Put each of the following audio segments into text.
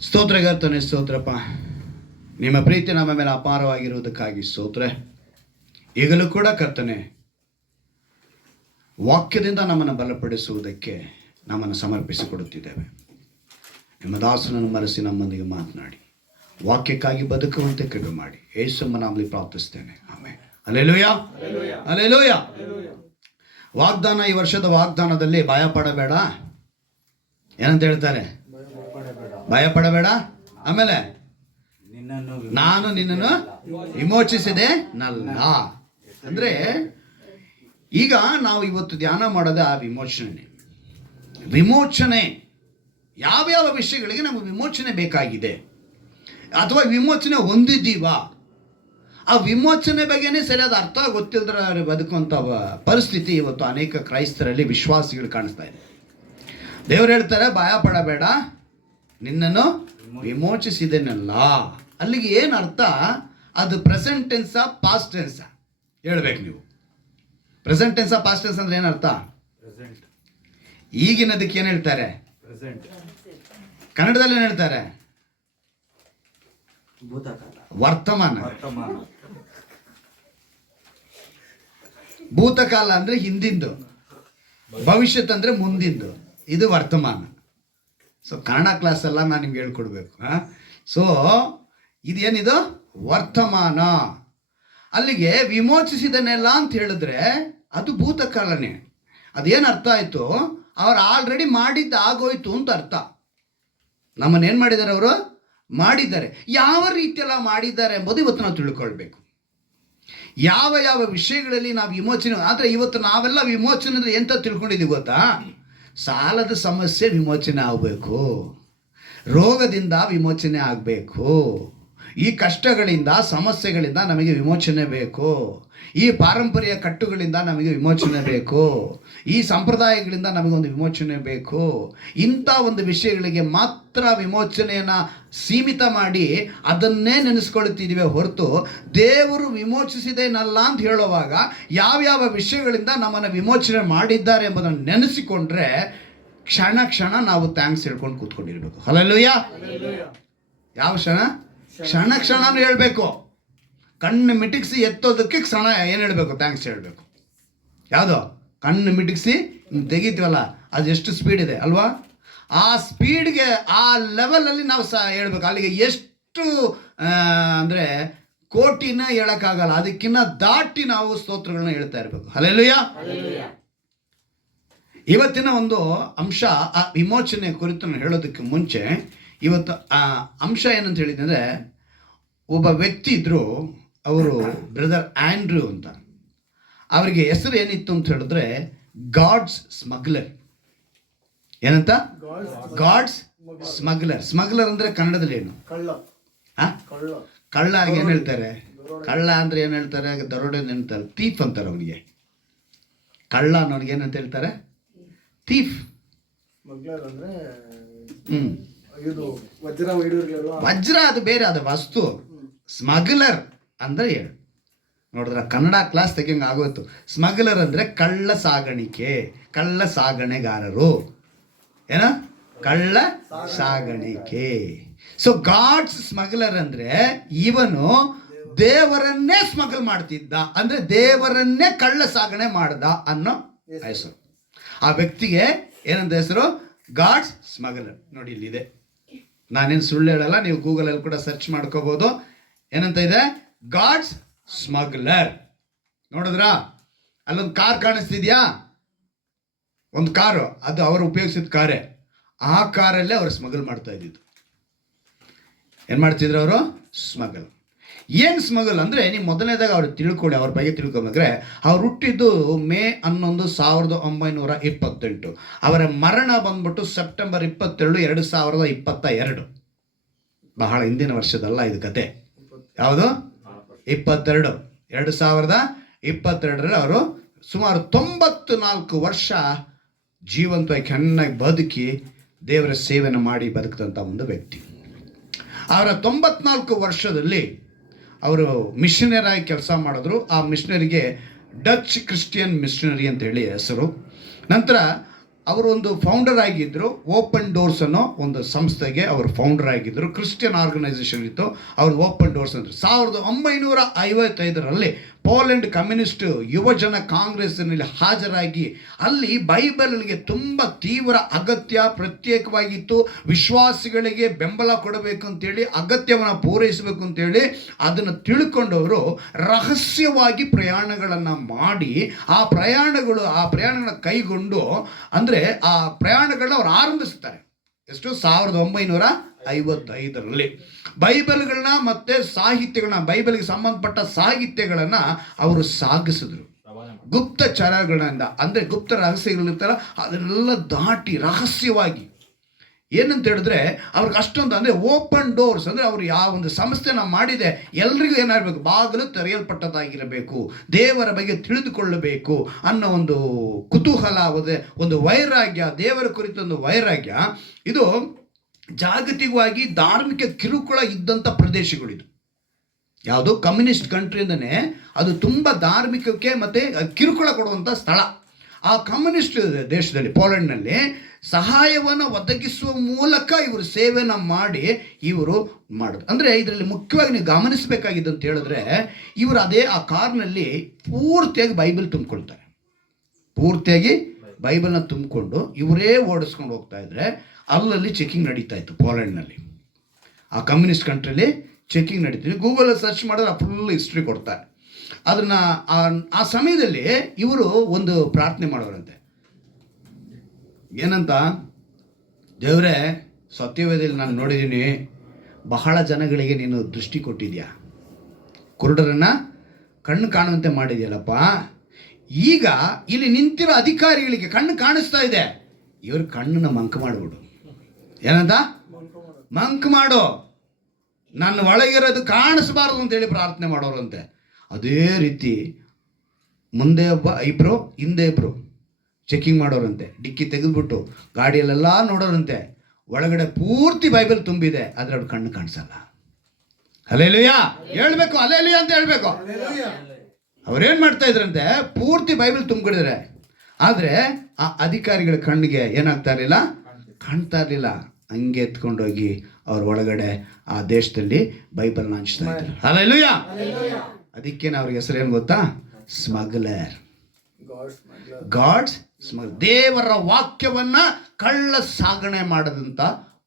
ಸ್ತೋತ್ರಗರ್ತನೆ, ಸ್ತೋತ್ರಪ್ಪ. ನಿಮ್ಮ ಪ್ರೀತಿ ನಮ್ಮ ಮೇಲೆ ಅಪಾರವಾಗಿರುವುದಕ್ಕಾಗಿ ಸ್ತೋತ್ರ. ಈಗಲೂ ಕೂಡ ಕರ್ತನೆ, ವಾಕ್ಯದಿಂದ ನಮ್ಮನ್ನು ಬಲಪಡಿಸುವುದಕ್ಕೆ ನಮ್ಮನ್ನು ಸಮರ್ಪಿಸಿಕೊಡುತ್ತಿದ್ದೇವೆ. ನಿಮ್ಮ ದಾಸನನ್ನು ಮರೆಸಿ ನಮ್ಮೊಂದಿಗೆ ಮಾತನಾಡಿ ವಾಕ್ಯಕ್ಕಾಗಿ ಬದುಕುವಂತೆ ಕೃಪೆ ಮಾಡಿ ಯೇಸುವಿನ ನಾಮದಲ್ಲಿ ಪ್ರಾರ್ಥಿಸ್ತೇನೆ, ಆಮೆನ್. Hallelujah, hallelujah. ವಾಗ್ದಾನ, ಈ ವರ್ಷದ ವಾಗ್ದಾನದಲ್ಲಿ ಭಯಪಡಬೇಡ ಏನಂತ ಹೇಳ್ತಾರೆ? ಭಯಪಡಬೇಡ. ಆಮೇಲೆ ನಾನು ನಿನ್ನನ್ನು ವಿಮೋಚಿಸಿದೆ ನಲ್ಲ. ಅಂದ್ರೆ ಈಗ ನಾವು ಇವತ್ತು ಧ್ಯಾನ ಮಾಡೋದು ಆ ವಿಮೋಚನೆ. ಯಾವ್ಯಾವ ವಿಷಯಗಳಿಗೆ ನಮಗೆ ವಿಮೋಚನೆ ಬೇಕಾಗಿದೆ ಅಥವಾ ವಿಮೋಚನೆ ಹೊಂದಿದ್ದೀವಾ, ಆ ವಿಮೋಚನೆ ಬಗ್ಗೆನೇ ಸರಿಯಾದ ಅರ್ಥ ಗೊತ್ತಿಲ್ಲದ್ರೆ ಬದುಕುವಂಥ ಪರಿಸ್ಥಿತಿ ಇವತ್ತು ಅನೇಕ ಕ್ರೈಸ್ತರಲ್ಲಿ, ವಿಶ್ವಾಸಿಗಳು ಕಾಣಿಸ್ತಾ ಇದೆ. ದೇವರು ಹೇಳ್ತಾರೆ, ಭಯ ಪಡಬೇಡ, ನಿನ್ನನ್ನು ವಿಮೋಚಿಸಿದೆನಲ್ಲ. ಅಲ್ಲಿಗೆ ಏನು ಅರ್ಥ? ಅದು ಪ್ರೆಸೆಂಟ್ ಟೆನ್ಸಾ ಪಾಸ್ಟ್ ಟೆನ್ಸಾ ಹೇಳ್ಬೇಕು ನೀವು. ಪ್ರೆಸೆಂಟ್ ಟೆನ್ಸಾ ಪಾಸ್ಟ್ ಟೆನ್ಸ್ ಅಂದ್ರೆ ಏನರ್ಥ? ಈಗಿನದಕ್ಕೆ ಏನು ಹೇಳ್ತಾರೆ? ಕನ್ನಡದಲ್ಲಿ ಏನು ಹೇಳ್ತಾರೆ? ವರ್ತಮಾನ. ಭೂತಕಾಲ ಅಂದ್ರೆ ಹಿಂದಿಂದು, ಭವಿಷ್ಯತ್ ಅಂದ್ರೆ ಮುಂದಿಂದು, ಇದು ವರ್ತಮಾನ. ಸೊ ಕನ್ನಡ ಕ್ಲಾಸ್ ಎಲ್ಲ ನಾನು ನಿಮ್ಗೆ ಹೇಳ್ಕೊಡ್ಬೇಕು. ಸೊ ಇದೇನಿದು? ವರ್ತಮಾನ. ಅಲ್ಲಿಗೆ ವಿಮೋಚಿಸಿದನೆಲ್ಲ ಅಂತ ಹೇಳಿದ್ರೆ ಅದು ಭೂತಕಾಲನೇ. ಅದೇನು ಅರ್ಥ ಆಯಿತು? ಅವ್ರು ಆಲ್ರೆಡಿ ಮಾಡಿದ್ದು ಆಗೋಯ್ತು ಅಂತ ಅರ್ಥ. ನಮ್ಮನ್ನೇನು ಮಾಡಿದ್ದಾರೆ? ಅವರು ಮಾಡಿದ್ದಾರೆ. ಯಾವ ರೀತಿಯೆಲ್ಲ ಮಾಡಿದ್ದಾರೆ ಎಂಬುದು ಇವತ್ತು ನಾವು ತಿಳ್ಕೊಳ್ಬೇಕು. ಯಾವ ಯಾವ ವಿಷಯಗಳಲ್ಲಿ ನಾವು ವಿಮೋಚನೆ. ಆದರೆ ಇವತ್ತು ನಾವೆಲ್ಲ ವಿಮೋಚನೆ ಅಂದರೆ ಎಂತ ತಿಳ್ಕೊಂಡಿದ್ದೀವಿ ಗೊತ್ತಾ? ಸಾಲದ ಸಮಸ್ಯೆ ವಿಮೋಚನೆ ಆಗಬೇಕು, ರೋಗದಿಂದ ವಿಮೋಚನೆ ಆಗಬೇಕು, ಈ ಕಷ್ಟಗಳಿಂದ ಸಮಸ್ಯೆಗಳಿಂದ ನಮಗೆ ವಿಮೋಚನೆ ಬೇಕು, ಈ ಪಾರಂಪರ್ಯ ಕಟ್ಟುಗಳಿಂದ ನಮಗೆ ವಿಮೋಚನೆ ಬೇಕು, ಈ ಸಂಪ್ರದಾಯಗಳಿಂದ ನಮಗೊಂದು ವಿಮೋಚನೆ ಬೇಕು. ಇಂಥ ಒಂದು ವಿಷಯಗಳಿಗೆ ಮಾತ್ರ ವಿಮೋಚನೆಯನ್ನು ಸೀಮಿತ ಮಾಡಿ ಅದನ್ನೇ ನೆನೆಸ್ಕೊಳ್ತಿದ್ದೀವಿ ಹೊರತು ದೇವರು ವಿಮೋಚಿಸಿದೇನಲ್ಲ ಅಂತ ಹೇಳುವಾಗ ಯಾವ್ಯಾವ ವಿಷಯಗಳಿಂದ ನಮ್ಮನ್ನು ವಿಮೋಚನೆ ಮಾಡಿದ್ದಾರೆ ಎಂಬುದನ್ನು ನೆನೆಸಿಕೊಂಡ್ರೆ ಕ್ಷಣ ಕ್ಷಣ ನಾವು ಥ್ಯಾಂಕ್ಸ್ ಹೇಳ್ಕೊಂಡು ಕೂತ್ಕೊಂಡಿರ್ಬೇಕು. ಹಲ್ಲೆಲೂಯಾ. ಯಾವ ಕ್ಷಣ? ಕ್ಷಣ ಕ್ಷಣನೂ ಹೇಳ್ಬೇಕು. ಕಣ್ಣು ಮಿಟಿಕ್ಸಿ ಎತ್ತೋದಕ್ಕೆ ಕ್ಷಣ ಏನು ಹೇಳಬೇಕು? ಥ್ಯಾಂಕ್ಸ್ ಹೇಳಬೇಕು. ಯಾವುದೋ ಕಣ್ಣು ಮಿಟಿಕ್ಸಿ ತೆಗಿತೀವಲ್ಲ, ಅದು ಎಷ್ಟು ಸ್ಪೀಡ್ ಇದೆ ಅಲ್ವಾ? ಆ ಸ್ಪೀಡ್ಗೆ, ಆ ಲೆವೆಲಲ್ಲಿ ನಾವು ಹೇಳ್ಬೇಕು. ಅಲ್ಲಿಗೆ ಎಷ್ಟು ಅಂದರೆ ಕೋಟಿನ ಹೇಳೋಕ್ಕಾಗಲ್ಲ, ಅದಕ್ಕಿಂತ ದಾಟಿ ನಾವು ಸ್ತೋತ್ರಗಳನ್ನ ಹೇಳ್ತಾ ಇರಬೇಕು. ಹಲ್ಲೆಲೂಯಾ. ಇವತ್ತಿನ ಒಂದು ಅಂಶ, ಆ ವಿಮೋಚನೆ ಕುರಿತು ನಾನು ಹೇಳೋದಕ್ಕೆ ಮುಂಚೆ ಇವತ್ತು ಆ ಅಂಶ ಏನಂತ ಹೇಳಿದ್ರೆ, ಒಬ್ಬ ವ್ಯಕ್ತಿ ಇದ್ದರು, ಅವರು ಬ್ರದರ್ ಆಂಡ್ರೂ ಅಂತ. ಅವರಿಗೆ ಹೆಸರು ಏನಿತ್ತು ಅಂತ ಹೇಳಿದ್ರೆ ಗಾಡ್ಸ್ ಸ್ಮಗ್ಲರ್. ಏನಂತ? God's smuggler. ಸ್ಮಗ್ಲರ್ ಅಂದ್ರೆ ಕನ್ನಡದಲ್ಲಿ ಏನು? ಕಳ್ಳ. ಏನು ಹೇಳ್ತಾರೆ? ಕಳ್ಳ ಅಂದ್ರೆ ಏನು ಹೇಳ್ತಾರೆ? ದರೋಡೆ ಹೇಳ್ತಾರೆ. ಥೀಫ್ ಅಂತಾರೆ ಅವನಿಗೆ. ಕಳ್ಳ ಅನ್ನೋನಿಗೆ ಏನಂತ ಹೇಳ್ತಾರೆ? ಥೀಫ್. ವಜ್ರ ಅದು ಬೇರೆ, ಅದು ವಸ್ತು. ಸ್ಮಗ್ಲರ್ ಅಂದ್ರೆ ಹೇಳು. ನೋಡಿದ್ರ ಕನ್ನಡ ಕ್ಲಾಸ್ ತೆಗಿಯಂಗೆ ಆಗೋಯ್ತು. ಸ್ಮಗ್ಲರ್ ಅಂದ್ರೆ ಕಳ್ಳ ಸಾಗಾಣಿಕೆ, ಕಳ್ಳ ಸಾಗಣೆಗಾರರು. ಏನ? ಕಳ್ಳ ಸಾಗಾಣಿಕೆ. ಸೊ ಗಾಡ್ಸ್ ಸ್ಮಗ್ಲರ್ ಅಂದ್ರೆ ಇವನು ದೇವರನ್ನೇ ಸ್ಮಗಲ್ ಮಾಡ್ತಿದ್ದ, ಅಂದ್ರೆ ದೇವರನ್ನೇ ಕಳ್ಳ ಸಾಗಣೆ ಮಾಡ್ದ ಅನ್ನೋ ಹೆಸರು. ಆ ವ್ಯಕ್ತಿಗೆ ಏನಂತ ಹೆಸರು? God's smuggler. ನೋಡಿ ಇಲ್ಲಿದೆ, ನಾನೇನು ಸುಳ್ಳು ಹೇಳಲ್ಲ, ನೀವು ಗೂಗಲಲ್ಲಿ ಕೂಡ ಸರ್ಚ್ ಮಾಡ್ಕೋಬಹುದು. ಏನಂತ ಇದೆ? God's smuggler. ನೋಡಿದ್ರಾ? ಅಲ್ಲೊಂದು ಕಾರ್ ಕಾಣಿಸ್ತಿದ್ಯಾ? ಒಂದು ಕಾರು, ಅದು ಅವರು ಉಪಯೋಗಿಸಿದ ಕಾರೇ. ಆ ಕಾರಲ್ಲೇ ಅವರು ಸ್ಮಗಲ್ ಮಾಡ್ತಾ ಇದ್ದಿದ್ದು. ಏನು ಮಾಡ್ತಿದ್ರು ಅವರು? ಸ್ಮಗಲ್. ಏನು ಸ್ಮಗಲ್ ಅಂದರೆ, ನೀವು ಮೊದಲನೇದಾಗ ಅವ್ರು ತಿಳ್ಕೊಳ್ಳಿ, ಅವ್ರ ಬಗ್ಗೆ ತಿಳ್ಕೊಬೇಕ್ರೆ, ಅವ್ರು ಹುಟ್ಟಿದ್ದು ಮೇ 11, 1928. ಅವರ ಮರಣ ಬಂದ್ಬಿಟ್ಟು ಸೆಪ್ಟೆಂಬರ್ 22, 2022. ಬಹಳ ಹಿಂದಿನ ವರ್ಷದಲ್ಲ ಇದು ಕತೆ. ಯಾವುದು? 22, 2022ರಲ್ಲಿ ಅವರು ಸುಮಾರು 94 ವರ್ಷ ಜೀವಂತವಾಗಿ ಚೆನ್ನಾಗಿ ಬದುಕಿ ದೇವರ ಸೇವೆಯನ್ನು ಮಾಡಿ ಬದುಕಿದಂಥ ಒಂದು ವ್ಯಕ್ತಿ. ಅವರ 94 ವರ್ಷದಲ್ಲಿ ಅವರು ಮಿಷನರಿ ಆಗಿ ಕೆಲಸ ಮಾಡಿದ್ರು. ಆ ಮಿಷನರಿಗೆ ಡಚ್ ಕ್ರಿಶ್ಚಿಯನ್ ಮಿಷನರಿ ಅಂತ ಹೇಳಿ ಹೆಸರು. ನಂತರ ಅವರು ಒಂದು ಫೌಂಡರ್ ಆಗಿದ್ದರು. ಓಪನ್ ಡೋರ್ಸ್ ಅನ್ನೋ ಒಂದು ಸಂಸ್ಥೆಗೆ ಅವರು ಫೌಂಡರ್ ಆಗಿದ್ದರು. ಕ್ರಿಶ್ಚಿಯನ್ ಆರ್ಗನೈಸೇಷನ್ ಇತ್ತು, ಅವರು ಓಪನ್ ಡೋರ್ಸ್ ಅಂದರು. 1955ರಲ್ಲಿ ಪೋಲೆಂಡ್ ಕಮ್ಯುನಿಸ್ಟ್ ಯುವಜನ ಕಾಂಗ್ರೆಸ್ನಲ್ಲಿ ಹಾಜರಾಗಿ ಅಲ್ಲಿ ಬೈಬಲ್ಗೆ ತುಂಬ ತೀವ್ರ ಅಗತ್ಯ ಪ್ರತ್ಯೇಕವಾಗಿತ್ತು. ವಿಶ್ವಾಸಿಗಳಿಗೆ ಬೆಂಬಲ ಕೊಡಬೇಕು ಅಂತೇಳಿ, ಅಗತ್ಯವನ್ನು ಪೂರೈಸಬೇಕು ಅಂತೇಳಿ ಅದನ್ನು ತಿಳ್ಕೊಂಡವರು ರಹಸ್ಯವಾಗಿ ಪ್ರಯಾಣಗಳನ್ನು ಮಾಡಿ ಆ ಪ್ರಯಾಣಗಳನ್ನ ಕೈಗೊಂಡು, ಅಂದರೆ ಆ ಪ್ರಯಾಣಗಳನ್ನ ಅವ್ರು ಆರಂಭಿಸ್ತಾರೆ. ಎಷ್ಟು? 1955ರಲ್ಲಿ ಬೈಬಲ್ಗಳನ್ನ ಮತ್ತೆ ಸಾಹಿತ್ಯಗಳನ್ನ, ಬೈಬಲ್ಗೆ ಸಂಬಂಧಪಟ್ಟ ಸಾಹಿತ್ಯಗಳನ್ನ ಅವರು ಸಾಗಿಸಿದ್ರು. ಗುಪ್ತಚರಗಳಿಂದ, ಅಂದರೆ ಗುಪ್ತ ರಹಸ್ಯಗಳಿರ್ತಾರ ಅದನ್ನೆಲ್ಲ ದಾಟಿ ರಹಸ್ಯವಾಗಿ. ಏನಂತ ಹೇಳಿದ್ರೆ ಅವ್ರಿಗೆ ಅಷ್ಟೊಂದು, ಅಂದರೆ ಓಪನ್ ಡೋರ್ಸ್ ಅಂದರೆ ಅವರು ಯಾವ ಒಂದು ಸಂಸ್ಥೆನ ಮಾಡಿದೆ, ಎಲ್ರಿಗೂ ಏನಾಗಬೇಕು, ಬಾಗಿಲು ತೆರೆಯಲ್ಪಟ್ಟದಾಗಿರಬೇಕು, ದೇವರ ಬಗ್ಗೆ ತಿಳಿದುಕೊಳ್ಳಬೇಕು ಅನ್ನೋ ಒಂದು ಕುತೂಹಲ, ಒಂದು ವೈರಾಗ್ಯ, ದೇವರ ಕುರಿತೊಂದು ವೈರಾಗ್ಯ. ಇದು ಜಾಗತಿಕವಾಗಿ ಧಾರ್ಮಿಕ ಕಿರುಕುಳ ಇದ್ದಂಥ ಪ್ರದೇಶಗಳಿದು. ಯಾವುದು? ಕಮ್ಯುನಿಸ್ಟ್ ಕಂಟ್ರಿಯಿಂದನೇ ಅದು ತುಂಬ ಧಾರ್ಮಿಕಕ್ಕೆ ಮತ್ತು ಕಿರುಕುಳ ಕೊಡುವಂಥ ಸ್ಥಳ. ಆ ಕಮ್ಯುನಿಸ್ಟ್ ದೇಶದಲ್ಲಿ, ಪೋಲೆಂಡ್ನಲ್ಲಿ ಸಹಾಯವನ್ನು ಒದಗಿಸುವ ಮೂಲಕ ಇವರು ಸೇವೆಯನ್ನು ಮಾಡಿ ಇವರು ಮಾಡೋದು. ಅಂದರೆ ಇದರಲ್ಲಿ ಮುಖ್ಯವಾಗಿ ನೀವು ಗಮನಿಸಬೇಕಾಗಿದ್ದು ಅಂತ ಹೇಳಿದ್ರೆ, ಇವರು ಆ ಕಾರ್ನಲ್ಲಿ ಪೂರ್ತಿಯಾಗಿ ಬೈಬಲ್ ತುಂಬಿಕೊಳ್ತಾರೆ. ಪೂರ್ತಿಯಾಗಿ ಬೈಬಲ್ನ ತುಂಬಿಕೊಂಡು ಇವರೇ ಓಡಿಸ್ಕೊಂಡು ಹೋಗ್ತಾ ಇದ್ರೆ ಅಲ್ಲಲ್ಲಿ ಚೆಕಿಂಗ್ ನಡೀತಾ ಇತ್ತು. ಪೋಲೆಂಡ್ನಲ್ಲಿ, ಆ ಕಮ್ಯುನಿಸ್ಟ್ ಕಂಟ್ರಿಯಲ್ಲಿ ಚೆಕಿಂಗ್ ನಡೀತಿದೆ. ಗೂಗಲಲ್ಲಿ ಸರ್ಚ್ ಮಾಡಿದ್ರೆ ಫುಲ್ ಹಿಸ್ಟ್ರಿ ಕೊಡ್ತಾರೆ. ಅದನ್ನು ಆ ಸಮಯದಲ್ಲಿ ಇವರು ಒಂದು ಪ್ರಾರ್ಥನೆ ಮಾಡೋರಂತೆ. ಏನಂತ? ದೇವರೇ, ಸತ್ಯವೇದದಲ್ಲಿ ನಾನು ನೋಡಿದ್ದೀನಿ, ಬಹಳ ಜನಗಳಿಗೆ ನೀನು ದೃಷ್ಟಿ ಕೊಟ್ಟಿದ್ಯಾ, ಕುರುಡರನ್ನು ಕಣ್ಣು ಕಾಣುವಂತೆ ಮಾಡಿದ್ಯಲ್ಲಪ್ಪ. ಈಗ ಇಲ್ಲಿ ನಿಂತಿರೋ ಅಧಿಕಾರಿಗಳಿಗೆ ಕಣ್ಣು ಕಾಣಿಸ್ತಾ ಇದೆ, ಇವ್ರ ಕಣ್ಣನ್ನು ಮಂಕ್ ಮಾಡಿಬಿಡು. ಏನಂತ? ಮಂಕ್ ಮಾಡು, ನನ್ನ ಒಳಗಿರೋದು ಕಾಣಿಸ್ಬಾರ್ದು ಅಂತೇಳಿ ಪ್ರಾರ್ಥನೆ ಮಾಡೋರಂತೆ. ಅದೇ ರೀತಿ ಮುಂದೆ ಒಬ್ಬ ಇಬ್ಬರು, ಹಿಂದೆ ಇಬ್ಬರು ಚೆಕಿಂಗ್ ಮಾಡೋರಂತೆ. ಡಿಕ್ಕಿ ತೆಗೆದುಬಿಟ್ಟು ಗಾಡಿಯಲ್ಲೆಲ್ಲ ನೋಡೋರಂತೆ. ಒಳಗಡೆ ಪೂರ್ತಿ ಬೈಬಲ್ ತುಂಬಿದೆ, ಆದರೆ ಅವ್ರ ಕಣ್ಣು ಕಾಣಿಸಲ್ಲ. ಹಲ್ಲೆಲೂಯಾ ಹೇಳ್ಬೇಕು, ಹಲ್ಲೆಲೂಯಾ ಅಂತ ಹೇಳ್ಬೇಕು. ಅವ್ರೇನು ಮಾಡ್ತಾ ಇದ್ರಂತೆ? ಪೂರ್ತಿ ಬೈಬಲ್ ತುಂಬಿಕೊಂಡಿದ್ದಾರೆ, ಆದರೆ ಆ ಅಧಿಕಾರಿಗಳ ಕಣ್ಣಿಗೆ ಏನಾಗ್ತಾ ಇರಲಿಲ್ಲ, ಕಾಣ್ತಾ ಇರಲಿಲ್ಲ. ಹಂಗೆ ಎತ್ಕೊಂಡೋಗಿ ಅವ್ರ ಒಳಗಡೆ ಆ ದೇಶದಲ್ಲಿ ಬೈಬಲ್ನ ಹಂಚ್ತಾ ಇದ್ರು. ಹಲ್ಲೆಲೂಯಾ. ಅದಕ್ಕೇನು ಅವ್ರಿಗೆ ಹೆಸರೇನು ಗೊತ್ತಾ? ಸ್ಮಗ್ಲರ್. God's smuggler. ದೇವರ ವಾಕ್ಯವನ್ನ ಕಳ್ಳ ಸಾಗಣೆ ಮಾಡದಂಥ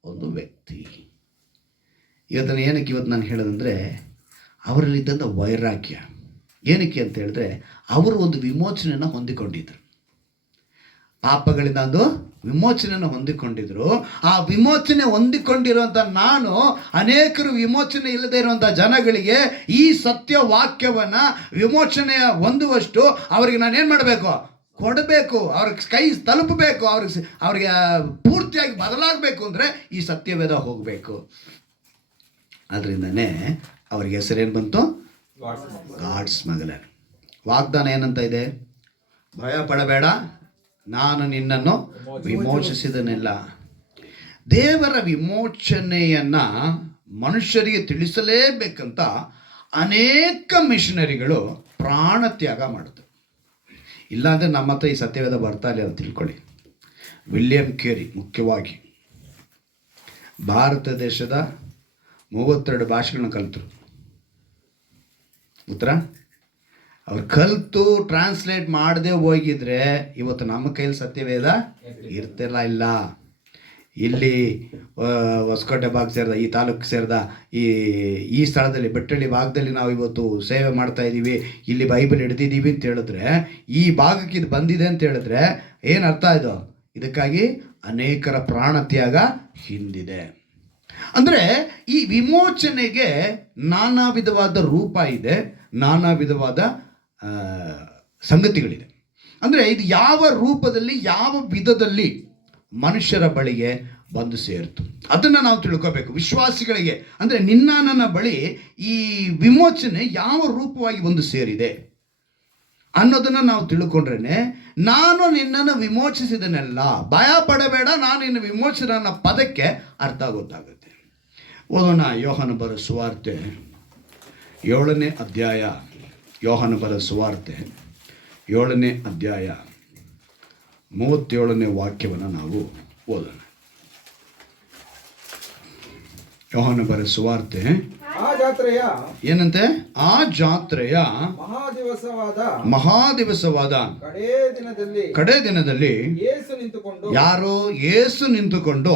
ಒಂದು ವ್ಯಕ್ತಿ. ಇವತ್ತನ್ನು ಏನಕ್ಕೆ ನಾನು ಹೇಳೋದಂದರೆ, ಅವರಲ್ಲಿದ್ದಂಥ ವೈರಾಗ್ಯ ಏನಕ್ಕೆ ಅಂತ ಹೇಳಿದ್ರೆ, ಅವರು ಒಂದು ವಿಮೋಚನೆಯನ್ನು ಹೊಂದಿಕೊಂಡಿದ್ರು. ಪಾಪಗಳಿಂದ ಒಂದು ವಿಮೋಚನೆಯನ್ನು ಹೊಂದಿಕೊಂಡಿದ್ರು. ಆ ವಿಮೋಚನೆ ಹೊಂದಿಕೊಂಡಿರುವಂಥ ನಾನು ಅನೇಕರು ವಿಮೋಚನೆ ಇಲ್ಲದೆ ಇರುವಂಥ ಜನಗಳಿಗೆ ಈ ಸತ್ಯ ವಾಕ್ಯವನ್ನು ವಿಮೋಚನೆ ಹೊಂದುವಷ್ಟು ಅವರಿಗೆ ನಾನು ಏನು ಮಾಡಬೇಕು? ಕೊಡಬೇಕು. ಅವ್ರಿಗೆ ಕೈ ತಲುಪಬೇಕು. ಅವ್ರಿಗೆ ಪೂರ್ತಿಯಾಗಿ ಬದಲಾಗಬೇಕು ಅಂದರೆ ಈ ಸತ್ಯವೇದ ಹೋಗಬೇಕು. ಅದರಿಂದನೇ ಅವ್ರಿಗೆ ಹೆಸರೇನು ಬಂತು? God's smuggler. ವಾಗ್ದಾನ ಏನಂತ ಇದೆ? ಭಯ ಪಡಬೇಡ, ನಾನು ನಿನ್ನನ್ನು ವಿಮೋಚಿಸಿದನೆಲ್ಲ. ದೇವರ ವಿಮೋಚನೆಯನ್ನು ಮನುಷ್ಯರಿಗೆ ತಿಳಿಸಲೇಬೇಕಂತ ಅನೇಕ ಮಿಷನರಿಗಳು ಪ್ರಾಣ ತ್ಯಾಗ ಮಾಡಿದ್ರು. ಇಲ್ಲಾಂದರೆ ನಮ್ಮ ಹತ್ರ ಈ ಸತ್ಯವೇದ ಬರ್ತಾ ಇಲ್ಲ ಅಂತ ತಿಳ್ಕೊಳ್ಳಿ. ವಿಲಿಯಂ ಕೇರಿ ಮುಖ್ಯವಾಗಿ ಭಾರತ ದೇಶದ 32 ಭಾಷೆಗಳನ್ನ ಕಲಿತರು. ಉತ್ತರ ಅವ್ರು ಕಲಿತು ಟ್ರಾನ್ಸ್ಲೇಟ್ ಮಾಡದೆ ಹೋಗಿದ್ರೆ ಇವತ್ತು ನಮ್ಮ ಕೈಯಲ್ಲಿ ಸತ್ಯವೇದ ಇರ್ತಿಲ್ಲ. ಇಲ್ಲ, ಇಲ್ಲಿ ಹೊಸಕೋಟೆ ಭಾಗ ಸೇರಿದ, ಈ ತಾಲೂಕು ಸೇರಿದ ಈ ಸ್ಥಳದಲ್ಲಿ ಬೆಟ್ಟಳ್ಳಿ ಭಾಗದಲ್ಲಿ ನಾವು ಇವತ್ತು ಸೇವೆ ಮಾಡ್ತಾ ಇದ್ದೀವಿ, ಇಲ್ಲಿ ಬೈಬಲ್ ಹಿಡ್ದಿದ್ದೀವಿ ಅಂತ ಹೇಳಿದ್ರೆ, ಈ ಭಾಗಕ್ಕೆ ಇದು ಬಂದಿದೆ ಅಂತ ಹೇಳಿದ್ರೆ ಏನು ಅರ್ಥ ಇದು? ಇದಕ್ಕಾಗಿ ಅನೇಕರ ಪ್ರಾಣ ತ್ಯಾಗ ಹಿಂದಿದೆ. ಅಂದರೆ ಈ ವಿಮೋಚನೆಗೆ ನಾನಾ ವಿಧವಾದ ರೂಪ ಇದೆ, ನಾನಾ ವಿಧವಾದ ಸಂಗತಿಗಳಿದೆ. ಅಂದರೆ ಇದು ಯಾವ ರೂಪದಲ್ಲಿ, ಯಾವ ವಿಧದಲ್ಲಿ ಮನುಷ್ಯರ ಬಳಿಗೆ ಬಂದು ಸೇರಿತು ಅದನ್ನು ನಾವು ತಿಳ್ಕೋಬೇಕು. ವಿಶ್ವಾಸಿಗಳಿಗೆ ಅಂದರೆ ನಿನ್ನ ನನ್ನ ಬಳಿ ಈ ವಿಮೋಚನೆ ಯಾವ ರೂಪವಾಗಿ ಬಂದು ಸೇರಿದೆ ಅನ್ನೋದನ್ನು ನಾವು ತಿಳ್ಕೊಂಡ್ರೆ, ನಾನು ನಿನ್ನನ್ನು ವಿಮೋಚಿಸಿದನೆಲ್ಲ, ಭಯ ಪಡಬೇಡ, ನಾನು ನಿನ್ನ ವಿಮೋಚನೆ ಅನ್ನೋ ಪದಕ್ಕೆ ಅರ್ಥ ಗೊತ್ತಾಗುತ್ತೆ. ಓದೋಣ. ಯೋಹಾನ ಬರೆದ ಸುವಾರ್ತೆ 7ನೇ ಅಧ್ಯಾಯ. ಯೋಹಾನ ಬರೆದ ಸುವಾರ್ತೆ 7ನೇ ಅಧ್ಯಾಯ 37ನೇ ವಾಕ್ಯವನ್ನು ನಾವು ಓದೋಣ. ಯೋಹಾನ ಬರೆದ ಸುವಾರ್ತೆ ಆ ಜಾತ್ರೆಯ ಏನಂತೆ? ಆ ಜಾತ್ರೆಯ ಮಹಾದಿವಸವಾದ ಕಡೇ ದಿನದಲ್ಲಿ ಯಾರೋ ಯೇಸು ನಿಂತುಕೊಂಡು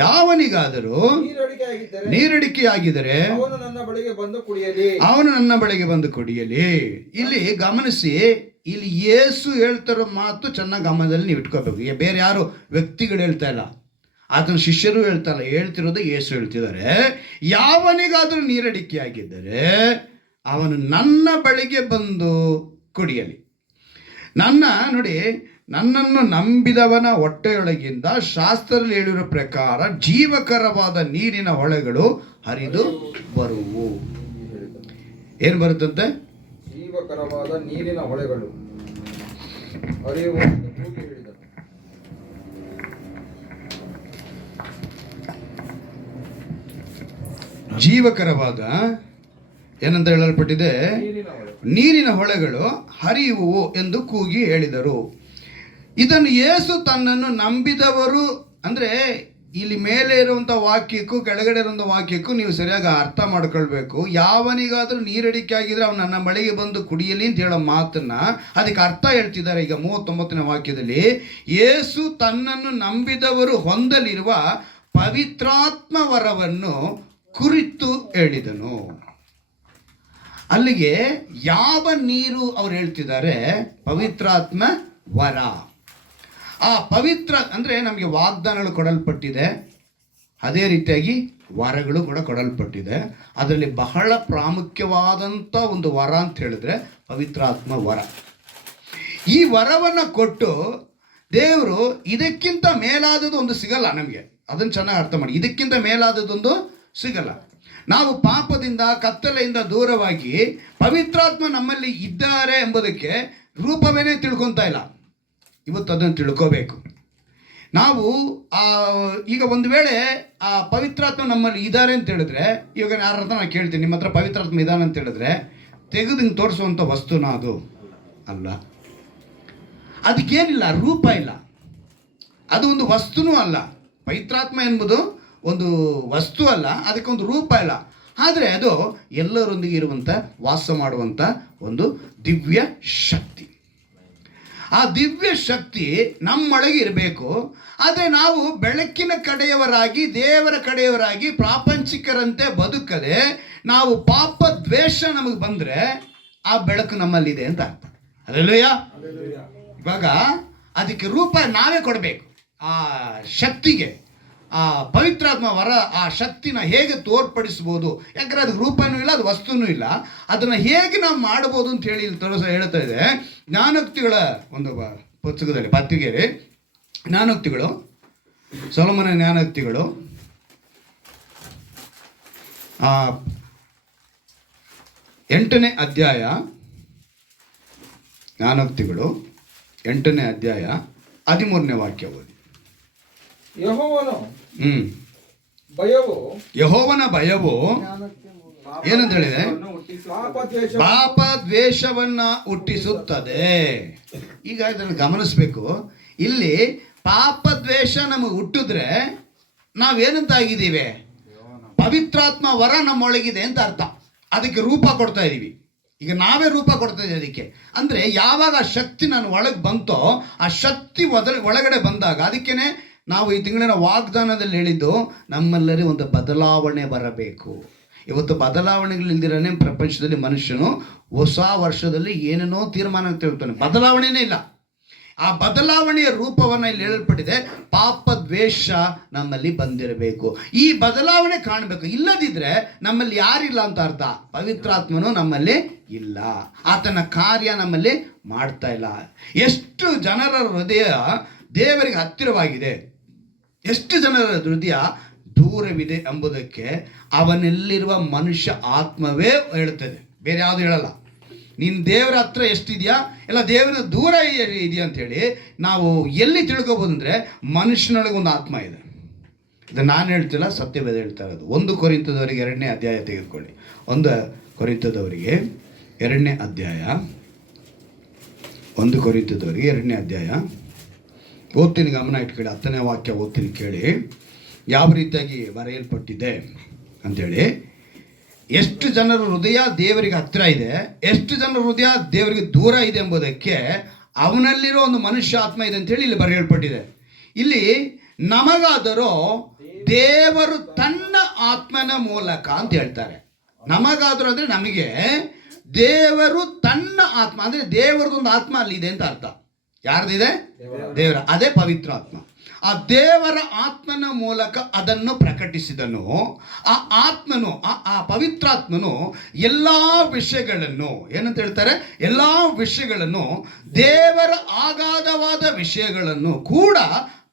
ಯಾವನಿಗಾದರೂ ನೀರಡಿಕೆಯಾಗಿದ್ದರೆ ಅವನು ನನ್ನ ಬಳಿಗೆ ಬಂದು ಕುಡಿಯಲಿ. ಇಲ್ಲಿ ಗಮನಿಸಿ, ಇಲ್ಲಿ ಯೇಸು ಹೇಳ್ತಿರೋ ಮಾತು ಚೆನ್ನಾಗಿ ಗಮನದಲ್ಲಿ ನೀವು ಇಟ್ಕೋಬೇಕು. ಬೇರೆ ಯಾರು ವ್ಯಕ್ತಿಗಳು ಹೇಳ್ತಾ ಇಲ್ಲ, ಆತನ ಶಿಷ್ಯರು ಹೇಳ್ತಾ ಇಲ್ಲ, ಹೇಳ್ತಿರೋದು ಯೇಸು ಹೇಳ್ತಿದ್ದಾರೆ. ಯಾವನಿಗಾದರೂ ನೀರಡಿಕೆಯಾಗಿದ್ದರೆ ಅವನು ನನ್ನ ಬಳಿಗೆ ಬಂದು ಕುಡಿಯಲಿ. ನೋಡಿ, ನನ್ನನ್ನು ನಂಬಿದವನ ಹೊಟ್ಟೆಯೊಳಗಿಂದ ಶಾಸ್ತ್ರದಲ್ಲಿ ಹೇಳಿರೋ ಪ್ರಕಾರ ಜೀವಕರವಾದ ನೀರಿನ ಹೊಳೆಗಳು ಹರಿದು ಬರುವು. ಏನು ಬರುತ್ತಂತೆ? ಜೀವಕರವಾದ ನೀರಿನ ಹೊಳೆಗಳು ಹರಿಯುವ. ಜೀವಕರವಾದ ಏನಂತ ಹೇಳಲ್ಪಟ್ಟಿದೆ? ನೀರಿನ ಹೊಳೆಗಳು ಹರಿಯುವು ಎಂದು ಕೂಗಿ ಹೇಳಿದರು. ಇದನ್ನು ಯೇಸು ತನ್ನನ್ನು ನಂಬಿದವರು, ಅಂದರೆ ಇಲ್ಲಿ ಮೇಲೆ ಇರುವಂಥ ವಾಕ್ಯಕ್ಕೂ ಕೆಳಗಡೆ ಇರುವಂಥ ವಾಕ್ಯಕ್ಕೂ ನೀವು ಸರಿಯಾಗಿ ಅರ್ಥ ಮಾಡ್ಕೊಳ್ಬೇಕು. ಯಾವನಿಗಾದರೂ ನೀರಡಿಕೆ ಆಗಿದ್ರೆ ಅವನು ನನ್ನ ಬಳಿಗೆ ಬಂದು ಕುಡಿಯಲಿ ಅಂತ ಹೇಳೋ ಮಾತನ್ನ ಅದಕ್ಕೆ ಅರ್ಥ ಹೇಳ್ತಿದ್ದಾರೆ. ಈಗ 39ನೇ ವಾಕ್ಯದಲ್ಲಿ ಯೇಸು ತನ್ನನ್ನು ನಂಬಿದವರು ಹೊಂದಲಿರುವ ಪವಿತ್ರಾತ್ಮ ವರವನ್ನು ಕುರಿತು ಹೇಳಿದನು. ಅಲ್ಲಿಗೆ ಯಾವ ನೀರು ಅವ್ರು ಹೇಳ್ತಿದ್ದಾರೆ? ಪವಿತ್ರಾತ್ಮ ವರ. ಆ ಪವಿತ್ರ ಅಂದರೆ ನಮಗೆ ವಾಗ್ದಾನಗಳು ಕೊಡಲ್ಪಟ್ಟಿದೆ, ಅದೇ ರೀತಿಯಾಗಿ ವರಗಳು ಕೂಡ ಕೊಡಲ್ಪಟ್ಟಿದೆ. ಅದರಲ್ಲಿ ಬಹಳ ಪ್ರಾಮುಖ್ಯವಾದಂಥ ಒಂದು ವರ ಅಂತ ಹೇಳಿದ್ರೆ ಪವಿತ್ರಾತ್ಮ ವರ. ಈ ವರವನ್ನು ಕೊಟ್ಟು ದೇವರು ಇದಕ್ಕಿಂತ ಮೇಲಾದದ್ದು ಒಂದು ಸಿಗಲ್ಲ ನಮಗೆ. ಅದನ್ನು ಚೆನ್ನಾಗಿ ಅರ್ಥ ಮಾಡಿ. ಇದಕ್ಕಿಂತ ಮೇಲಾದದ್ದೊಂದು ಸಿಗಲ್ಲ. ನಾವು ಪಾಪದಿಂದ ಕತ್ತಲೆಯಿಂದ ದೂರವಾಗಿ ಪವಿತ್ರಾತ್ಮ ನಮ್ಮಲ್ಲಿ ಇದ್ದಾರೆ ಎಂಬುದಕ್ಕೆ ರೂಪವೇನೇ ತಿಳ್ಕೊತಾ ಇಲ್ಲ. ಇವತ್ತು ಅದನ್ನು ತಿಳ್ಕೋಬೇಕು ನಾವು. ಈಗ ಒಂದು ವೇಳೆ ಆ ಪವಿತ್ರಾತ್ಮ ನಮ್ಮಲ್ಲಿ ಇದ್ದಾರೆ ಅಂತ ಹೇಳಿದ್ರೆ, ಇವಾಗ ಯಾರ ಹತ್ರ ನಾನು ಕೇಳ್ತೀನಿ, ನಿಮ್ಮ ಹತ್ರ ಪವಿತ್ರಾತ್ಮ ಇದ್ದಾನೆ ಅಂತ ಹೇಳಿದ್ರೆ ತೆಗೆದು ಹಿಂಗೆ ತೋರಿಸುವಂಥ ವಸ್ತುನ ಅದು ಅಲ್ಲ. ಅದಕ್ಕೇನಿಲ್ಲ, ರೂಪ ಇಲ್ಲ, ಅದು ಒಂದು ವಸ್ತುನೂ ಅಲ್ಲ. ಪವಿತ್ರಾತ್ಮ ಎಂಬುದು ಒಂದು ವಸ್ತು ಅಲ್ಲ, ಅದಕ್ಕೊಂದು ರೂಪ ಇಲ್ಲ. ಆದರೆ ಅದು ಎಲ್ಲರೊಂದಿಗೆ ಇರುವಂಥ, ವಾಸ ಮಾಡುವಂಥ ಒಂದು ದಿವ್ಯ ಶಕ್ತಿ. ಆ ದಿವ್ಯ ಶಕ್ತಿ ನಮ್ಮೊಳಗೆ ಇರಬೇಕು. ಆದರೆ ನಾವು ಬೆಳಕಿನ ಕಡೆಯವರಾಗಿ, ದೇವರ ಕಡೆಯವರಾಗಿ, ಪ್ರಾಪಂಚಿಕರಂತೆ ಬದುಕದೆ ನಾವು ಪಾಪ ದ್ವೇಷ ನಮಗೆ ಬಂದರೆ ಆ ಬೆಳಕು ನಮ್ಮಲ್ಲಿದೆ ಅಂತ ಅರ್ಥ. ಅಲ್ಲೆಲ್ಲೂಯ್ಯ. ಇವಾಗ ಅದಕ್ಕೆ ರೂಪ ನಾವೇ ಕೊಡಬೇಕು. ಆ ಶಕ್ತಿಗೆ, ಆ ಪವಿತ್ರಾತ್ಮ ವರ, ಆ ಶಕ್ತಿನ ಹೇಗೆ ತೋರ್ಪಡಿಸ್ಬೋದು? ಯಾಕಂದರೆ ಅದಕ್ಕೆ ರೂಪನೂ ಇಲ್ಲ, ಅದು ವಸ್ತುನೂ ಇಲ್ಲ. ಅದನ್ನು ಹೇಗೆ ನಾವು ಮಾಡ್ಬೋದು ಅಂತ ಹೇಳಿ ಹೇಳ್ತಾ ಇದೆ. ಜ್ಞಾನೋಕ್ತಿಗಳ ಒಂದು ಪುಸ್ತಕದಲ್ಲಿ, ಪತ್ರಿಕೆಯಲ್ಲಿ ಜ್ಞಾನೋಕ್ತಿಗಳು, ಸೊಲೊಮೋನ ಜ್ಞಾನೋಕ್ತಿಗಳು 8ನೇ ಅಧ್ಯಾಯ, ಜ್ಞಾನೋಕ್ತಿಗಳು 8ನೇ ಅಧ್ಯಾಯ 13ನೇ ವಾಕ್ಯ ಓದಿ. ಯೆಹೋವನ ಭಯವು ಏನಂತ ಹೇಳಿದೆ? ಪಾಪ ದ್ವೇಷವನ್ನ ಹುಟ್ಟಿಸುತ್ತದೆ. ಈಗ ಇದನ್ನು ಗಮನಿಸ್ಬೇಕು. ಇಲ್ಲಿ ಪಾಪ ದ್ವೇಷ ನಮಗೆ ಹುಟ್ಟಿದ್ರೆ ನಾವೇನಂತ ಆಗಿದ್ದೀವಿ? ಪವಿತ್ರಾತ್ಮ ವರ ನಮ್ಮೊಳಗಿದೆ ಅಂತ ಅರ್ಥ. ಅದಕ್ಕೆ ರೂಪ ಕೊಡ್ತಾ ಇದ್ದೀವಿ. ಈಗ ನಾವೇ ರೂಪ ಕೊಡ್ತಾ ಇದ್ದೀವಿ ಅದಕ್ಕೆ. ಅಂದರೆ ಯಾವಾಗ ಆ ಶಕ್ತಿ ನನ್ನ ಒಳಗೆ ಬಂತೋ, ಆ ಶಕ್ತಿ ಒಳಗಡೆ ಬಂದಾಗ, ಅದಕ್ಕೇನೆ ನಾವು ಈ ತಿಂಗಳಿನ ವಾಗ್ದಾನದಲ್ಲಿ ಹೇಳಿದ್ದು, ನಮ್ಮೆಲ್ಲರೂ ಒಂದು ಬದಲಾವಣೆ ಬರಬೇಕು. ಇವತ್ತು ಬದಲಾವಣೆಗಳಿಲ್ದಿರನೇ ಪ್ರಪಂಚದಲ್ಲಿ ಮನುಷ್ಯನು ಹೊಸ ವರ್ಷದಲ್ಲಿ ಏನೇನೋ ತೀರ್ಮಾನ ತೆಗೆದುತಾನೆ, ಬದಲಾವಣೆನೇ ಇಲ್ಲ. ಆ ಬದಲಾವಣೆಯ ರೂಪವನ್ನು ಇಲ್ಲಿ ಹೇಳಲ್ಪಟ್ಟಿದೆ. ಪಾಪ ದ್ವೇಷ ನಮ್ಮಲ್ಲಿ ಬಂದಿರಬೇಕು. ಈ ಬದಲಾವಣೆ ಕಾಣಬೇಕು. ಇಲ್ಲದಿದ್ದರೆ ನಮ್ಮಲ್ಲಿ ಯಾರಿಲ್ಲ ಅಂತ ಅರ್ಥ. ಪವಿತ್ರಾತ್ಮನು ನಮ್ಮಲ್ಲಿ ಇಲ್ಲ, ಆತನ ಕಾರ್ಯ ನಮ್ಮಲ್ಲಿ ಮಾಡ್ತಾ ಇಲ್ಲ. ಎಷ್ಟು ಜನರ ಹೃದಯ ದೇವರಿಗೆ ಹತ್ತಿರವಾಗಿದೆ, ಎಷ್ಟು ಜನರ ಹೃದಯ ದೂರವಿದೆ ಎಂಬುದಕ್ಕೆ ಅವನಲ್ಲಿರುವ ಮನುಷ್ಯ ಆತ್ಮವೇ ಹೇಳುತ್ತದೆ, ಬೇರೆ ಯಾವುದು ಹೇಳಲ್ಲ. ನೀನು ದೇವರ ಹತ್ರ ಎಷ್ಟಿದೆಯಾ, ಎಲ್ಲ ದೇವರ ದೂರ ಇದೆಯಾ ಅಂಥೇಳಿ ನಾವು ಎಲ್ಲಿ ತಿಳ್ಕೊಬೋದು ಅಂದರೆ, ಮನುಷ್ಯನೊಳಗೆ ಒಂದು ಆತ್ಮ ಇದೆ. ಇದು ನಾನು ಹೇಳ್ತಿಲ್ಲ, ಸತ್ಯವೇದ ಹೇಳ್ತಾ ಇರೋದು. 1 ಕೊರಿಂಥದವರಿಗೆ 2ನೇ ಅಧ್ಯಾಯ ತೆಗೆದುಕೊಳ್ಳಿ. 1 ಕೊರಿಂಥದವರಿಗೆ 2ನೇ ಅಧ್ಯಾಯ 1 ಕೊರಿಂಥದವರಿಗೆ 2ನೇ ಅಧ್ಯಾಯ ಓದ್ತೀನಿ, ಗಮನ ಇಟ್ಕೊಳ್ಳಿ. 10ನೇ ವಾಕ್ಯ ಓದ್ತೀನಿ, ಕೇಳಿ. ಯಾವ ರೀತಿಯಾಗಿ ಬರೆಯಲ್ಪಟ್ಟಿದೆ ಅಂಥೇಳಿ. ಎಷ್ಟು ಜನರ ಹೃದಯ ದೇವರಿಗೆ ಹತ್ತಿರ ಇದೆ, ಎಷ್ಟು ಜನರ ಹೃದಯ ದೇವರಿಗೆ ದೂರ ಇದೆ ಎಂಬುದಕ್ಕೆ ಅವನಲ್ಲಿರೋ ಒಂದು ಮನುಷ್ಯ ಆತ್ಮ ಇದೆ ಅಂತೇಳಿ ಇಲ್ಲಿ ಬರೆಯಲ್ಪಟ್ಟಿದೆ. ಇಲ್ಲಿ ನಮಗಾದರೂ ದೇವರು ತನ್ನ ಆತ್ಮನ ಮೂಲಕ ಅಂತ ಹೇಳ್ತಾರೆ. ನಮಗಾದರೂ ಅಂದರೆ ನಮಗೆ ದೇವರು ತನ್ನ ಆತ್ಮ, ಅಂದರೆ ದೇವರದೊಂದು ಆತ್ಮ ಅಲ್ಲಿದೆ ಅಂತ ಅರ್ಥ. ಯಾರ್ದಿದೆ? ದೇವರ. ಅದೇ ಪವಿತ್ರ ಆತ್ಮ. ಆ ದೇವರ ಆತ್ಮನ ಮೂಲಕ ಅದನ್ನು ಪ್ರಕಟಿಸಿದನು. ಆ ಆತ್ಮನು, ಆ ಪವಿತ್ರಾತ್ಮನು ಎಲ್ಲ ವಿಷಯಗಳನ್ನು ಏನಂತ ಹೇಳ್ತಾರೆ, ಎಲ್ಲ ವಿಷಯಗಳನ್ನು, ದೇವರ ಅಗಾಧವಾದ ವಿಷಯಗಳನ್ನು ಕೂಡ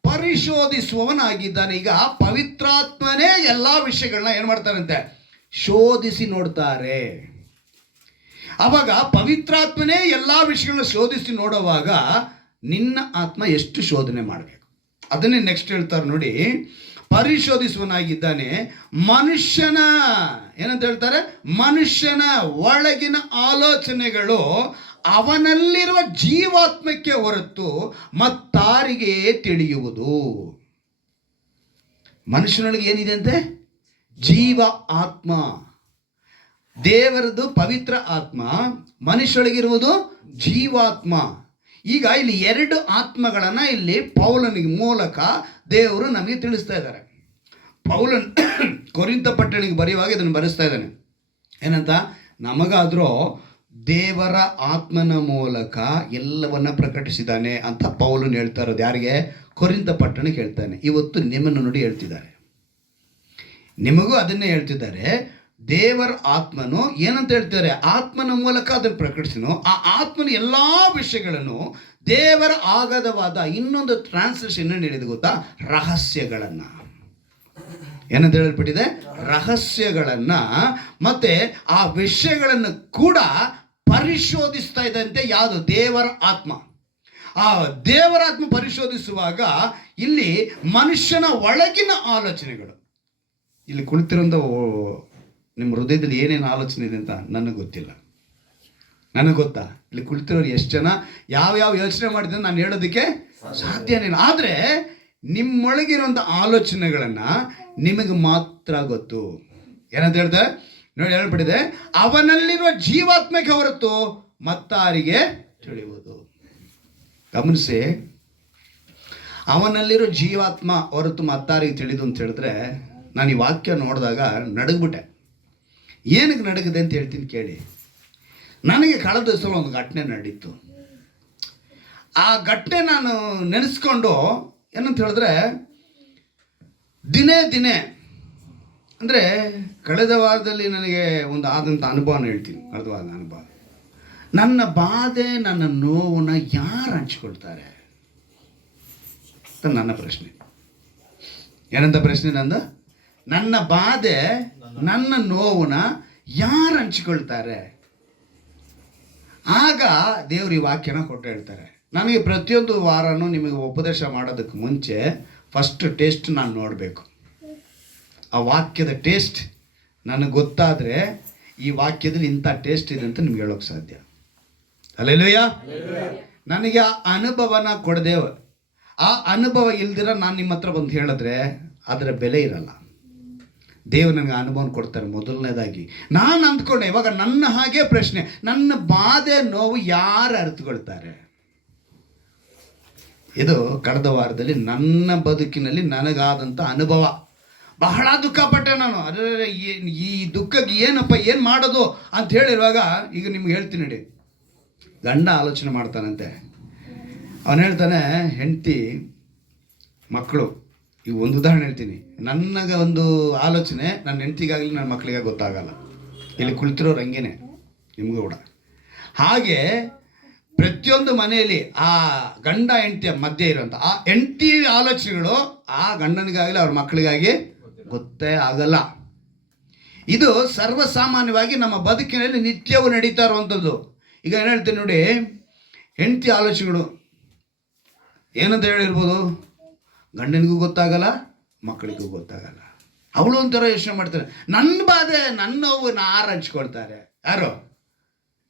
ಪರಿಶೋಧಿಸುವವನಾಗಿದ್ದಾನೆ. ಈಗ ಪವಿತ್ರಾತ್ಮನೇ ಎಲ್ಲ ವಿಷಯಗಳನ್ನ ಏನು ಮಾಡ್ತಾರಂತೆ, ಶೋಧಿಸಿ ನೋಡ್ತಾರೆ. ಅವಾಗ ಪವಿತ್ರಾತ್ಮನೇ ಎಲ್ಲ ವಿಷಯಗಳನ್ನ ಶೋಧಿಸಿ ನೋಡುವಾಗ ನಿನ್ನ ಆತ್ಮ ಎಷ್ಟು ಶೋಧನೆ ಮಾಡಬೇಕು ಅದನ್ನೇ ನೆಕ್ಸ್ಟ್ ಹೇಳ್ತಾರೆ ನೋಡಿ. ಪರಿಶೋಧಿಸುವನಾಗಿದ್ದಾನೆ. ಮನುಷ್ಯನ ಏನಂತ ಹೇಳ್ತಾರೆ, ಮನುಷ್ಯನ ಒಳಗಿನ ಆಲೋಚನೆಗಳು ಅವನಲ್ಲಿರುವ ಜೀವಾತ್ಮಕ್ಕೆ ಹೊರತು ಮತ್ತಾರಿಗೆ ತಿಳಿಯುವುದು. ಮನುಷ್ಯನೊಳಗೆ ಏನಿದೆ ಅಂತೆ? ಜೀವ ಆತ್ಮ. ದೇವರದು ಪವಿತ್ರ ಆತ್ಮ, ಮನುಷ್ಯೊಳಗಿರುವುದು ಜೀವಾತ್ಮ. ಈಗ ಇಲ್ಲಿ 2 ಆತ್ಮಗಳನ್ನು ಇಲ್ಲಿ ಪೌಲನಿಗೆ ಮೂಲಕ ದೇವರು ನಮಗೆ ತಿಳಿಸ್ತಾ ಇದ್ದಾರೆ. ಪೌಲನ್ ಕೊರಿಂಥ ಪಟ್ಟಣಿಗೆ ಬರೆಯುವಾಗ ಇದನ್ನು ಬರೆಸ್ತಾ ಇದ್ದಾನೆ. ಏನಂತ? ನಮಗಾದರೂ ದೇವರ ಆತ್ಮನ ಮೂಲಕ ಎಲ್ಲವನ್ನ ಪ್ರಕಟಿಸಿದ್ದಾನೆ ಅಂತ ಪೌಲನ್ ಹೇಳ್ತಾ ಇರೋದು. ಯಾರಿಗೆ? ಕೊರಿಂಥ ಪಟ್ಟಣಕ್ಕೆ ಹೇಳ್ತಾನೆ. ಇವತ್ತು ನಿಮ್ಮನ್ನು ನೋಡಿ ಹೇಳ್ತಿದ್ದಾರೆ, ನಿಮಗೂ ಅದನ್ನೇ ಹೇಳ್ತಿದ್ದಾರೆ. ದೇವರ ಆತ್ಮನು ಏನಂತ ಹೇಳ್ತಾರೆ, ಆತ್ಮನ ಮೂಲಕ ಅದನ್ನು ಪ್ರಕಟಿಸಿನು. ಆ ಆತ್ಮನ ಎಲ್ಲ ವಿಷಯಗಳನ್ನು ದೇವರ ಆಗಾಧವಾದ, ಇನ್ನೊಂದು ಟ್ರಾನ್ಸ್ಲೇಷನ್ ಏನು ಹೇಳಿದೆ ಗೊತ್ತಾ, ರಹಸ್ಯಗಳನ್ನು. ಏನಂತ ಹೇಳಲ್ಪಟ್ಟಿದೆ? ರಹಸ್ಯಗಳನ್ನು. ಮತ್ತೆ ಆ ವಿಷಯಗಳನ್ನು ಕೂಡ ಪರಿಶೋಧಿಸ್ತಾ ಇದ್ದಂತೆ ಯಾವುದು? ದೇವರ ಆತ್ಮ. ಆ ದೇವರ ಆತ್ಮ ಪರಿಶೋಧಿಸುವಾಗ ಇಲ್ಲಿ ಮನುಷ್ಯನ ಒಳಗಿನ ಆಲೋಚನೆಗಳು, ಇಲ್ಲಿ ಕುಳಿತಿರೋಂಥ ನಿಮ್ಮ ಹೃದಯದಲ್ಲಿ ಏನೇನು ಆಲೋಚನೆ ಇದೆ ಅಂತ ನನಗೆ ಗೊತ್ತಿಲ್ಲ. ನನಗೆ ಗೊತ್ತಾ? ಇಲ್ಲಿ ಕುಳಿತಿರೋರು ಎಷ್ಟು ಜನ ಯಾವ ಯೋಚನೆ ಮಾಡಿದ್ರೆ ನಾನು ಹೇಳೋದಕ್ಕೆ ಸಾಧ್ಯನೇ ಇಲ್ಲ. ಆದರೆ ನಿಮ್ಮೊಳಗಿರುವಂಥ ಆಲೋಚನೆಗಳನ್ನು ನಿಮಗೆ ಮಾತ್ರ ಗೊತ್ತು. ಏನಂತ ಹೇಳ್ತಾರೆ ನೋಡಿ, ಹೇಳ್ಬಿಟ್ಟಿದೆ, ಅವನಲ್ಲಿರುವ ಜೀವಾತ್ಮಕ್ಕೆ ಹೊರತು ಮತ್ತಾರಿಗೆ ತಿಳಿಯುವುದು. ಗಮನಿಸಿ, ಅವನಲ್ಲಿರೋ ಜೀವಾತ್ಮ ಹೊರತು ಮತ್ತಾರಿಗೆ ತಿಳಿದು ಅಂತ ಹೇಳಿದ್ರೆ, ನಾನು ಈ ವಾಕ್ಯ ನೋಡಿದಾಗ ನಡಗ್ಬಿಟ್ಟೆ. ಏನಕ್ಕೆ ನಡಗಿದೆ ಅಂತ ಹೇಳ್ತೀನಿ ಕೇಳಿ. ನನಗೆ ಕಳೆದ ದಿವಸ ಒಂದು ಘಟನೆ ನಡೀತು. ಆ ಘಟನೆ ನಾನು ನೆನೆಸ್ಕೊಂಡು ಏನಂತ ಹೇಳಿದ್ರೆ, ದಿನೇ ಅಂದರೆ ಕಳೆದ ವಾರದಲ್ಲಿ ನನಗೆ ಒಂದು ಆದಂಥ ಅನುಭವನ ಹೇಳ್ತೀನಿ. ಕಳೆದ ವಾರದ ಅನುಭವ. ನನ್ನ ಬಾಧೆ, ನನ್ನ ನೋವನ್ನ ಯಾರು ಹಂಚ್ಕೊಳ್ತಾರೆ ಅಂತ ನನ್ನ ಪ್ರಶ್ನೆ. ಏನಂತ ಪ್ರಶ್ನೆ ನಂದು? ನನ್ನ ಬಾಧೆ, ನನ್ನ ನೋವನ್ನ ಯಾರು ಹಂಚಿಕೊಳ್ತಾರೆ? ಆಗ ದೇವ್ರ ಈ ವಾಕ್ಯನ ಕೊಟ್ಟು ಹೇಳ್ತಾರೆ. ನನಗೆ ಪ್ರತಿಯೊಂದು ವಾರನೂ ನಿಮಗೆ ಉಪದೇಶ ಮಾಡೋದಕ್ಕೆ ಮುಂಚೆ ಫಸ್ಟ್ ಟೇಸ್ಟ್ ನಾನು ನೋಡಬೇಕು. ಆ ವಾಕ್ಯದ ಟೇಸ್ಟ್ ನನಗೆ ಗೊತ್ತಾದರೆ ಈ ವಾಕ್ಯದಲ್ಲಿ ಇಂಥ ಟೇಸ್ಟ್ ಇದೆ ಅಂತ ನಿಮ್ಗೆ ಹೇಳೋಕ್ಕೆ ಸಾಧ್ಯ. ಹಲ್ಲೆಲೂಯಾ. ನನಗೆ ಆ ಅನುಭವನ ಕೊಡದೆ, ಆ ಅನುಭವ ಇಲ್ದಿರ ನಾನು ನಿಮ್ಮ ಹತ್ರ ಬಂದು ಹೇಳಿದ್ರೆ ಅದರ ಬೆಲೆ ಇರಲ್ಲ. ದೇವರು ನನಗೆ ಅನುಭವ ಕೊಡ್ತಾರೆ. ಮೊದಲನೇದಾಗಿ ನಾನು ಅಂದ್ಕೊಂಡೆ, ಇವಾಗ ನನ್ನ ಹಾಗೆ ಪ್ರಶ್ನೆ, ನನ್ನ ಬಾಧೆ ನೋವು ಯಾರು ಅರ್ಥಕೊಳ್ತಾರೆ? ಇದು ಕಳೆದ ವಾರದಲ್ಲಿ ನನ್ನ ಬದುಕಿನಲ್ಲಿ ನನಗಾದಂಥ ಅನುಭವ. ಬಹಳ ದುಃಖಪಟ್ಟೆ ನಾನು. ಅದೇ ಈ ದುಃಖಕ್ಕೆ ಏನಪ್ಪ ಏನು ಮಾಡೋದು ಅಂತ ಹೇಳಿರುವಾಗ ಈಗ ನಿಮ್ಗೆ ಹೇಳ್ತೀನಿ ನೋಡಿ. ಗಂಡ ಆಲೋಚನೆ ಮಾಡ್ತಾನಂತೆ. ಅವನು ಹೇಳ್ತಾನೆ, ಹೆಂಡತಿ ಮಕ್ಕಳು. ಈಗ ಒಂದು ಉದಾಹರಣೆ ಹೇಳ್ತೀನಿ. ನನಗೆ ಒಂದು ಆಲೋಚನೆ ನನ್ನ ಹೆಂಡತಿಗಾಗಲಿ ನನ್ನ ಮಕ್ಕಳಿಗೆ ಗೊತ್ತಾಗಲ್ಲ. ಇಲ್ಲಿ ಕುಳಿತಿರೋರು ಹಂಗೇನೆ, ನಿಮಗೂ ಕೂಡ ಹಾಗೆ. ಪ್ರತಿಯೊಂದು ಮನೆಯಲ್ಲಿ ಆ ಗಂಡ ಹೆಂಡತಿಯ ಮಧ್ಯೆ ಇರೋಂಥ ಆ ಹೆಂಡತಿ ಆಲೋಚನೆಗಳು ಆ ಗಂಡನಿಗಾಗಲಿ ಅವ್ರ ಮಕ್ಕಳಿಗಾಗಿ ಗೊತ್ತೇ ಆಗಲ್ಲ. ಇದು ಸರ್ವಸಾಮಾನ್ಯವಾಗಿ ನಮ್ಮ ಬದುಕಿನಲ್ಲಿ ನಿತ್ಯವೂ ನಡೀತಾ ಇರುವಂಥದ್ದು. ಈಗ ಏನು ಹೇಳ್ತೀನಿ ನೋಡಿ, ಹೆಂಡತಿ ಆಲೋಚನೆಗಳು ಏನಂತ ಹೇಳಿರ್ಬೋದು, ಗಂಡನಿಗೂ ಗೊತ್ತಾಗಲ್ಲ, ಮಕ್ಕಳಿಗೂ ಗೊತ್ತಾಗಲ್ಲ. ಅವಳು ಒಂಥರ ಯೋಚನೆ ಮಾಡ್ತಾರೆ, ನನ್ನ ಬಾಧೆ, ನನ್ನ ನೋವು ಯಾರು ಹಂಚ್ಕೊಳ್ತಾರೆ? ಯಾರು?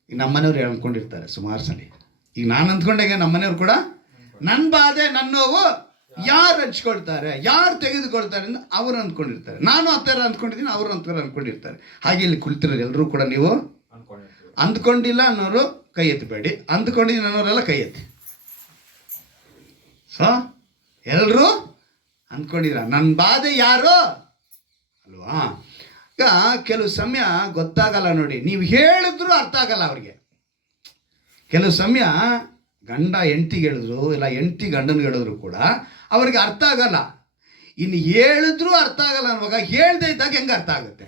ಈಗ ನಮ್ಮ ಮನೆಯವ್ರು ಹೇಳ್ಕೊಂಡಿರ್ತಾರೆ ಸುಮಾರು ಸಲ. ಈಗ ನಾನು ಅಂದ್ಕೊಂಡಾಗ ನಮ್ಮ ಮನೆಯವ್ರು ಕೂಡ ನನ್ನ ಬಾಧೆ ನನ್ನ ನೋವು ಯಾರು ಹಂಚ್ಕೊಳ್ತಾರೆ, ಯಾರು ತೆಗೆದುಕೊಳ್ತಾರೆ ಅಂತ ಅವ್ರು ಅಂದ್ಕೊಂಡಿರ್ತಾರೆ. ನಾನು ಆ ಥರ ಅಂದ್ಕೊಂಡಿದ್ದೀನಿ, ಅವರು ಅಂತರ ಅಂದ್ಕೊಂಡಿರ್ತಾರೆ. ಹಾಗೆ ಇಲ್ಲಿ ಕುಳಿತಿರೋರು ಎಲ್ಲರೂ ಕೂಡ ನೀವು ಅಂದ್ಕೊಂಡಿಲ್ಲ ಅನ್ನೋರು ಕೈ ಎತ್ತಬೇಡಿ, ಅಂದ್ಕೊಂಡಿದ್ದೀನಿ ಅನ್ನೋರೆಲ್ಲ ಕೈ ಎತ್ತಿ. ಸೊ ಎಲ್ಲರೂ ಅಂದ್ಕೊಂಡಿದ್ರ ನನ್ನ ಬಾಧೆ ಯಾರು ಅಲ್ವಾ. ಈಗ ಕೆಲವು ಸಮಯ ಗೊತ್ತಾಗಲ್ಲ ನೋಡಿ, ನೀವು ಹೇಳಿದ್ರು ಅರ್ಥ ಆಗಲ್ಲ ಅವ್ರಿಗೆ. ಕೆಲವು ಸಮಯ ಗಂಡ ಹೆಂಡ್ತಿಗೆ ಹೇಳಿದ್ರು, ಇಲ್ಲ ಹೆಂಡ್ತಿ ಗಂಡನಿಗೆ ಹೇಳಿದ್ರು ಕೂಡ ಅವ್ರಿಗೆ ಅರ್ಥ ಆಗಲ್ಲ. ಇನ್ನು ಹೇಳಿದ್ರು ಅರ್ಥ ಆಗಲ್ಲ ಅನ್ನುವಾಗ ಹೇಳ್ದೇ ಇದ್ದಾಗ ಹೆಂಗೆ ಅರ್ಥ ಆಗುತ್ತೆ?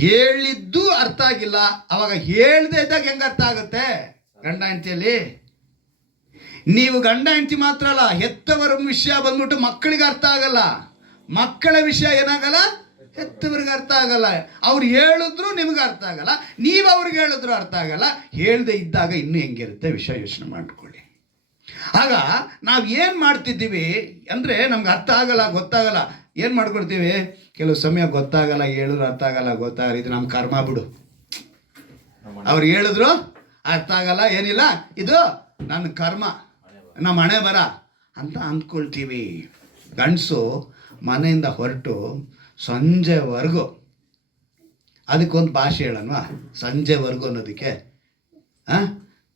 ಹೇಳಿದ್ದು ಅರ್ಥ ಆಗಿಲ್ಲ, ಅವಾಗ ಹೇಳ್ದೇ ಇದ್ದಾಗ ಹೆಂಗೆ ಅರ್ಥ ಆಗುತ್ತೆ? ಗಂಡ ಹೆಂಡ್ತಿಯಲ್ಲಿ ನೀವು ಗಂಡ ಹೆಂಡ್ತಿ ಮಾತ್ರ ಅಲ್ಲ, ಹೆತ್ತವರ ವಿಷಯ ಬಂದ್ಬಿಟ್ಟು ಮಕ್ಕಳಿಗೆ ಅರ್ಥ ಆಗಲ್ಲ, ಮಕ್ಕಳ ವಿಷಯ ಏನಾಗಲ್ಲ, ಹೆತ್ತವರಿಗೆ ಅರ್ಥ ಆಗಲ್ಲ. ಅವ್ರು ಹೇಳಿದ್ರು ನಿಮ್ಗೆ ಅರ್ಥ ಆಗಲ್ಲ, ನೀವು ಅವ್ರಿಗೆ ಹೇಳಿದ್ರು ಅರ್ಥ ಆಗಲ್ಲ. ಹೇಳ್ದೆ ಇದ್ದಾಗ ಇನ್ನೂ ಹೆಂಗಿರುತ್ತೆ ವಿಷಯ ಯೋಚನೆ ಮಾಡ್ಕೊಳ್ಳಿ. ಆಗ ನಾವು ಏನು ಮಾಡ್ತಿದ್ದೀವಿ ಅಂದರೆ ನಮ್ಗೆ ಅರ್ಥ ಆಗಲ್ಲ, ಗೊತ್ತಾಗಲ್ಲ, ಏನು ಮಾಡ್ಕೊಡ್ತೀವಿ? ಕೆಲವು ಸಮಯ ಗೊತ್ತಾಗಲ್ಲ, ಹೇಳಿದ್ರು ಅರ್ಥ ಆಗಲ್ಲ, ಗೊತ್ತಾಗಲ್ಲ, ಇದು ನಮ್ಮ ಕರ್ಮ ಬಿಡು, ಅವ್ರು ಹೇಳಿದ್ರು ಅರ್ಥ ಆಗಲ್ಲ, ಏನಿಲ್ಲ, ಇದು ನನ್ನ ಕರ್ಮ, ನಮ್ಮ ಹಣೆ ಬರ ಅಂತ ಅಂದ್ಕೊಳ್ತೀವಿ. ಗಂಡಸು ಮನೆಯಿಂದ ಹೊರಟು ಸಂಜೆವರೆಗೂ, ಅದಕ್ಕೊಂದು ಭಾಷೆ ಹೇಳಲ್ವಾ ಸಂಜೆವರೆಗೂ ಅನ್ನೋದಕ್ಕೆ,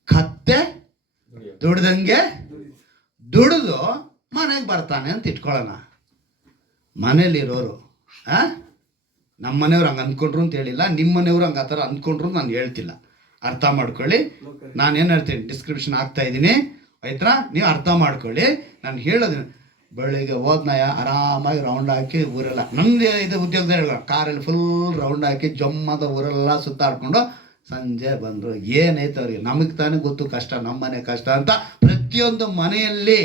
ಕತ್ತೆ ದುಡ್ದಂಗೆ ದುಡಿದು ಮನೆಗೆ ಬರ್ತಾನೆ ಅಂತ ಇಟ್ಕೊಳ್ಳೋಣ. ಮನೇಲಿರೋರು ನಮ್ಮ ಮನೆಯವ್ರು ಹಂಗೆ ಅಂದ್ಕೊಂಡ್ರು ಅಂತ ಹೇಳಿಲ್ಲ, ನಿಮ್ಮ ಮನೆಯವ್ರು ಹಂಗೆ ಆ ಥರ ಅಂದ್ಕೊಂಡ್ರು ನಾನು ಹೇಳ್ತಿಲ್ಲ, ಅರ್ಥ ಮಾಡ್ಕೊಳ್ಳಿ. ನಾನೇನು ಹೇಳ್ತೀನಿ ಡಿಸ್ಕ್ರಿಪ್ಷನ್ ಆಗ್ತಾ ಇದ್ದೀನಿ, ಆಯ್ತಾ? ನೀವು ಅರ್ಥ ಮಾಡ್ಕೊಳ್ಳಿ. ನಾನು ಹೇಳೋದು, ಬೆಳಿಗ್ಗೆ ಹೋದ್ನಯ ಆರಾಮಾಗಿ ರೌಂಡ್ ಹಾಕಿ ಊರೆಲ್ಲ, ನಮ್ಮದು ಇದು ಉದ್ಯೋಗದ ಹೇಳ, ಕಾರಲ್ಲಿ ಫುಲ್ ರೌಂಡ್ ಹಾಕಿ ಜಮ್ಮದ ಊರೆಲ್ಲ ಸುತ್ತಾಡ್ಕೊಂಡು ಸಂಜೆ ಬಂದರು. ಏನೈತೆ ಅವ್ರಿಗೆ, ನಮಗೆ ತಾನೇ ಗೊತ್ತು ಕಷ್ಟ, ನಮ್ಮ ಮನೆ ಕಷ್ಟ ಅಂತ. ಪ್ರತಿಯೊಂದು ಮನೆಯಲ್ಲಿ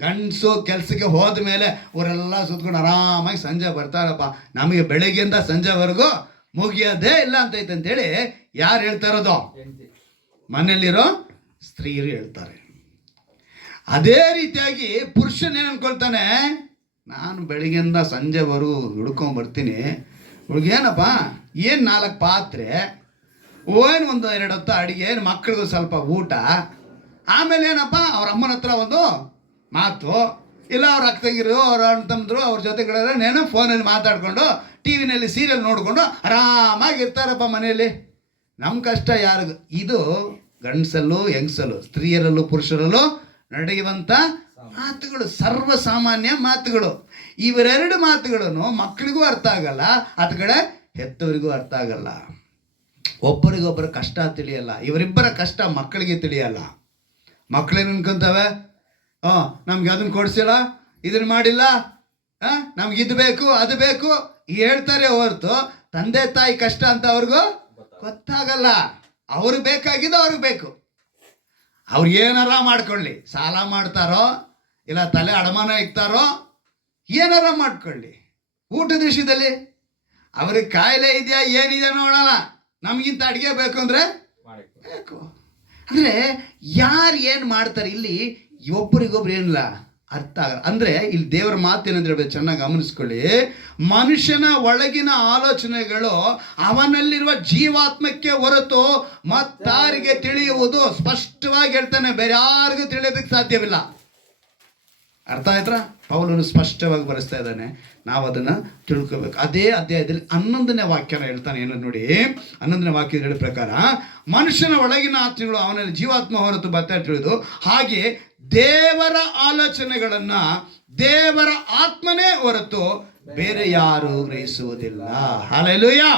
ಗಂಡಸು ಕೆಲಸಕ್ಕೆ ಹೋದ ಮೇಲೆ ಊರೆಲ್ಲ ಸುತ್ಕೊಂಡು ಆರಾಮಾಗಿ ಸಂಜೆ ಬರ್ತಾರಪ್ಪ. ನಮಗೆ ಬೆಳಗ್ಗೆಯಿಂದ ಸಂಜೆವರೆಗೂ ಮುಗಿಯೋದೇ ಇಲ್ಲ ಅಂತೈತೆ ಅಂತೇಳಿ ಯಾರು ಹೇಳ್ತಾ ಇರೋದು? ಮನೆಯಲ್ಲಿರೋ ಸ್ತ್ರೀಯರು ಹೇಳ್ತಾರೆ. ಅದೇ ರೀತಿಯಾಗಿ ಪುರುಷನ ಏನು ಅನ್ಕೊಳ್ತಾನೆ, ನಾನು ಬೆಳಗ್ಗೆಯಿಂದ ಸಂಜೆವರೆಗೂ ಹುಡ್ಕೊಂಬರ್ತೀನಿ, ಹುಡುಗೇನಪ್ಪ ಏನು 4 ಪಾತ್ರೆ, ಏನು ಒಂದು 2 ಹೊತ್ತು ಅಡುಗೆ, ಏನು ಮಕ್ಕಳಿಗೂ ಸ್ವಲ್ಪ ಊಟ, ಆಮೇಲೆ ಏನಪ್ಪ ಅವ್ರ ಅಮ್ಮನ ಹತ್ರ ಒಂದು ಮಾತು, ಇಲ್ಲ ಅವ್ರ ಅಕ್ಕ ತಂಗಿರು, ಅವ್ರ ಅಣ್ಣ ತಮ್ಮದ್ರು, ಅವ್ರ ಜೊತೆಗಳೇನೋ ಫೋನಲ್ಲಿ ಮಾತಾಡಿಕೊಂಡು ಟಿ ವಿನಲ್ಲಿ ಸೀರಿಯಲ್ ನೋಡಿಕೊಂಡು ಆರಾಮಾಗಿರ್ತಾರಪ್ಪ ಮನೆಯಲ್ಲಿ. ನಮ್ಮ ಕಷ್ಟ ಯಾರಿಗೂ? ಇದು ಗಂಡಸಲ್ಲೂ ಹೆಂಗಸಲ್ಲೂ, ಸ್ತ್ರೀಯರಲ್ಲೂ ಪುರುಷರಲ್ಲೂ ನಡೆಯುವಂಥ ಮಾತುಗಳು, ಸರ್ವಸಾಮಾನ್ಯ ಮಾತುಗಳು. ಇವೆರಡು ಮಾತುಗಳನ್ನು ಮಕ್ಕಳಿಗೂ ಅರ್ಥ ಆಗಲ್ಲ, ಅದ ಕಡೆ ಹೆತ್ತವರಿಗೂ ಅರ್ಥ ಆಗಲ್ಲ. ಒಬ್ಬರಿಗೊಬ್ಬರ ಕಷ್ಟ ತಿಳಿಯಲ್ಲ, ಇವರಿಬ್ಬರ ಕಷ್ಟ ಮಕ್ಕಳಿಗೆ ತಿಳಿಯಲ್ಲ. ಮಕ್ಕಳೇನು ಅನ್ಕೊಂತವೆ, ನಮ್ಗೆ ಅದನ್ನು ಕೊಡಿಸಿಲ್ಲ, ಇದನ್ನು ಮಾಡಿಲ್ಲ, ನಮ್ಗೆ ಇದು ಬೇಕು ಅದು ಬೇಕು ಹೇಳ್ತಾರೆ ಹೊರತು ತಂದೆ ತಾಯಿ ಕಷ್ಟ ಅಂತ ಅವ್ರಿಗೂ ಗೊತ್ತಾಗಲ್ಲ. ಅವ್ರಿಗೆ ಬೇಕಾಗಿದ್ದು ಅವ್ರಿಗೆ ಬೇಕು, ಅವ್ರು ಏನಾರ ಮಾಡ್ಕೊಳ್ಳಿ, ಸಾಲ ಮಾಡ್ತಾರೋ ಇಲ್ಲ ತಲೆ ಅಡಮಾನ ಇಕ್ತಾರೋ ಏನಾರ ಮಾಡ್ಕೊಳ್ಳಿ. ಊಟದ ವಿಷಯದಲ್ಲಿ ಅವ್ರಿಗೆ ಕಾಯಿಲೆ ಇದೆಯಾ ಏನಿದೆ ನೋಡೋಣ, ನಮಗಿಂತ ಅಡುಗೆ ಬೇಕು ಅಂದರೆ ಬೇಕು. ಅಂದರೆ ಯಾರು ಏನು ಮಾಡ್ತಾರೆ ಇಲ್ಲಿ ಒಬ್ಬರಿಗೊಬ್ರು ಏನಿಲ್ಲ ಅರ್ಥ ಆಗಲ್ಲ. ಅಂದರೆ ಇಲ್ಲಿ ದೇವರ ಮಾತೇನಂದ್ರೆ ಹೇಳ್ಬೇಕು, ಚೆನ್ನಾಗಿ ಗಮನಿಸ್ಕೊಳ್ಳಿ. ಮನುಷ್ಯನ ಒಳಗಿನ ಆಲೋಚನೆಗಳು ಅವನಲ್ಲಿರುವ ಜೀವಾತ್ಮಕ್ಕೆ ಹೊರತು ಮತ್ತಾರಿಗೆ ತಿಳಿಯುವುದು ಸ್ಪಷ್ಟವಾಗಿ ಹೇಳ್ತಾನೆ, ಬೇರೆ ಯಾರಿಗೂ ತಿಳಿಯೋದಕ್ಕೆ ಸಾಧ್ಯವಿಲ್ಲ. ಅರ್ಥ ಆಯ್ತಾ? ಪೌಲನು ಸ್ಪಷ್ಟವಾಗಿ ಬರೆಸ್ತಾ ಇದ್ದಾನೆ, ನಾವು ಅದನ್ನು ತಿಳ್ಕೋಬೇಕು. ಅದೇ ಅಧ್ಯಾಯದಲ್ಲಿ 11ನೇ ವಾಕ್ಯನ ಹೇಳ್ತಾನೆ, ಏನು ನೋಡಿ, 11ನೇ ವಾಕ್ಯದ ಹೇಳೋ ಪ್ರಕಾರ ಮನುಷ್ಯನ ಒಳಗಿನ ಆತ್ಮಗಳು ಅವನಲ್ಲಿ ಜೀವಾತ್ಮ ಹೊರತು ಬರ್ತಾ ತಿಳಿದು, ಹಾಗೆ ದೇವರ ಆಲೋಚನೆಗಳನ್ನು ದೇವರ ಆತ್ಮನೇ ಹೊರತು ಬೇರೆ ಯಾರು ಗ್ರಹಿಸುವುದಿಲ್ಲ. ಹಲ್ಲೆಲೂಯಾ.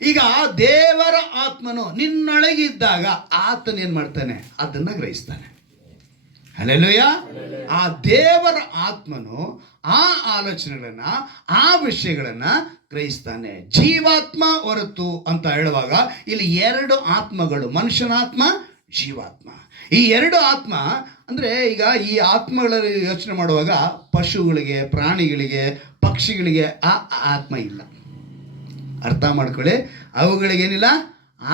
ಈಗ ದೇವರ ಆತ್ಮನು ನಿನ್ನೊಳಗಿದ್ದಾಗ ಆತನ ಏನು ಮಾಡ್ತಾನೆ, ಅದನ್ನು ಗ್ರಹಿಸ್ತಾನೆ. ಹಲ್ಲೆಲೂಯಾ. ಆ ದೇವರ ಆತ್ಮನು ಆ ಆಲೋಚನೆಗಳನ್ನ ಆ ವಿಷಯಗಳನ್ನ ಗ್ರಹಿಸ್ತಾನೆ. ಜೀವಾತ್ಮ ಹೊರತು ಅಂತ ಹೇಳುವಾಗ ಇಲ್ಲಿ 2 ಆತ್ಮಗಳು, ಮನುಷ್ಯನ ಆತ್ಮ, ಜೀವಾತ್ಮ. ಈ 2 ಆತ್ಮ ಅಂದರೆ ಈಗ ಈ ಆತ್ಮಗಳ ಯೋಚನೆ ಮಾಡುವಾಗ ಪಶುಗಳಿಗೆ, ಪ್ರಾಣಿಗಳಿಗೆ, ಪಕ್ಷಿಗಳಿಗೆ ಆ ಆತ್ಮ ಇಲ್ಲ. ಅರ್ಥ ಮಾಡ್ಕೊಳ್ಳಿ, ಅವುಗಳಿಗೇನಿಲ್ಲ,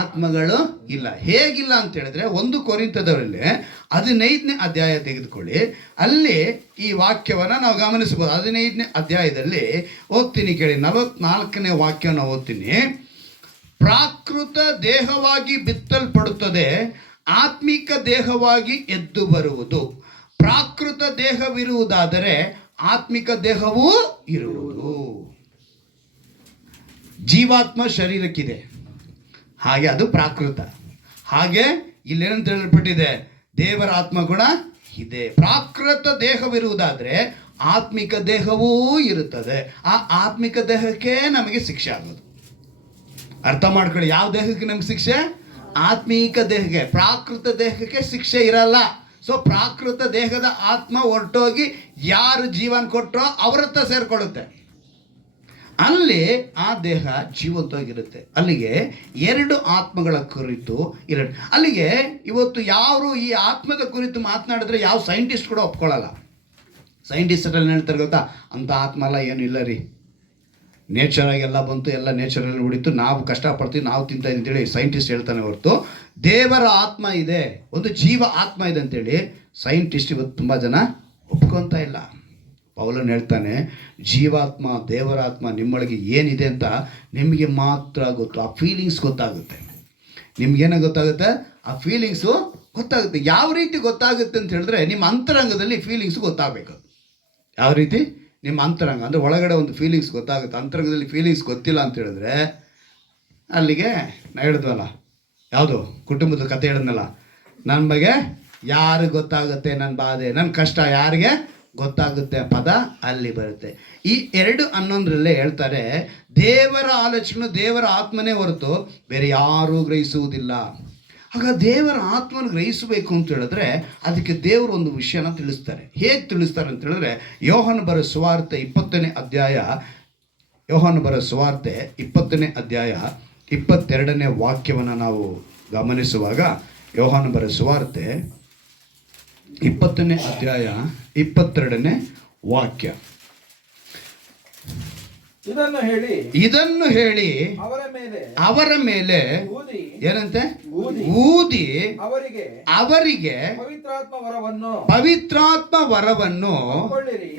ಆತ್ಮಗಳು ಇಲ್ಲ. ಹೇಗಿಲ್ಲ ಅಂತ ಹೇಳಿದ್ರೆ 1 ಕೊರಿಂಥದವರಲ್ಲಿ 15ನೇ ಅಧ್ಯಾಯ ತೆಗೆದುಕೊಳ್ಳಿ, ಅಲ್ಲಿ ಈ ವಾಕ್ಯವನ್ನು ನಾವು ಗಮನಿಸಬಹುದು. 15ನೇ ಅಧ್ಯಾಯದಲ್ಲಿ ಓದ್ತೀನಿ ಕೇಳಿ, 44ನೇ ವಾಕ್ಯನ ಓದ್ತೀನಿ. ಪ್ರಾಕೃತ ದೇಹವಾಗಿ ಬಿತ್ತಲ್ಪಡುತ್ತದೆ, ಆತ್ಮಿಕ ದೇಹವಾಗಿ ಎದ್ದು ಬರುವುದು. ಪ್ರಾಕೃತ ದೇಹವಿರುವುದಾದರೆ ಆತ್ಮಿಕ ದೇಹವೂ ಇರುವುದು. ಜೀವಾತ್ಮ ಶರೀರಕ್ಕಿದೆ, ಹಾಗೆ ಅದು ಪ್ರಾಕೃತ. ಹಾಗೆ ಇಲ್ಲೇನಂತ ಹೇಳಲ್ಪಟ್ಟಿದೆ, ದೇವರ ಆತ್ಮಗುಣ ಇದೆ. ಪ್ರಾಕೃತ ದೇಹವಿರುವುದಾದರೆ ಆತ್ಮಿಕ ದೇಹವೂ ಇರುತ್ತದೆ. ಆ ಆತ್ಮಿಕ ದೇಹಕ್ಕೆ ನಮಗೆ ಶಿಕ್ಷೆ ಆಗೋದು. ಅರ್ಥ ಮಾಡ್ಕೊಳ್ಳಿ, ಯಾವ ದೇಹಕ್ಕೆ ನಮ್ಗೆ ಶಿಕ್ಷೆ? ಆತ್ಮೀಕ ದೇಹಕ್ಕೆ. ಪ್ರಾಕೃತ ದೇಹಕ್ಕೆ ಶಿಕ್ಷೆ ಇರಲ್ಲ. ಸೊ ಪ್ರಾಕೃತ ದೇಹದ ಆತ್ಮ ಹೊರಟೋಗಿ ಯಾರು ಜೀವನ ಕೊಟ್ಟರೋ ಅವ್ರ ಹತ್ರ ಸೇರ್ಕೊಳ್ಳುತ್ತೆ. ಅಲ್ಲಿ ಆ ದೇಹ ಜೀವಂತವಾಗಿರುತ್ತೆ. ಅಲ್ಲಿಗೆ ಎರಡು ಆತ್ಮಗಳ ಕುರಿತು ಇರತ್ತೆ. ಅಲ್ಲಿಗೆ ಇವತ್ತು ಯಾರು ಈ ಆತ್ಮದ ಕುರಿತು ಮಾತನಾಡಿದ್ರೆ ಯಾವ ಸೈಂಟಿಸ್ಟ್ ಕೂಡ ಒಪ್ಕೊಳ್ಳಲ್ಲ. ಸೈಂಟಿಸ್ಟಲ್ಲಿ ಹೇಳ್ತಾರೆ ಗೊತ್ತಾ, ಅಂಥ ಆತ್ಮ ಎಲ್ಲ ಏನು ಇಲ್ಲ ರೀ, ನೇಚರಾಗಿ ಎಲ್ಲ ಬಂತು, ಎಲ್ಲ ನೇಚರಲ್ಲಿ ಉಳಿತು, ನಾವು ಕಷ್ಟಪಡ್ತೀವಿ, ನಾವು ತಿಂತಾ ಅಂತೇಳಿ ಸೈಂಟಿಸ್ಟ್ ಹೇಳ್ತಾನೆ ಹೊರತು ದೇವರ ಆತ್ಮ ಇದೆ, ಒಂದು ಜೀವ ಆತ್ಮ ಇದೆ ಅಂತೇಳಿ ಸೈಂಟಿಸ್ಟ್ ಇವತ್ತು ತುಂಬ ಜನ ಒಪ್ಕೊತಾ ಇಲ್ಲ. ಪೌಲನು ಹೇಳ್ತಾನೆ, ಜೀವಾತ್ಮ ದೇವರ ಆತ್ಮ ನಿಮ್ಮೊಳಗೆ ಏನಿದೆ ಅಂತ ನಿಮಗೆ ಮಾತ್ರ ಗೊತ್ತು. ಆ ಫೀಲಿಂಗ್ಸ್ ಗೊತ್ತಾಗುತ್ತೆ. ನಿಮ್ಗೇನೋ ಗೊತ್ತಾಗುತ್ತೆ, ಆ ಫೀಲಿಂಗ್ಸು ಗೊತ್ತಾಗುತ್ತೆ. ಯಾವ ರೀತಿ ಗೊತ್ತಾಗುತ್ತೆ ಅಂತ ಹೇಳಿದ್ರೆ, ನಿಮ್ಮ ಅಂತರಂಗದಲ್ಲಿ ಫೀಲಿಂಗ್ಸ್ ಗೊತ್ತಾಗಬೇಕು. ಯಾವ ರೀತಿ? ನಿಮ್ಮ ಅಂತರಂಗ ಅಂದರೆ ಒಳಗಡೆ ಒಂದು ಫೀಲಿಂಗ್ಸ್ ಗೊತ್ತಾಗುತ್ತೆ. ಅಂತರಂಗದಲ್ಲಿ ಫೀಲಿಂಗ್ಸ್ ಗೊತ್ತಿಲ್ಲ ಅಂತ ಹೇಳಿದ್ರೆ, ಅಲ್ಲಿಗೆ ನಾ ಹೇಳಿದ್ವಲ್ಲ, ಯಾವುದು ಕುಟುಂಬದ ಕತೆ ಹೇಳಿದ್ನಲ್ಲ, ನನ್ನ ಬಗ್ಗೆ ಯಾರಿಗೆ ಗೊತ್ತಾಗುತ್ತೆ, ನನ್ನ ಬಾಧೆ, ನನ್ನ ಕಷ್ಟ ಯಾರಿಗೆ ಗೊತ್ತಾಗುತ್ತೆ ಪದ ಅಲ್ಲಿ ಬರುತ್ತೆ. ಈ 2:11 ಹೇಳ್ತಾರೆ, ದೇವರ ಆಲೋಚನೆ ದೇವರ ಆತ್ಮನೇ ಹೊರತು ಬೇರೆ ಯಾರೂ ಗ್ರಹಿಸುವುದಿಲ್ಲ. ಆಗ ದೇವರ ಆತ್ಮನ ಗ್ರಹಿಸಬೇಕು ಅಂತ ಹೇಳಿದ್ರೆ ಅದಕ್ಕೆ ದೇವರು ಒಂದು ವಿಷಯನ ತಿಳಿಸ್ತಾರೆ. ಹೇಗೆ ತಿಳಿಸ್ತಾರೆ ಅಂತ ಹೇಳಿದ್ರೆ, ಯೋಹಾನ ಬರೆದ ಸುವಾರ್ತೆ 20ನೇ ಅಧ್ಯಾಯ, ಯೋಹಾನ ಬರೆದ ಸುವಾರ್ತೆ 20ನೇ ಅಧ್ಯಾಯ 22ನೇ ವಾಕ್ಯವನ್ನು ನಾವು ಗಮನಿಸುವಾಗ, ಯೋಹಾನ ಬರೆದ ಸುವಾರ್ತೆ 20ನೇ ಅಧ್ಯಾಯ 22ನೇ ವಾಕ್ಯ. ಇದನ್ನು ಹೇಳಿ ಅವರ ಮೇಲೆ ಏನಂತೆ ಊದಿ ಅವರಿಗೆ ಪವಿತ್ರಾತ್ಮ ವರವನ್ನು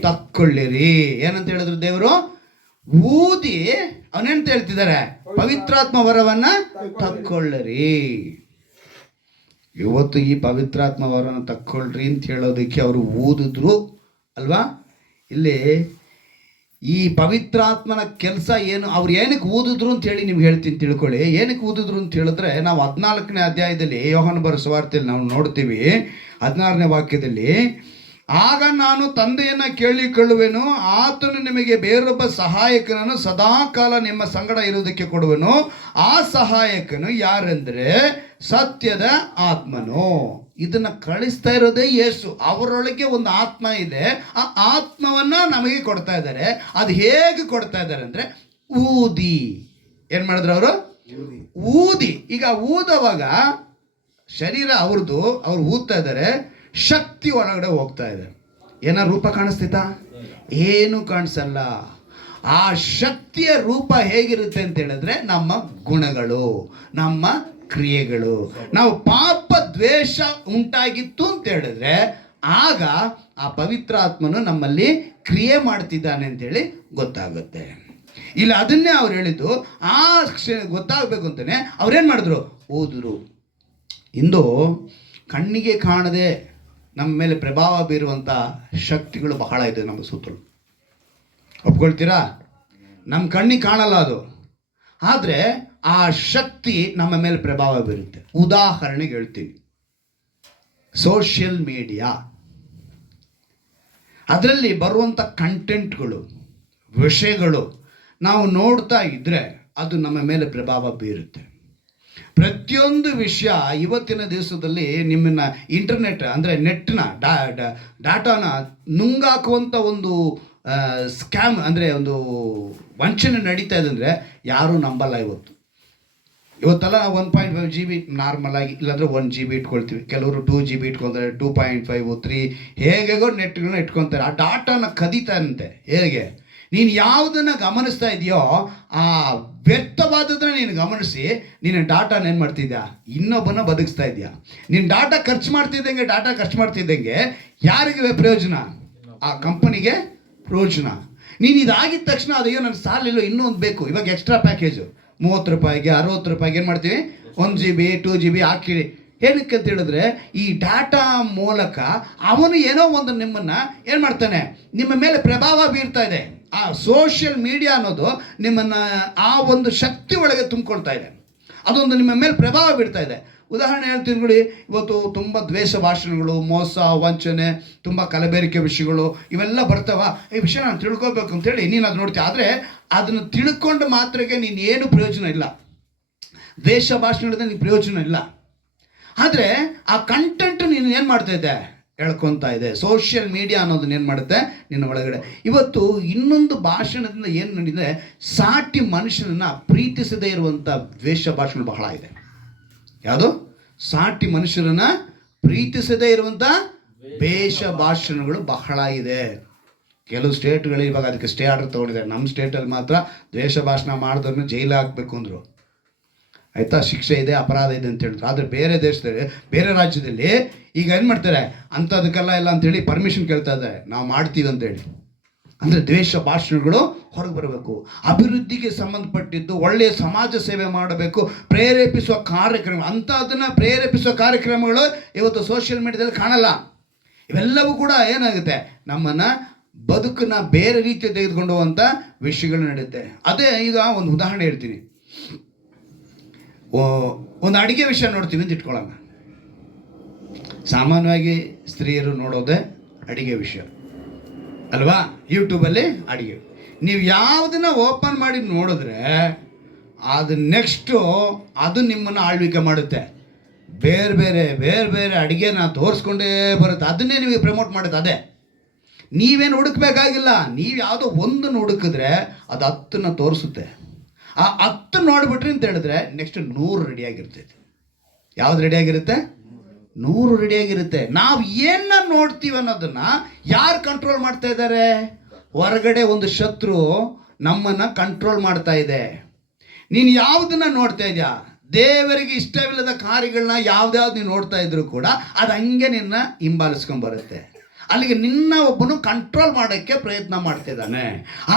ತಕ್ಕೊಳ್ಳಿರಿ. ಏನಂತ ಹೇಳಿದ್ರು ದೇವರು? ಊದಿ ಅವನೇಂತ ಹೇಳ್ತಿದ್ದಾರೆ, ಪವಿತ್ರಾತ್ಮ ವರವನ್ನ ತಕ್ಕೊಳ್ಳಿರಿ. ಇವತ್ತು ಈ ಪವಿತ್ರಾತ್ಮ ವರವನ್ನು ತಕ್ಕೊಳ್ರಿ ಅಂತ ಹೇಳೋದಕ್ಕೆ ಅವರು ಊದಿದ್ರು ಅಲ್ವಾ? ಇಲ್ಲಿ ಈ ಪವಿತ್ರಾತ್ಮನ ಕೆಲಸ ಏನು, ಅವ್ರು ಏನಕ್ಕೆ ಊದಿದ್ರು ಅಂತ ಹೇಳಿ ನಿಮ್ಗೆ ಹೇಳ್ತೀನಿ, ತಿಳ್ಕೊಳ್ಳಿ. ಏನಕ್ಕೆ ಊದಿದ್ರು ಅಂತ ಹೇಳಿದ್ರೆ, ನಾವು 14ನೇ ಅಧ್ಯಾಯದಲ್ಲಿ ಯೋಹಾನ ಬರೆದ ಸುವಾರ್ತೆಯಲ್ಲಿ ನಾವು ನೋಡ್ತೀವಿ, 16ನೇ ವಾಕ್ಯದಲ್ಲಿ, ಆಗ ನಾನು ತಂದೆಯನ್ನು ಕೇಳಿಕೊಳ್ಳುವೆನು, ಆತನು ನಿಮಗೆ ಬೇರೊಬ್ಬ ಸಹಾಯಕನನ್ನು ಸದಾಕಾಲ ನಿಮ್ಮ ಸಂಗಡ ಇರುವುದಕ್ಕೆ ಕೊಡುವನು. ಆ ಸಹಾಯಕನು ಯಾರೆಂದರೆ ಸತ್ಯದ ಆತ್ಮನು. ಇದನ್ನ ಕಳಿಸ್ತಾ ಇರೋದೇ ಯೇಸು. ಅವರೊಳಗೆ ಒಂದು ಆತ್ಮ ಇದೆ, ಆ ಆತ್ಮವನ್ನ ನಮಗೆ ಕೊಡ್ತಾ ಇದ್ದಾರೆ. ಅದು ಹೇಗೆ ಕೊಡ್ತಾ ಇದ್ದಾರೆ ಅಂದ್ರೆ ಊದಿ. ಏನ್ ಮಾಡಿದ್ರು ಅವರು? ಊದಿ. ಈಗ ಊದವಾಗ ಶರೀರ ಅವ್ರದ್ದು, ಅವ್ರು ಊದ್ತಾ ಇದ್ದಾರೆ, ಶಕ್ತಿ ಒಳಗಡೆ ಹೋಗ್ತಾ ಇದೆ. ಏನ ರೂಪ ಕಾಣಿಸ್ತಿತ್ತಾ? ಏನು ಕಾಣಿಸಲ್ಲ. ಆ ಶಕ್ತಿಯ ರೂಪ ಹೇಗಿರುತ್ತೆ ಅಂತ ಹೇಳಿದ್ರೆ ನಮ್ಮ ಗುಣಗಳು, ನಮ್ಮ ಕ್ರಿಯೆಗಳು. ನಾವು ಪಾಪ ದ್ವೇಷ ಉಂಟಾಗಿತ್ತು ಅಂತ ಹೇಳಿದ್ರೆ ಆಗ ಆ ಪವಿತ್ರ ಆತ್ಮನು ನಮ್ಮಲ್ಲಿ ಕ್ರಿಯೆ ಮಾಡ್ತಿದ್ದಾನೆ ಅಂತೇಳಿ ಗೊತ್ತಾಗುತ್ತೆ. ಇಲ್ಲ ಅದನ್ನೇ ಅವ್ರು ಹೇಳಿದ್ದು. ಆ ಗೊತ್ತಾಗಬೇಕು ಅಂತಾನೆ ಅವ್ರೇನು ಮಾಡಿದ್ರು? ಓದಿದ್ರು. ಇಂದು ಕಣ್ಣಿಗೆ ಕಾಣದೆ ನಮ್ಮ ಮೇಲೆ ಪ್ರಭಾವ ಬೀರುವಂಥ ಶಕ್ತಿಗಳು ಬಹಳ ಇದೆ ನಮ್ಮ ಸುತ್ತಲೂ. ಒಪ್ಕೊಳ್ತೀರಾ? ನಮ್ಮ ಕಣ್ಣಿಗೆ ಕಾಣಲ್ಲ ಅದು, ಆದರೆ ಆ ಶಕ್ತಿ ನಮ್ಮ ಮೇಲೆ ಪ್ರಭಾವ ಬೀರುತ್ತೆ. ಉದಾಹರಣೆಗೆ ಹೇಳ್ತೀನಿ, ಸೋಷಿಯಲ್ ಮೀಡಿಯಾ, ಅದರಲ್ಲಿ ಬರುವಂಥ ಕಂಟೆಂಟ್ಗಳು, ವಿಷಯಗಳು ನಾವು ನೋಡ್ತಾ ಇದ್ದರೆ ಅದು ನಮ್ಮ ಮೇಲೆ ಪ್ರಭಾವ ಬೀರುತ್ತೆ. ಪ್ರತಿಯೊಂದು ವಿಷಯ ಇವತ್ತಿನ ದಿವಸದಲ್ಲಿ ನಿಮ್ಮನ್ನ ಇಂಟರ್ನೆಟ್ ಅಂದರೆ ನೆಟ್ನ ಡಾಟಾನ ನುಂಗಾಕುವಂಥ ಒಂದು ಸ್ಕ್ಯಾಮ್ ಅಂದರೆ ಒಂದು ವಂಚನೆ ನಡೀತಾ ಇದೆ ಅಂದರೆ ಯಾರೂ ನಂಬಲ್ಲ. ಇವತ್ತೆಲ್ಲ 1.5 GB ನಾರ್ಮಲ್ ಆಗಿ, ಇಲ್ಲಾಂದರೆ 1 GB ಇಟ್ಕೊಳ್ತೀವಿ. ಕೆಲವರು 2 GB ಇಟ್ಕೊಳ್ತಾರೆ, 2.5, 3 ಹೇಗೆಗೋ ನೆಟ್ಗಳನ್ನ ಇಟ್ಕೊತಾರೆ. ಆ ಡಾಟಾನ ಕದೀತಾನಂತೆ. ಹೇಗೆ? ನೀನು ಯಾವುದನ್ನು ಗಮನಿಸ್ತಾ ಇದೆಯೋ ಆ ವ್ಯರ್ಥವಾದದನ್ನ ನೀನು ಗಮನಿಸಿ ನೀನು ಡಾಟಾನ ಏನು ಮಾಡ್ತಿದ್ಯಾ? ಇನ್ನೊಬ್ಬನ ಬದುಕಿಸ್ತಾ ಇದೆಯಾ. ನೀನು ಡಾಟಾ ಖರ್ಚು ಮಾಡ್ತಿದ್ದಂಗೆ ಯಾರಿಗೆ ಪ್ರಯೋಜನ? ಆ ಕಂಪನಿಗೆ ಪ್ರಯೋಜನ. ನೀನು ಇದಾಗಿದ್ದ ತಕ್ಷಣ ಅಯ್ಯೋ ನನಗೆ ಸಾಲಿಲ್ಲ, ಇನ್ನೂ ಒಂದು ಬೇಕು, ಇವಾಗ ಎಕ್ಸ್ಟ್ರಾ ಪ್ಯಾಕೇಜು ರೂಪಾಯಿಗೆ 60 ರೂಪಾಯಿಗೆ ಏನು ಮಾಡ್ತೀವಿ, 1 GB 2 GB ಹಾಕಿ. ಏನಕ್ಕೆ ಅಂತ ಹೇಳಿದ್ರೆ ಈ ಡಾಟಾ ಮೂಲಕ ಅವನು ಏನೋ ಒಂದು ನಿಮ್ಮನ್ನು ಏನು ಮಾಡ್ತಾನೆ, ನಿಮ್ಮ ಮೇಲೆ ಪ್ರಭಾವ ಬೀರ್ತಾ ಇದೆ. ಆ ಸೋಷಿಯಲ್ ಮೀಡಿಯಾ ಅನ್ನೋದು ನಿಮ್ಮನ್ನು ಆ ಒಂದು ಶಕ್ತಿ ಒಳಗೆ ತುಂಬಿಕೊಳ್ತಾ ಇದೆ, ಅದೊಂದು ನಿಮ್ಮ ಮೇಲೆ ಪ್ರಭಾವ ಬೀರ್ತಾ ಇದೆ. ಉದಾಹರಣೆ ಹೇಳ್ತೀನಿ ನೋಡಿ, ಇವತ್ತು ತುಂಬ ದ್ವೇಷ ಭಾಷಣಗಳು, ಮೋಸ, ವಂಚನೆ, ತುಂಬ ಕಲಬೆರಕೆ ವಿಷಯಗಳು ಇವೆಲ್ಲ ಬರ್ತಾವ. ಈ ವಿಷಯ ನಾನು ತಿಳ್ಕೊಬೇಕು ಅಂತೇಳಿ ನೀನು ಅದು ನೋಡ್ತೀಯ. ಆದರೆ ಅದನ್ನು ತಿಳ್ಕೊಂಡು ಮಾತ್ರಕ್ಕೆ ನೀನು ಏನು ಪ್ರಯೋಜನ ಇಲ್ಲ. ದ್ವೇಷ ಭಾಷಣಗಳಿಂದ ನೀನು ಪ್ರಯೋಜನ ಇಲ್ಲ. ಆದರೆ ಆ ಕಂಟೆಂಟ್ ನೀನು ಏನು ಮಾಡ್ತಾ ಇದ್ದೆ, ಹೇಳ್ಕೊತಾ ಇದೆ. ಸೋಷಿಯಲ್ ಮೀಡಿಯಾ ಅನ್ನೋದನ್ನ ಏನು ಮಾಡುತ್ತೆ ನಿನ್ನ ಒಳಗಡೆ. ಇವತ್ತು ಇನ್ನೊಂದು ಭಾಷಣದಿಂದ ಏನು ನಡೆದಿದೆ, ಸಾಟಿ ಮನುಷ್ಯನನ್ನು ಪ್ರೀತಿಸದೇ ಇರುವಂಥ ದ್ವೇಷ ಭಾಷಣ ಬಹಳ ಇದೆ. ಯಾವುದು? ಸಾಟಿ ಮನುಷ್ಯರನ್ನು ಪ್ರೀತಿಸದೇ ಇರುವಂಥ ದ್ವೇಷ ಭಾಷಣಗಳು ಬಹಳ ಇದೆ. ಕೆಲವು ಸ್ಟೇಟ್ಗಳು ಇವಾಗ ಅದಕ್ಕೆ ಸ್ಟೇ ಆರ್ಡರ್ ತೊಗೊಂಡಿದ್ದಾರೆ. ನಮ್ಮ ಸ್ಟೇಟಲ್ಲಿ ಮಾತ್ರ ದ್ವೇಷ ಭಾಷಣ ಮಾಡಿದವ್ರನ್ನ ಜೈಲಿಗೆ ಹಾಕಬೇಕು ಅಂದರು. ಆಯಿತಾ, ಶಿಕ್ಷೆ ಇದೆ, ಅಪರಾಧ ಇದೆ ಅಂತ ಹೇಳಿದ್ರು. ಆದರೆ ಬೇರೆ ದೇಶದಲ್ಲಿ, ಬೇರೆ ರಾಜ್ಯದಲ್ಲಿ ಈಗ ಏನು ಮಾಡ್ತಾರೆ, ಅಂಥದಕ್ಕೆಲ್ಲ ಇಲ್ಲ ಅಂಥೇಳಿ ಪರ್ಮಿಷನ್ ಕೇಳ್ತಾ ಇದ್ದಾರೆ, ನಾವು ಮಾಡ್ತೀವಿ ಅಂತೇಳಿ. ಅಂದರೆ ದ್ವೇಷ ಭಾಷಣಗಳು ಹೊರಗೆ ಬರಬೇಕು. ಅಭಿವೃದ್ಧಿಗೆ ಸಂಬಂಧಪಟ್ಟಿದ್ದು ಒಳ್ಳೆಯ ಸಮಾಜ ಸೇವೆ ಮಾಡಬೇಕು, ಪ್ರೇರೇಪಿಸುವ ಕಾರ್ಯಕ್ರಮ, ಅಂಥದನ್ನು ಪ್ರೇರೇಪಿಸುವ ಕಾರ್ಯಕ್ರಮಗಳು ಇವತ್ತು ಸೋಷಿಯಲ್ ಮೀಡಿಯಾದಲ್ಲಿ ಕಾಣಲ್ಲ. ಇವೆಲ್ಲವೂ ಕೂಡ ಏನಾಗುತ್ತೆ, ನಮ್ಮನ್ನು ಬದುಕನ್ನು ಬೇರೆ ರೀತಿ ತೆಗೆದುಕೊಂಡು ಹೋಗುವಂಥ ವಿಷಯಗಳು ನಡೆಯುತ್ತೆ. ಅದೇ ಈಗ ಒಂದು ಉದಾಹರಣೆ ಹೇಳ್ತೀನಿ. ಒಂದು ಅಡುಗೆ ವಿಷಯ ನೋಡ್ತೀವಿ ಅಂತ ಇಟ್ಕೊಳ್ಳೋಣ. ಸಾಮಾನ್ಯವಾಗಿ ಸ್ತ್ರೀಯರು ನೋಡೋದೇ ಅಡುಗೆ ವಿಷಯ ಅಲ್ವಾ? ಯೂಟ್ಯೂಬಲ್ಲಿ ಅಡುಗೆ ನೀವು ಯಾವುದನ್ನ ಓಪನ್ ಮಾಡಿ ನೋಡಿದ್ರೆ ಅದು ನೆಕ್ಸ್ಟು ಅದು ನಿಮ್ಮನ್ನು ಆಳ್ವಿಕೆ ಮಾಡುತ್ತೆ. ಬೇರೆ ಬೇರೆ ಬೇರೆ ಬೇರೆ ಅಡುಗೆನ ತೋರಿಸ್ಕೊಂಡೇ ಬರುತ್ತೆ, ಅದನ್ನೇ ನಿಮಗೆ ಪ್ರಮೋಟ್ ಮಾಡುತ್ತೆ. ಅದೇ ನೀವೇನು ಹುಡುಕಬೇಕಾಗಿಲ್ಲ. ನೀವು ಯಾವುದೋ ಒಂದನ್ನು ಹುಡುಕಿದ್ರೆ ಅದು 10ನ್ನ ತೋರಿಸುತ್ತೆ. ಆ 10 ನೋಡಿಬಿಟ್ರಿ ಅಂತ ಹೇಳಿದ್ರೆ ನೆಕ್ಸ್ಟ್ 100 ರೆಡಿಯಾಗಿರ್ತೈತೆ. ಯಾವ್ದು ರೆಡಿಯಾಗಿರುತ್ತೆ? 100 ರೆಡಿಯಾಗಿರುತ್ತೆ. ನಾವು ಏನ ನೋಡ್ತೀವಿ ಅನ್ನೋದನ್ನು ಯಾರು ಕಂಟ್ರೋಲ್ ಮಾಡ್ತಾ ಇದ್ದಾರೆ? ಹೊರಗಡೆ ಒಂದು ಶತ್ರು ನಮ್ಮನ್ನು ಕಂಟ್ರೋಲ್ ಮಾಡ್ತಾ ಇದೆ. ನೀನು ಯಾವುದನ್ನು ನೋಡ್ತಾ ಇದೆಯಾ? ದೇವರಿಗೆ ಇಷ್ಟವಿಲ್ಲದ ಕಾರ್ಯಗಳನ್ನ ಯಾವ್ದಾವ್ದು ನೀನು ನೋಡ್ತಾ ಇದ್ರು ಕೂಡ ಅದು ಹಂಗೆ ನಿನ್ನ ಹಿಂಬಾಲಿಸ್ಕೊಂಡ್ಬರುತ್ತೆ. ಅಲ್ಲಿಗೆ ನಿನ್ನ ಒಬ್ಬನು ಕಂಟ್ರೋಲ್ ಮಾಡೋಕ್ಕೆ ಪ್ರಯತ್ನ ಮಾಡ್ತಿದ್ದಾನೆ.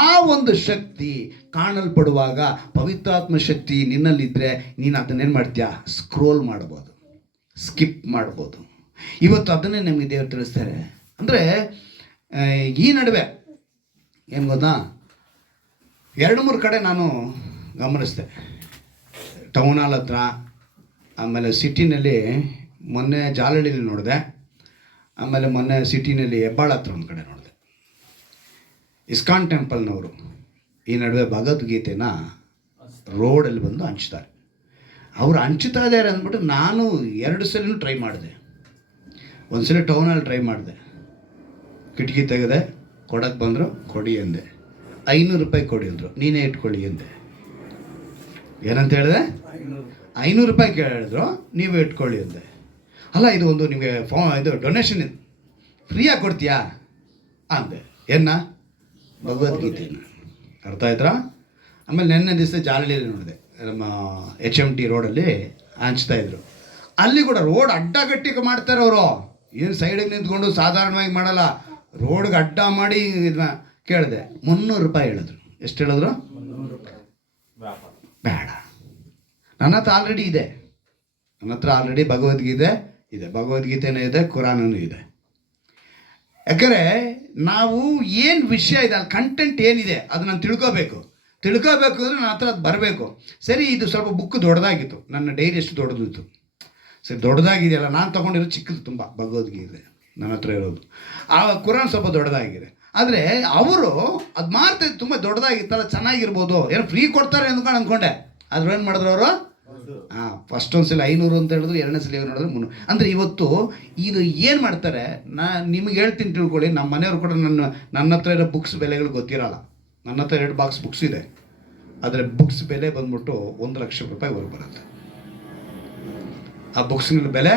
ಆ ಒಂದು ಶಕ್ತಿ ಕಾಣಲ್ಪಡುವಾಗ ಪವಿತ್ರಾತ್ಮ ಶಕ್ತಿ ನಿನ್ನಲ್ಲಿದ್ದರೆ ನೀನು ಅದನ್ನೇನು ಮಾಡ್ತೀಯಾ? ಸ್ಕ್ರೋಲ್ ಮಾಡ್ಬೋದು, ಸ್ಕಿಪ್ ಮಾಡ್ಬೋದು. ಇವತ್ತು ಅದನ್ನೇ ನಮಗೆ ದೇವರು ತಿಳಿಸ್ತಾರೆ. ಅಂದರೆ ಈ ನಡುವೆ ಏನು ಗೊತ್ತಾ, 2-3 ಕಡೆ ನಾನು ಗಮನಿಸಿದೆ. ಟೌನ್ ಹಾಲ್ ಹತ್ರ, ಆಮೇಲೆ ಸಿಟಿನಲ್ಲಿ, ಮೊನ್ನೆ ಜಾಲಹಳ್ಳಿಲಿ ನೋಡಿದೆ, ಆಮೇಲೆ ಮೊನ್ನೆ ಸಿಟಿನಲ್ಲಿ ಹೆಬ್ಬಾಳ ಹತ್ರ ಒಂದು ಕಡೆ ನೋಡಿದೆ. ಇಸ್ಕಾನ್ ಟೆಂಪಲ್ನವರು ಈ ನಡುವೆ ಭಗವದ್ಗೀತೆನ ರೋಡಲ್ಲಿ ಬಂದು ಹಂಚ್ತಾರೆ. ಅವರು ಹಂಚ್ತಾ ಇದ್ದಾರೆ ಅಂದ್ಬಿಟ್ಟು ನಾನು 2 ಸಲ ಟ್ರೈ ಮಾಡಿದೆ. ಒಂದು ಸಲ ಟೌನಲ್ಲಿ ಟ್ರೈ ಮಾಡಿದೆ, ಕಿಟಕಿ ತೆಗೆದೆ, ಕೊಡಕ್ಕೆ ಬಂದರು, ಕೊಡಿ ಅಂದೆ. 500 ರೂಪಾಯಿ ಕೊಡಿ ಅಂದರು, ನೀನೇ ಇಟ್ಕೊಳ್ಳಿ ಅಂದೆ. ಏನಂತ ಹೇಳಿದೆ? 500 ರೂಪಾಯಿ ಕೇಳಿದ್ರು, ನೀವೇ ಇಟ್ಕೊಳ್ಳಿ ಅಂದೆ. ಅಲ್ಲ, ಇದು ಒಂದು ನಿಮಗೆ ಇದು ಡೊನೇಷನ್, ಇದು ಫ್ರೀಯಾಗಿ ಕೊಡ್ತೀಯಾ ಅಂದೆ. ಏನ? ಭಗವದ್ಗೀತೆನ. ಅರ್ಥ ಆಯ್ತಾ? ಆಮೇಲೆ ನೆನ್ನೆ ದಿವಸ ಜಾಲಹಳ್ಳಿಯಲ್ಲಿ ನೋಡಿದೆ, ನಮ್ಮ HMT ರೋಡಲ್ಲಿ ಹಂಚ್ತಾಯಿದ್ರು. ಅಲ್ಲಿ ಕೂಡ ರೋಡ್ ಅಡ್ಡಗಟ್ಟಿಗೆ ಮಾಡ್ತಾರೆ ಅವರು. ಏನು ಸೈಡಿಗೆ ನಿಂತ್ಕೊಂಡು ಸಾಧಾರಣವಾಗಿ ಮಾಡಲ್ಲ, ರೋಡ್ಗೆ ಅಡ್ಡ ಮಾಡಿ ಇದನ್ನ ಕೇಳಿದೆ. 300 ರೂಪಾಯಿ ಹೇಳಿದ್ರು. ಎಷ್ಟು ಹೇಳಿದ್ರು? ಬೇಡ, ನನ್ನ ಹತ್ರ ಆಲ್ರೆಡಿ ಇದೆ. ನನ್ನ ಹತ್ರ ಆಲ್ರೆಡಿ ಭಗವದ್ಗೀತೆ ಇದೆ, ಭಗವದ್ಗೀತೆನೂ ಇದೆ, ಕುರಾನೂ ಇದೆ. ಯಾಕಂದರೆ ನಾವು ಏನು ವಿಷಯ ಇದೆ, ಅಲ್ಲಿ ಕಂಟೆಂಟ್ ಏನಿದೆ ಅದು ನಾನು ತಿಳ್ಕೋಬೇಕು ಅಂದರೆ ನನ್ನ ಹತ್ರ ಅದು ಬರಬೇಕು. ಸರಿ, ಇದು ಸ್ವಲ್ಪ ಬುಕ್ ದೊಡ್ಡದಾಗಿತ್ತು, ನನ್ನ ಡೈರಿ ಎಷ್ಟು ದೊಡ್ಡದಿತ್ತು. ಸರಿ, ದೊಡ್ಡದಾಗಿದೆಯಲ್ಲ, ನಾನು ತೊಗೊಂಡಿರೋದು ಚಿಕ್ಕದು ತುಂಬ, ಭಗವದ್ಗೀತೆ ನನ್ನ ಹತ್ರ ಇರೋದು. ಆ ಕುರಾನ್ ಸ್ವಲ್ಪ ದೊಡ್ಡದಾಗಿದೆ. ಆದರೆ ಅವರು ಅದು ಮಾರ್ತಾಯಿದ್ದು ತುಂಬ ದೊಡ್ಡದಾಗಿತ್ತಲ್ಲ, ಚೆನ್ನಾಗಿರ್ಬೋದು, ಏನೋ ಫ್ರೀ ಕೊಡ್ತಾರೆ ಅಂದ್ಕೊಂಡು ಅಂದ್ಕೊಂಡೆ. ಆದ್ರೆ ಏನು ಮಾಡಿದ್ರು ಅವರು? ಫಸ್ಟ್ ಒಂದು ಸಲ 500 ಅಂತ ಹೇಳಿದ್ರು, 2ನೇ ಸಲ ನೋಡಿದ್ರು 300. ಅಂದರೆ ಇವತ್ತು ಇದು ಏನು ಮಾಡ್ತಾರೆ, ನಿಮಗೆ ಹೇಳ್ತೀನಿ ತಿಳ್ಕೊಳ್ಳಿ. ನಮ್ಮ ಮನೆಯವರು ಕೂಡ ನನ್ನ ಹತ್ರ ಇರೋ ಬುಕ್ಸ್ ಬೆಲೆಗಳು ಗೊತ್ತಿರಲ್ಲ. ನನ್ನ ಹತ್ರ 2 ಬಾಕ್ಸ್ ಬುಕ್ಸ್ ಇದೆ, ಆದರೆ ಬುಕ್ಸ್ ಬೆಲೆ ಬಂದ್ಬಿಟ್ಟು 1 ಲಕ್ಷ ರೂಪಾಯಿವರೆಗೆ ಬರುತ್ತೆ. ಆ ಬುಕ್ಸ್ಗಳ ಬೆಲೆ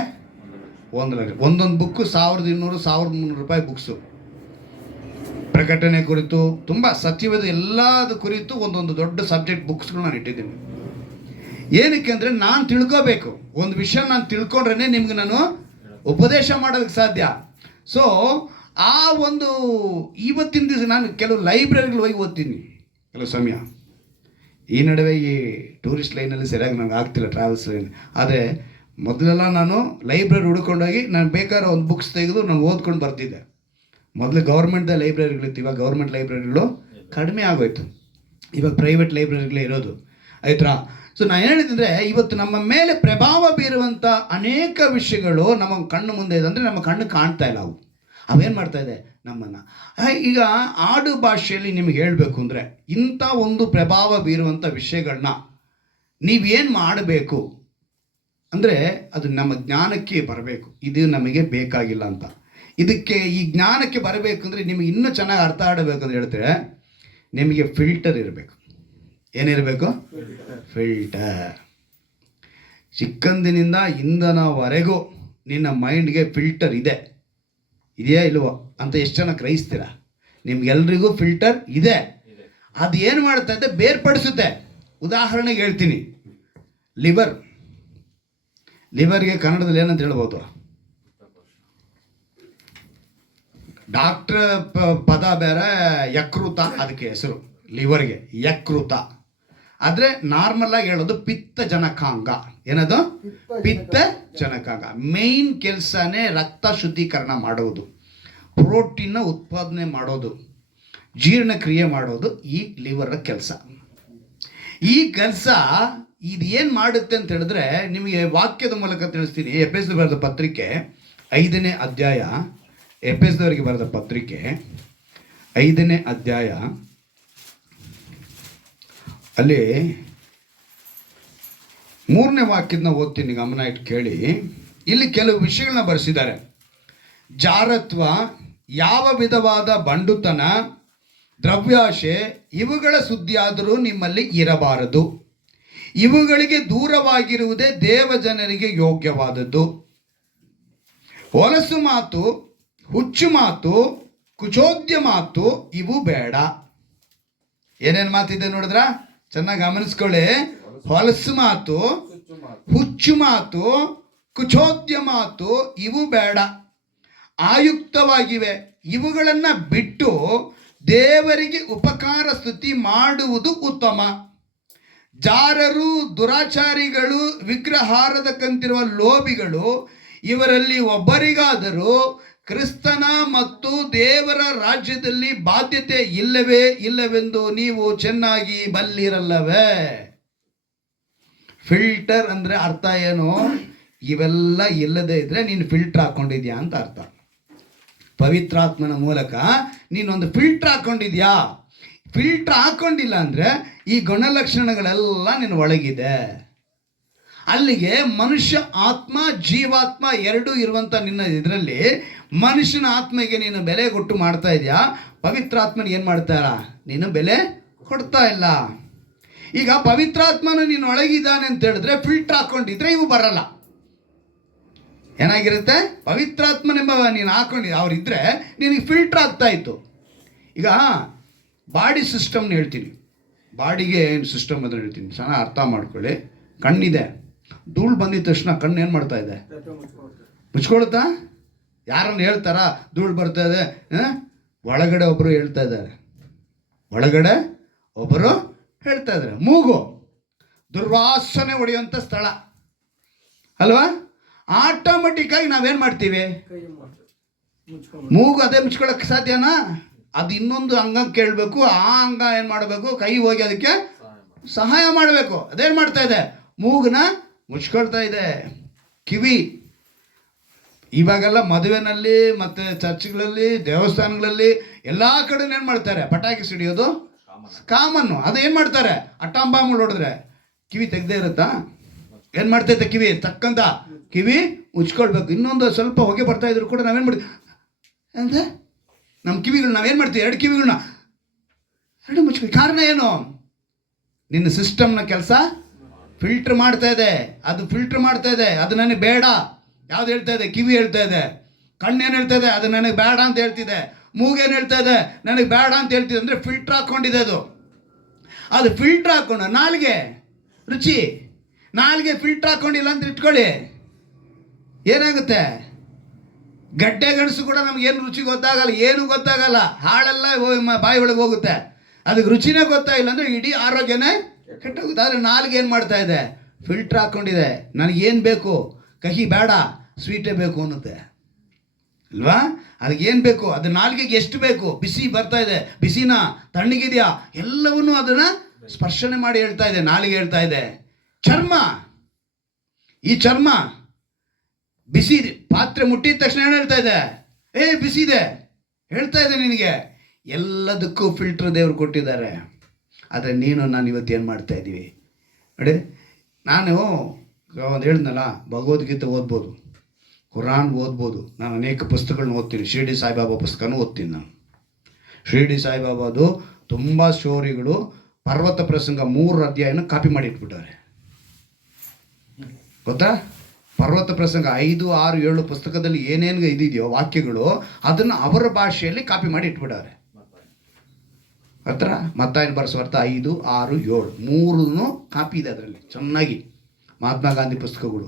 1 ಲಕ್ಷ. ಒಂದೊಂದು ಬುಕ್ಕು 1200 1300 ರೂಪಾಯಿ ಬುಕ್ಸು. ಪ್ರಕಟಣೆ ಕುರಿತು, ತುಂಬ ಸತ್ಯವಾದ ಎಲ್ಲದ ಕುರಿತು ಒಂದೊಂದು ದೊಡ್ಡ ಸಬ್ಜೆಕ್ಟ್ ಬುಕ್ಸ್ಗಳು ನಾನು ಇಟ್ಟಿದ್ದೀನಿ. ಏನಕ್ಕೆ ಅಂದರೆ ನಾನು ತಿಳ್ಕೋಬೇಕು. ಒಂದು ವಿಷಯ ನಾನು ತಿಳ್ಕೊಂಡ್ರೆ ನಿಮ್ಗೆ ನಾನು ಉಪದೇಶ ಮಾಡೋದಕ್ಕೆ ಸಾಧ್ಯ. ಸೊ ಆ ಒಂದು ಇವತ್ತಿನ ದಿವಸ ನಾನು ಕೆಲವು ಲೈಬ್ರರಿಗಳು ಹೋಗಿ ಓದ್ತೀನಿ ಕೆಲವು ಸಮಯ. ಈ ನಡುವೆ ಈ ಟೂರಿಸ್ಟ್ ಲೈನಲ್ಲಿ ಸರಿಯಾಗಿ ನಂಗೆ ಆಗ್ತಿಲ್ಲ, ಟ್ರಾವೆಲ್ಸ್ ಲೈನ್. ಆದರೆ ಮೊದಲೆಲ್ಲ ನಾನು ಲೈಬ್ರರಿ ಹುಡ್ಕೊಂಡೋಗಿ ನಾನು ಬೇಕಾದ್ರೆ ಒಂದು ಬುಕ್ಸ್ ತೆಗೆದು ನಾನು ಓದ್ಕೊಂಡು ಬರ್ತಿದ್ದೆ. ಮೊದಲು ಗೌರ್ಮೆಂಟ್ದ ಲೈಬ್ರರಿಗಳಿತ್ತು, ಇವಾಗ ಗೌರ್ಮೆಂಟ್ ಲೈಬ್ರರಿಗಳು ಕಡಿಮೆ ಆಗೋಯ್ತು, ಇವಾಗ ಪ್ರೈವೇಟ್ ಲೈಬ್ರರಿಗಳೇ ಇರೋದು, ಆಯ್ತಾ. ಸೊ ನಾನು ಹೇಳಿದ್ರೆ ಇವತ್ತು ನಮ್ಮ ಮೇಲೆ ಪ್ರಭಾವ ಬೀರುವಂಥ ಅನೇಕ ವಿಷಯಗಳು ನಮ್ಮ ಕಣ್ಣು ಮುಂದೆ ಇದೆ. ಅಂದರೆ ನಮ್ಮ ಕಣ್ಣು ಕಾಣ್ತಾ ಇಲ್ಲ, ಅವೇನು ಮಾಡ್ತಾ ಇದೆ ನಮ್ಮನ್ನು. ಈಗ ಆಡು ಭಾಷೆಯಲ್ಲಿ ನಿಮಗೆ ಹೇಳಬೇಕು ಅಂದರೆ ಇಂಥ ಒಂದು ಪ್ರಭಾವ ಬೀರುವಂಥ ವಿಷಯಗಳನ್ನ ನೀವೇನು ಮಾಡಬೇಕು ಅಂದರೆ ಅದು ನಮ್ಮ ಜ್ಞಾನಕ್ಕೆ ಬರಬೇಕು. ಇದು ನಮಗೆ ಬೇಕಾಗಿಲ್ಲ ಅಂತ. ಇದಕ್ಕೆ ಈ ಜ್ಞಾನಕ್ಕೆ ಬರಬೇಕು ಅಂದರೆ ನಿಮಗೆ ಇನ್ನೂ ಚೆನ್ನಾಗಿ ಅರ್ಥ ಆಡಬೇಕು ಅಂತ ಹೇಳ್ತಾರೆ, ನಿಮಗೆ ಫಿಲ್ಟರ್ ಇರಬೇಕು. ಏನಿರಬೇಕು? ಫಿಲ್ಟರ್. ಚಿಕ್ಕಂದಿನಿಂದ ಇಂಧನವರೆಗೂ ನಿನ್ನ ಮೈಂಡ್ಗೆ ಫಿಲ್ಟರ್ ಇದೆಯಾ ಇಲ್ವೋ ಅಂತ ಎಷ್ಟು ಜನ ಗ್ರಹಿಸ್ತೀರಾ? ನಿಮ್ಗೆಲ್ರಿಗೂ ಫಿಲ್ಟರ್ ಇದೆ. ಅದು ಏನು ಮಾಡ್ತಾ ಇದೆ? ಬೇರ್ಪಡಿಸುತ್ತೆ. ಉದಾಹರಣೆಗೆ ಹೇಳ್ತೀನಿ, ಲಿವರ್ಗೆ ಕನ್ನಡದಲ್ಲಿ ಏನಂತ ಹೇಳ್ಬೋದು? ಡಾಕ್ಟ್ರ್ ಪದ ಬೇರೆ, ಯಕೃತ ಅದಕ್ಕೆ ಹೆಸರು. ಲಿವರ್ಗೆ ಯಕೃತ. ಆದರೆ ನಾರ್ಮಲ್ ಆಗಿ ಹೇಳೋದು ಪಿತ್ತ ಜನಕಾಂಗ. ಏನದು? ಪಿತ್ತ ಜನಕಾಂಗ. ಮೇಯ್ನ್ ಕೆಲಸನೇ ರಕ್ತ ಶುದ್ಧೀಕರಣ ಮಾಡೋದು, ಪ್ರೋಟೀನ್ನ ಉತ್ಪಾದನೆ ಮಾಡೋದು, ಜೀರ್ಣಕ್ರಿಯೆ ಮಾಡೋದು ಈ ಲಿವರ್ ಕೆಲಸ. ಈ ಕೆಲಸ ಇದು ಏನು ಮಾಡುತ್ತೆ ಅಂತ ಹೇಳಿದ್ರೆ ನಿಮಗೆ ವಾಕ್ಯದ ಮೂಲಕ ತಿಳಿಸ್ತೀನಿ. ಎಫೆಸದವರಿಗೆ ಬರೆದ ಪತ್ರಿಕೆ 5ನೇ ಅಧ್ಯಾಯ, ಎಫೆಸದವರಿಗೆ ಬರೆದ ಪತ್ರಿಕೆ 5ನೇ ಅಧ್ಯಾಯ, ಅಲ್ಲಿ 3ನೇ ವಾಕ್ಯದನ್ನ ಓದ್ತೀನಿ, ಗಮನ ಇಟ್ಟು ಕೇಳಿ. ಇಲ್ಲಿ ಕೆಲವು ವಿಷಯಗಳನ್ನ ಬರೆಸಿದ್ದಾರೆ. ಜಾರತ್ವ, ಯಾವ ವಿಧವಾದ ಬಂಡುತನ, ದ್ರವ್ಯಾಶೆ ಇವುಗಳ ಸುದ್ದಿಯಾದರೂ ನಿಮ್ಮಲ್ಲಿ ಇರಬಾರದು. ಇವುಗಳಿಗೆ ದೂರವಾಗಿರುವುದೇ ದೇವಜನರಿಗೆ ಯೋಗ್ಯವಾದದ್ದು. ಹೊಲಸು ಮಾತು, ಹುಚ್ಚು ಮಾತು, ಕುಚೋದ್ಯ ಮಾತು ಇವು ಬೇಡ. ಏನೇನು ಮಾತಿದೆ ನೋಡಿದ್ರ? ಚೆನ್ನಾಗಿ ಗಮನಿಸ್ಕೊಳ್ಳಿ. ಹೊಲಸು ಮಾತು, ಹುಚ್ಚು ಮಾತು, ಕುಚೋದ್ಯ ಮಾತು ಇವು ಬೇಡ. ಆಯುಕ್ತವಾಗಿವೆ. ಇವುಗಳನ್ನು ಬಿಟ್ಟು ದೇವರಿಗೆ ಉಪಕಾರ ಸ್ತುತಿ ಮಾಡುವುದು ಉತ್ತಮ. ಜಾರರು, ದುರಾಚಾರಿಗಳು, ವಿಗ್ರಹಾರದ ಕಂತಿರುವ ಲೋಭಿಗಳು ಇವರಲ್ಲಿ ಒಬ್ಬರಿಗಾದರೂ ಕ್ರಿಸ್ತನ ಮತ್ತು ದೇವರ ರಾಜ್ಯದಲ್ಲಿ ಬಾಧ್ಯತೆ ಇಲ್ಲವೆಂದು ನೀವು ಚೆನ್ನಾಗಿ ಬಲ್ಲಿರಲ್ಲವೇ. ಫಿಲ್ಟರ್ ಅಂದರೆ ಅರ್ಥ ಏನು? ಇವೆಲ್ಲ ಇಲ್ಲದೆ ಇದ್ರೆ ನೀನು ಫಿಲ್ಟರ್ ಹಾಕ್ಕೊಂಡಿದ್ಯಾ ಅಂತ ಅರ್ಥ. ಪವಿತ್ರಾತ್ಮನ ಮೂಲಕ ನೀನೊಂದು ಫಿಲ್ಟರ್ ಹಾಕ್ಕೊಂಡಿದ್ಯಾ. ಫಿಲ್ಟರ್ ಹಾಕ್ಕೊಂಡಿಲ್ಲ ಅಂದರೆ ಈ ಗುಣಲಕ್ಷಣಗಳೆಲ್ಲ ನಿನ್ನ ಒಳಗಿದೆ. ಅಲ್ಲಿಗೆ ಮನುಷ್ಯ ಆತ್ಮ, ಜೀವಾತ್ಮ ಎರಡೂ ಇರುವಂಥ ನಿನ್ನ ಇದರಲ್ಲಿ ಮನುಷ್ಯನ ಆತ್ಮೆಗೆ ನೀನು ಬೆಲೆ ಕೊಟ್ಟು ಮಾಡ್ತಾ ಇದೆಯಾ, ಪವಿತ್ರಾತ್ಮನಿಗೆ ಏನು ಮಾಡ್ತಾರ? ನೀನು ಬೆಲೆ ಕೊಡ್ತಾ ಇಲ್ಲ. ಈಗ ಪವಿತ್ರಾತ್ಮನು ನೀನು ಒಳಗಿದ್ದಾನೆ ಅಂತ ಹೇಳಿದ್ರೆ ಫಿಲ್ಟರ್ ಹಾಕ್ಕೊಂಡಿದ್ರೆ ಇವು ಬರಲ್ಲ. ಏನಾಗಿರುತ್ತೆ? ಪವಿತ್ರಾತ್ಮನೆಂಬ ನೀನು ಹಾಕ್ಕೊಂಡಿದ್ದೆ ಅವರಿದ್ದರೆ ನಿನಗೆ ಫಿಲ್ಟರ್ ಆಗ್ತಾ ಇತ್ತು. ಈಗ ಬಾಡಿ ಸಿಸ್ಟಮ್ನ ಹೇಳ್ತೀನಿ. ಬಾಡಿಗೆ ಏನು ಸಿಸ್ಟಮ್ ಅಂತ ಹೇಳ್ತೀನಿ, ಚೆನ್ನಾಗಿ ಅರ್ಥ ಮಾಡ್ಕೊಳ್ಳಿ. ಕಣ್ಣಿದೆ, ಧೂಳು ಬಂದಿದ ತಕ್ಷಣ ಕಣ್ಣು ಏನು ಮಾಡ್ತಾ ಇದೆ? ಮುಚ್ಕೊಳುತ್ತಾ? ಯಾರನ್ನು ಹೇಳ್ತಾರಾ ಧೂಳು ಬರ್ತಾ ಇದೆ? ಒಳಗಡೆ ಒಬ್ಬರು ಹೇಳ್ತಾ ಇದ್ದಾರೆ, ಮೂಗು ದುರ್ವಾಸನೆ ಹೊಡೆಯುವಂಥ ಸ್ಥಳ ಅಲ್ವಾ? ಆಟೋಮೆಟಿಕ್ಕಾಗಿ ನಾವೇನು ಮಾಡ್ತೀವಿ? ಮೂಗು ಅದೇ ಮುಚ್ಕೊಳ್ಳೋಕ್ಕೆ ಸಾಧ್ಯನಾ? ಅದು ಇನ್ನೊಂದು ಅಂಗ ಕೇಳಬೇಕು. ಆ ಅಂಗ ಏನು ಮಾಡಬೇಕು? ಕೈ ಹೋಗಿ ಅದಕ್ಕೆ ಸಹಾಯ ಮಾಡಬೇಕು. ಅದೇನು ಮಾಡ್ತಾ ಇದೆ? ಮೂಗನ್ನ ಮುಚ್ಕೊಳ್ತಾ ಇದೆ. ಕಿವಿ, ಇವಾಗೆಲ್ಲ ಮದುವೆನಲ್ಲಿ ಮತ್ತು ಚರ್ಚ್ಗಳಲ್ಲಿ, ದೇವಸ್ಥಾನಗಳಲ್ಲಿ ಎಲ್ಲ ಕಡೆ ಏನು ಮಾಡ್ತಾರೆ? ಪಟಾಕಿ ಸಿಡಿಯೋದು ಕಾಮನ್ನು. ಅದು ಏನು ಮಾಡ್ತಾರೆ? ಅಟ್ಟಾಂಬಾಂಬ್ ಹೊಡೆದ್ರೆ ಕಿವಿ ತೆಗ್ದೇ ಇರುತ್ತಾ? ಏನು ಮಾಡ್ತೈತೆ? ಕಿವಿ ತಕ್ಕಂತ ಕಿವಿ ಮುಚ್ಕೊಳ್ಬೇಕು. ಇನ್ನೊಂದು ಸ್ವಲ್ಪ ಹೊಗೆ ಬರ್ತಾ ಇದ್ರು ಕೂಡ ನಾವೇನು ಮಾಡ್ತೀವಿ ಅಂದರೆ ನಮ್ಮ ಕಿವಿಗಳು ನಾವೇನು ಮಾಡ್ತೀವಿ? 2 ಕಿವಿಗಳನ್ನ ಮುಚ್ಕೊ. ಕಾರಣ ಏನು? ನಿನ್ನ ಸಿಸ್ಟಮ್ನ ಕೆಲಸ ಫಿಲ್ಟರ್ ಮಾಡ್ತಾ ಇದೆ. ಅದು ಫಿಲ್ಟರ್ ಮಾಡ್ತಾ ಇದೆ. ಅದು ನನಗೆ ಬೇಡ. ಯಾವ್ದು ಹೇಳ್ತಾ ಇದೆ? ಕಿವಿ ಹೇಳ್ತಾ ಇದೆ. ಕಣ್ಣೇನು ಹೇಳ್ತಾ ಇದೆ? ಅದು ನನಗೆ ಬೇಡ ಅಂತ ಹೇಳ್ತಿದೆ. ಮೂಗೇನು ಹೇಳ್ತಾ ಇದೆ? ನನಗೆ ಬೇಡ ಅಂತ ಹೇಳ್ತಿದೆ. ಅಂದರೆ ಫಿಲ್ಟರ್ ಹಾಕ್ಕೊಂಡಿದೆ. ಅದು ಫಿಲ್ಟರ್ ಹಾಕ್ಕೊಂಡು ನಾಲಿಗೆ ರುಚಿ, ನಾಲಿಗೆ ಫಿಲ್ಟರ್ ಹಾಕ್ಕೊಂಡಿಲ್ಲ ಅಂತ ಇಟ್ಕೊಳ್ಳಿ, ಏನಾಗುತ್ತೆ? ಗಡ್ಡೆ ಗಣಸು ಕೂಡ ನಮಗೇನು ರುಚಿ ಗೊತ್ತಾಗಲ್ಲ, ಏನು ಗೊತ್ತಾಗಲ್ಲ. ಹಾಳೆಲ್ಲ ಬಾಯಿ ಒಳಗೆ ಹೋಗುತ್ತೆ. ಅದಕ್ಕೆ ರುಚಿನೇ ಗೊತ್ತಾಗಿಲ್ಲ ಅಂದರೆ ಇಡೀ ಆರೋಗ್ಯನೇ ಕೆಟ್ಟೋಗುತ್ತೆ. ಆದರೆ ನಾಲ್ಗೆ ಏನು ಮಾಡ್ತಾ ಇದೆ? ಫಿಲ್ಟ್ರ್ ಹಾಕ್ಕೊಂಡಿದೆ. ನನಗೇನು ಬೇಕು? ಕಹಿ ಬೇಡ, ಸ್ವೀಟೇ ಬೇಕು ಅನ್ನುತ್ತೆ ಅಲ್ವಾ? ಅದಕ್ಕೇನು ಬೇಕು? ಅದು ನಾಲ್ಗೆಗೆ ಎಷ್ಟು ಬೇಕು? ಬಿಸಿ ಬರ್ತಾ ಇದೆ, ಬಿಸಿನ, ತಣ್ಣಗಿದೆಯಾ, ಎಲ್ಲವನ್ನೂ ಅದನ್ನು ಸ್ಪರ್ಶನೆ ಮಾಡಿ ಹೇಳ್ತಾ ಇದೆ. ನಾಲಿಗೆ ಹೇಳ್ತಾ ಇದೆ. ಚರ್ಮ, ಈ ಚರ್ಮ ಬಿಸಿ, ಪಾತ್ರೆ ಮುಟ್ಟಿದ ತಕ್ಷಣ ಏನು ಹೇಳ್ತಾ ಇದೆ? ಬಿಸಿ ಇದೆ ಹೇಳ್ತಾ ಇದೆ ನಿನಗೆ. ಎಲ್ಲದಕ್ಕೂ ಫಿಲ್ಟ್ರ್ ದೇವರು ಕೊಟ್ಟಿದ್ದಾರೆ. ಆದರೆ ನಾನು ಇವತ್ತು ಏನು ಮಾಡ್ತಾ ಇದ್ದೀವಿ ನೋಡಿ. ನಾನು ಒಂದು ಹೇಳಿದ್ನಲ್ಲ, ಭಗವದ್ಗೀತೆ ಓದ್ಬೋದು, ಕುರಾನ್ ಓದ್ಬೋದು. ನಾನು ಅನೇಕ ಪುಸ್ತಕಗಳನ್ನ ಓದ್ತೀನಿ. ಶಿರ್ಡಿ ಸಾಯಿಬಾಬಾ ಪುಸ್ತಕನೂ ಓದ್ತೀನಿ ನಾನು. ಶಿರ್ಡಿ ಸಾಯಿಬಾಬಾದು ತುಂಬ ಸ್ಟೋರಿಗಳು, ಪರ್ವತ ಪ್ರಸಂಗ 3 ಅಧ್ಯಾಯನ ಕಾಪಿ ಮಾಡಿ ಇಟ್ಬಿಟ್ಟವ್ರೆ. ಗೊತ್ತಾ? ಪರ್ವತ ಪ್ರಸಂಗ 5, 6, 7 ಪುಸ್ತಕದಲ್ಲಿ ಏನೇನು ಇದೆಯೋ ವಾಕ್ಯಗಳು, ಅದನ್ನು ಅವರ ಭಾಷೆಯಲ್ಲಿ ಕಾಪಿ ಮಾಡಿ ಇಟ್ಬಿಟ್ಟವ್ರೆ. ಹತ್ರ ಮತ್ತಾಯನ ಬರೆಸುವರ್ಥ 5, 6, 7 3 ಕಾಪಿ ಇದೆ ಅದರಲ್ಲಿ ಚೆನ್ನಾಗಿ. ಮಹಾತ್ಮ ಗಾಂಧಿ ಪುಸ್ತಕಗಳು,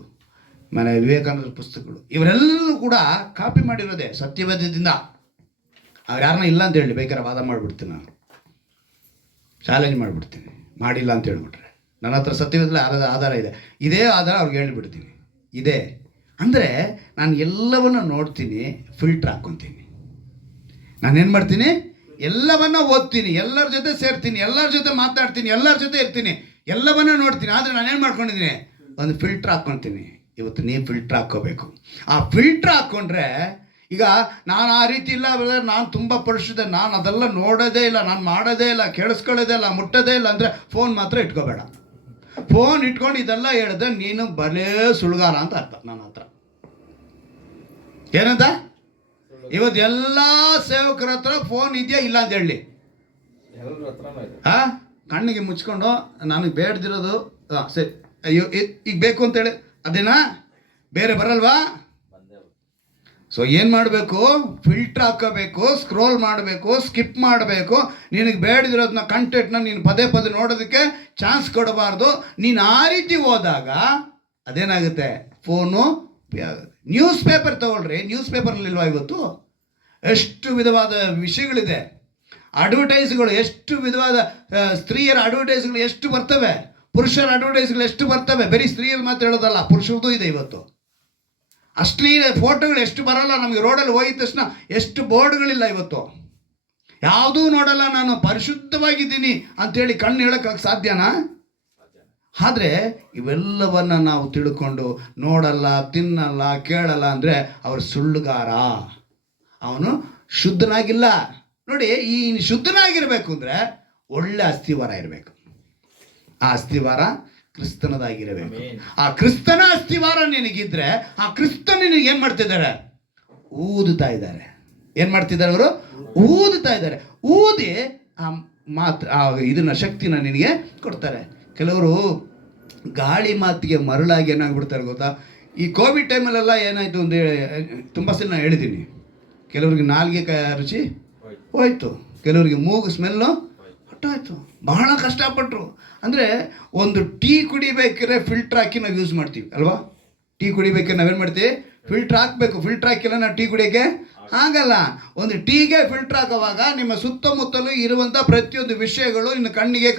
ಆಮೇಲೆ ವಿವೇಕಾನಂದ ಪುಸ್ತಕಗಳು, ಇವರೆಲ್ಲರೂ ಕೂಡ ಕಾಪಿ ಮಾಡಿರೋದೆ ಸತ್ಯವೇದದಿಂದ. ಅವ್ರು ಯಾರನ್ನ ಇಲ್ಲ ಅಂತ ಹೇಳಿ ಬೇಕಾದ್ರೆ ವಾದ ಮಾಡಿಬಿಡ್ತೀನಿ, ನಾನು ಚಾಲೆಂಜ್ ಮಾಡಿಬಿಡ್ತೀನಿ. ಮಾಡಿಲ್ಲ ಅಂತ ಹೇಳ್ಬಿಟ್ರೆ ನನ್ನ ಹತ್ರ ಸತ್ಯವೇದದಲ್ಲಿ ಆಧಾರ ಇದೆ, ಇದೇ ಆಧಾರ ಅವ್ರಿಗೆ ಹೇಳಿಬಿಡ್ತೀನಿ. ಇದೆ ಅಂದರೆ ನಾನು ಎಲ್ಲವನ್ನು ನೋಡ್ತೀನಿ, ಫಿಲ್ಟ್ರ್ ಹಾಕ್ಕೊತೀನಿ. ನಾನೇನು ಮಾಡ್ತೀನಿ? ಎಲ್ಲವನ್ನ ಓದ್ತೀನಿ, ಎಲ್ಲರ ಜೊತೆ ಸೇರ್ತೀನಿ, ಎಲ್ಲರ ಜೊತೆ ಮಾತಾಡ್ತೀನಿ, ಎಲ್ಲರ ಜೊತೆ ಇರ್ತೀನಿ, ಎಲ್ಲವನ್ನ ನೋಡ್ತೀನಿ. ಆದರೆ ನಾನೇನು ಮಾಡ್ಕೊಂಡಿದ್ದೀನಿ? ಒಂದು ಫಿಲ್ಟ್ರ್ ಹಾಕ್ಕೊತೀನಿ. ಇವತ್ತು ನೀವು ಫಿಲ್ಟ್ರ್ ಹಾಕ್ಕೋಬೇಕು. ಆ ಫಿಲ್ಟ್ರ್ ಹಾಕ್ಕೊಂಡ್ರೆ, ಈಗ ನಾನು ಆ ರೀತಿ ಇಲ್ಲ ಬ್ರದರ್, ನಾನು ತುಂಬ ಪರಿಶುದ್ಧ, ನಾನು ಅದೆಲ್ಲ ನೋಡೋದೇ ಇಲ್ಲ, ನಾನು ಮಾಡೋದೇ ಇಲ್ಲ, ಕೇಳಿಸ್ಕೊಳ್ಳೋದೇ ಇಲ್ಲ, ಮುಟ್ಟೋದೇ ಇಲ್ಲ ಅಂದರೆ ಫೋನ್ ಮಾತ್ರ ಇಟ್ಕೋಬೇಡ. ಫೋನ್ ಇಟ್ಕೊಂಡು ಇದೆಲ್ಲ ಹೇಳಿದ್ರೆ ನೀನು ಬಲೇ ಸುಳ್ಗಾರ ಅಂತ ಅರ್ಥ ನನ್ನ ಹತ್ರ. ಏನಂತ? ಇವತ್ತು ಎಲ್ಲ ಸೇವಕರ ಹತ್ರ ಫೋನ್ ಇದೆಯಾ ಇಲ್ಲ ಅಂತ ಹೇಳಿ, ಕಣ್ಣಿಗೆ ಮುಚ್ಕೊಂಡು ನನಗೆ ಬೇಡದಿರೋದು ಸರಿ, ಅಯ್ಯೋ ಈಗ ಬೇಕು ಅಂತೇಳಿ ಅದೇನಾ, ಬೇರೆ ಬರಲ್ವಾ? ಸೊ ಏನು ಮಾಡಬೇಕು? ಫಿಲ್ಟ್ರ್ ಹಾಕೋಬೇಕು, ಸ್ಕ್ರೋಲ್ ಮಾಡಬೇಕು, ಸ್ಕಿಪ್ ಮಾಡಬೇಕು. ನಿನಗೆ ಬೇಡದಿರೋದನ್ನ ಕಂಟೆಂಟ್ನ ನೀನು ಪದೇ ಪದೇ ನೋಡೋದಕ್ಕೆ ಚಾನ್ಸ್ ಕೊಡಬಾರ್ದು. ನೀನು ಆ ರೀತಿ ಹೋದಾಗ ಅದೇನಾಗುತ್ತೆ? ಫೋನು ಆಗುತ್ತೆ. ನ್ಯೂಸ್ ಪೇಪರ್ ತೊಗೊಳ್ರಿ, ನ್ಯೂಸ್ ಪೇಪರ್ಲಿಲ್ವಾ ಇವತ್ತು? ಎಷ್ಟು ವಿಧವಾದ ವಿಷಯಗಳಿದೆ. ಅಡ್ವರ್ಟೈಸ್ಗಳು ಎಷ್ಟು ವಿಧವಾದ, ಸ್ತ್ರೀಯರ ಅಡ್ವರ್ಟೈಸ್ಗಳು ಎಷ್ಟು ಬರ್ತವೆ, ಪುರುಷರ ಅಡ್ವರ್ಟೈಸ್ಗಳು ಎಷ್ಟು ಬರ್ತವೆ. ಬರೀ ಸ್ತ್ರೀಯರು ಮಾತ್ರ ಹೇಳೋದಲ್ಲ, ಪುರುಷರದ್ದು ಇದೆ ಇವತ್ತು. ಅಶ್ಲೀಲ ಫೋಟೋಗಳು ಎಷ್ಟು ಬರಲ್ಲ ನಮಗೆ. ರೋಡಲ್ಲಿ ಹೋಗಿದ ತಕ್ಷಣ ಎಷ್ಟು ಬೋರ್ಡ್ಗಳಿಲ್ಲ ಇವತ್ತು. ಯಾವುದೂ ನೋಡಲ್ಲ, ನಾನು ಪರಿಶುದ್ಧವಾಗಿದ್ದೀನಿ ಅಂಥೇಳಿ ಕಣ್ಣು ಹೇಳೋಕ್ಕಾಗ ಸಾಧ್ಯನಾ? ಆದರೆ ಇವೆಲ್ಲವನ್ನು ನಾವು ತಿಳ್ಕೊಂಡು ನೋಡಲ್ಲ, ತಿನ್ನಲ್ಲ, ಕೇಳಲ್ಲ ಅಂದರೆ ಅವರು ಸುಳ್ಳುಗಾರ, ಅವನು ಶುದ್ಧನಾಗಿಲ್ಲ. ನೋಡಿ, ಈ ಶುದ್ಧನಾಗಿರಬೇಕು ಅಂದರೆ ಒಳ್ಳೆ ಅಸ್ಥಿವಾರ ಇರಬೇಕು. ಆ ಅಸ್ಥಿವಾರ ಕ್ರಿಸ್ತನದಾಗಿರಬೇಕು. ಆ ಕ್ರಿಸ್ತನ ಅಸ್ಥಿವಾರ ನಿನಗಿದ್ರೆ, ಆ ಕ್ರಿಸ್ತನ ನಿನಗೆ ಏನು ಮಾಡ್ತಿದ್ದಾರೆ? ಊದುತ್ತಾ ಇದ್ದಾರೆ. ಏನು ಮಾಡ್ತಿದ್ದಾರೆ ಅವರು? ಊದುತ್ತಾ ಇದ್ದಾರೆ. ಊದಿ ಇದನ್ನ ಶಕ್ತಿನ ನಿನಗೆ ಕೊಡ್ತಾರೆ. ಕೆಲವರು ಗಾಳಿ ಮಾತಿಗೆ ಮರಳಾಗಿ ಏನಾಗ್ಬಿಡ್ತಾರೆ ಗೊತ್ತಾ? ಈ ಕೋವಿಡ್ ಟೈಮಲ್ಲೆಲ್ಲ ಏನಾಯಿತು ಅಂತ ತುಂಬ ಸಲ ನಾನು ಹೇಳಿದ್ದೀನಿ. ಕೆಲವ್ರಿಗೆ ನಾಲ್ಗೆ ರುಚಿ ಹೋಯ್ತು, ಕೆಲವರಿಗೆ ಮೂಗು ಸ್ಮೆಲ್ಲು ಹೊಟ್ಟಾಯ್ತು, ಬಹಳ ಕಷ್ಟಪಟ್ಟರು. ಅಂದರೆ ಒಂದು ಟೀ ಕುಡಿಬೇಕಾದ್ರೆ ಫಿಲ್ಟ್ರ್ ಹಾಕಿ ನಾವು ಯೂಸ್ ಮಾಡ್ತೀವಿ ಅಲ್ವಾ? ಟೀ ಕುಡಿಬೇಕಾದ್ರೆ ನಾವೇನು ಮಾಡ್ತೀವಿ? ಫಿಲ್ಟ್ರ್ ಹಾಕಬೇಕು. ಫಿಲ್ಟ್ರ್ ಹಾಕಿಲ್ಲ ನಾವು ಟೀ ಕುಡಿಯೋಕ್ಕೆ ಆಗಲ್ಲ. ಒಂದು ಟೀಗೆ ಫಿಲ್ಟ್ರ್ ಹಾಕೋವಾಗ ನಿಮ್ಮ ಸುತ್ತಮುತ್ತಲೂ ಇರುವಂಥ ಪ್ರತಿಯೊಂದು ವಿಷಯಗಳು ನಿನ್ನ ಕಣ್ಣಿಗೆ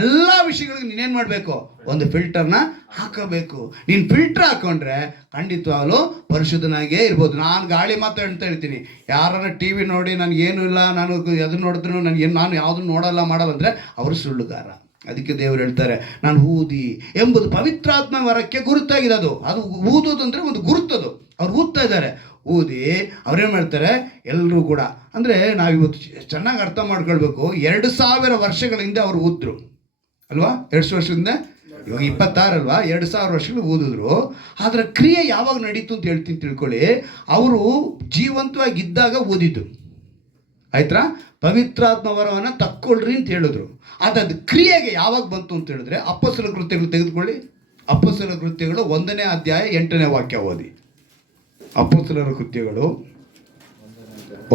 ಎಲ್ಲ ವಿಷಯಗಳಿಗೂ ನೀನೇನು ಮಾಡಬೇಕು? ಒಂದು ಫಿಲ್ಟರ್ನ ಹಾಕಬೇಕು. ನೀನು ಫಿಲ್ಟ್ರ್ ಹಾಕ್ಕೊಂಡ್ರೆ ಖಂಡಿತವಾಗಲೂ ಪರಿಶುದ್ಧನಾಗೇ ಇರ್ಬೋದು. ನಾನು ಗಾಳಿ ಮಾತ್ರ ಅಂತ ಹೇಳ್ತೀನಿ. ಯಾರನ್ನ ಟಿ ವಿ ನೋಡಿ ನನಗೇನು ಇಲ್ಲ, ನಾನು ಅದನ್ನು ನೋಡಿದ್ರು ನಾನು ಯಾವುದನ್ನು ನೋಡಲ್ಲ ಮಾಡಲ್ಲ ಅಂದರೆ ಅವರು ಸುಳ್ಳುಗಾರ. ಅದಕ್ಕೆ ದೇವರು ಹೇಳ್ತಾರೆ, ನಾನು ಊದಿ ಎಂಬುದು ಪವಿತ್ರಾತ್ಮ ವರಕ್ಕೆ ಗುರುತಾಗಿದೆ. ಅದು ಊದೋದು ಅಂದರೆ ಒಂದು ಗುರುತದು. ಅವ್ರು ಊದ್ತಾ ಇದ್ದಾರೆ. ಊದಿ ಅವ್ರೇನು ಮಾಡ್ತಾರೆ? ಎಲ್ಲರೂ ಕೂಡ ಅಂದರೆ ನಾವಿವತ್ತು ಚೆನ್ನಾಗಿ ಅರ್ಥ ಮಾಡ್ಕೊಳ್ಬೇಕು. 2000 ವರ್ಷಗಳ ಹಿಂದೆ ಅವರು ಊದ್ರು ಅಲ್ವಾ? 200 ವರ್ಷದಿಂದ, ಇವಾಗ 26 ಅಲ್ವಾ? 2000 ವರ್ಷಗಳು ಊದಿದ್ರು. ಅದರ ಕ್ರಿಯೆ ಯಾವಾಗ ನಡೀತು ಅಂತ ಹೇಳ್ತೀನಿ ತಿಳ್ಕೊಳ್ಳಿ. ಅವರು ಜೀವಂತವಾಗಿದ್ದಾಗ ಊದಿದ್ದು ಆಯ್ತಾ? ಪವಿತ್ರಾತ್ಮ ವರವನ್ನು ತಕ್ಕೊಳ್ರಿ ಅಂತ ಹೇಳಿದ್ರು. ಅದು ಕ್ರಿಯೆಗೆ ಯಾವಾಗ ಬಂತು ಅಂತ ಹೇಳಿದ್ರೆ, ಅಪೊಸ್ತಲ ಕೃತ್ಯಗಳು ತೆಗೆದುಕೊಳ್ಳಿ. ಅಪೊಸ್ತಲ ಕೃತ್ಯಗಳು 1ನೇ ಅಧ್ಯಾಯ 8ನೇ ವಾಕ್ಯ ಓದಿ. ಅಪೊಸ್ತಲರ ಕೃತ್ಯಗಳು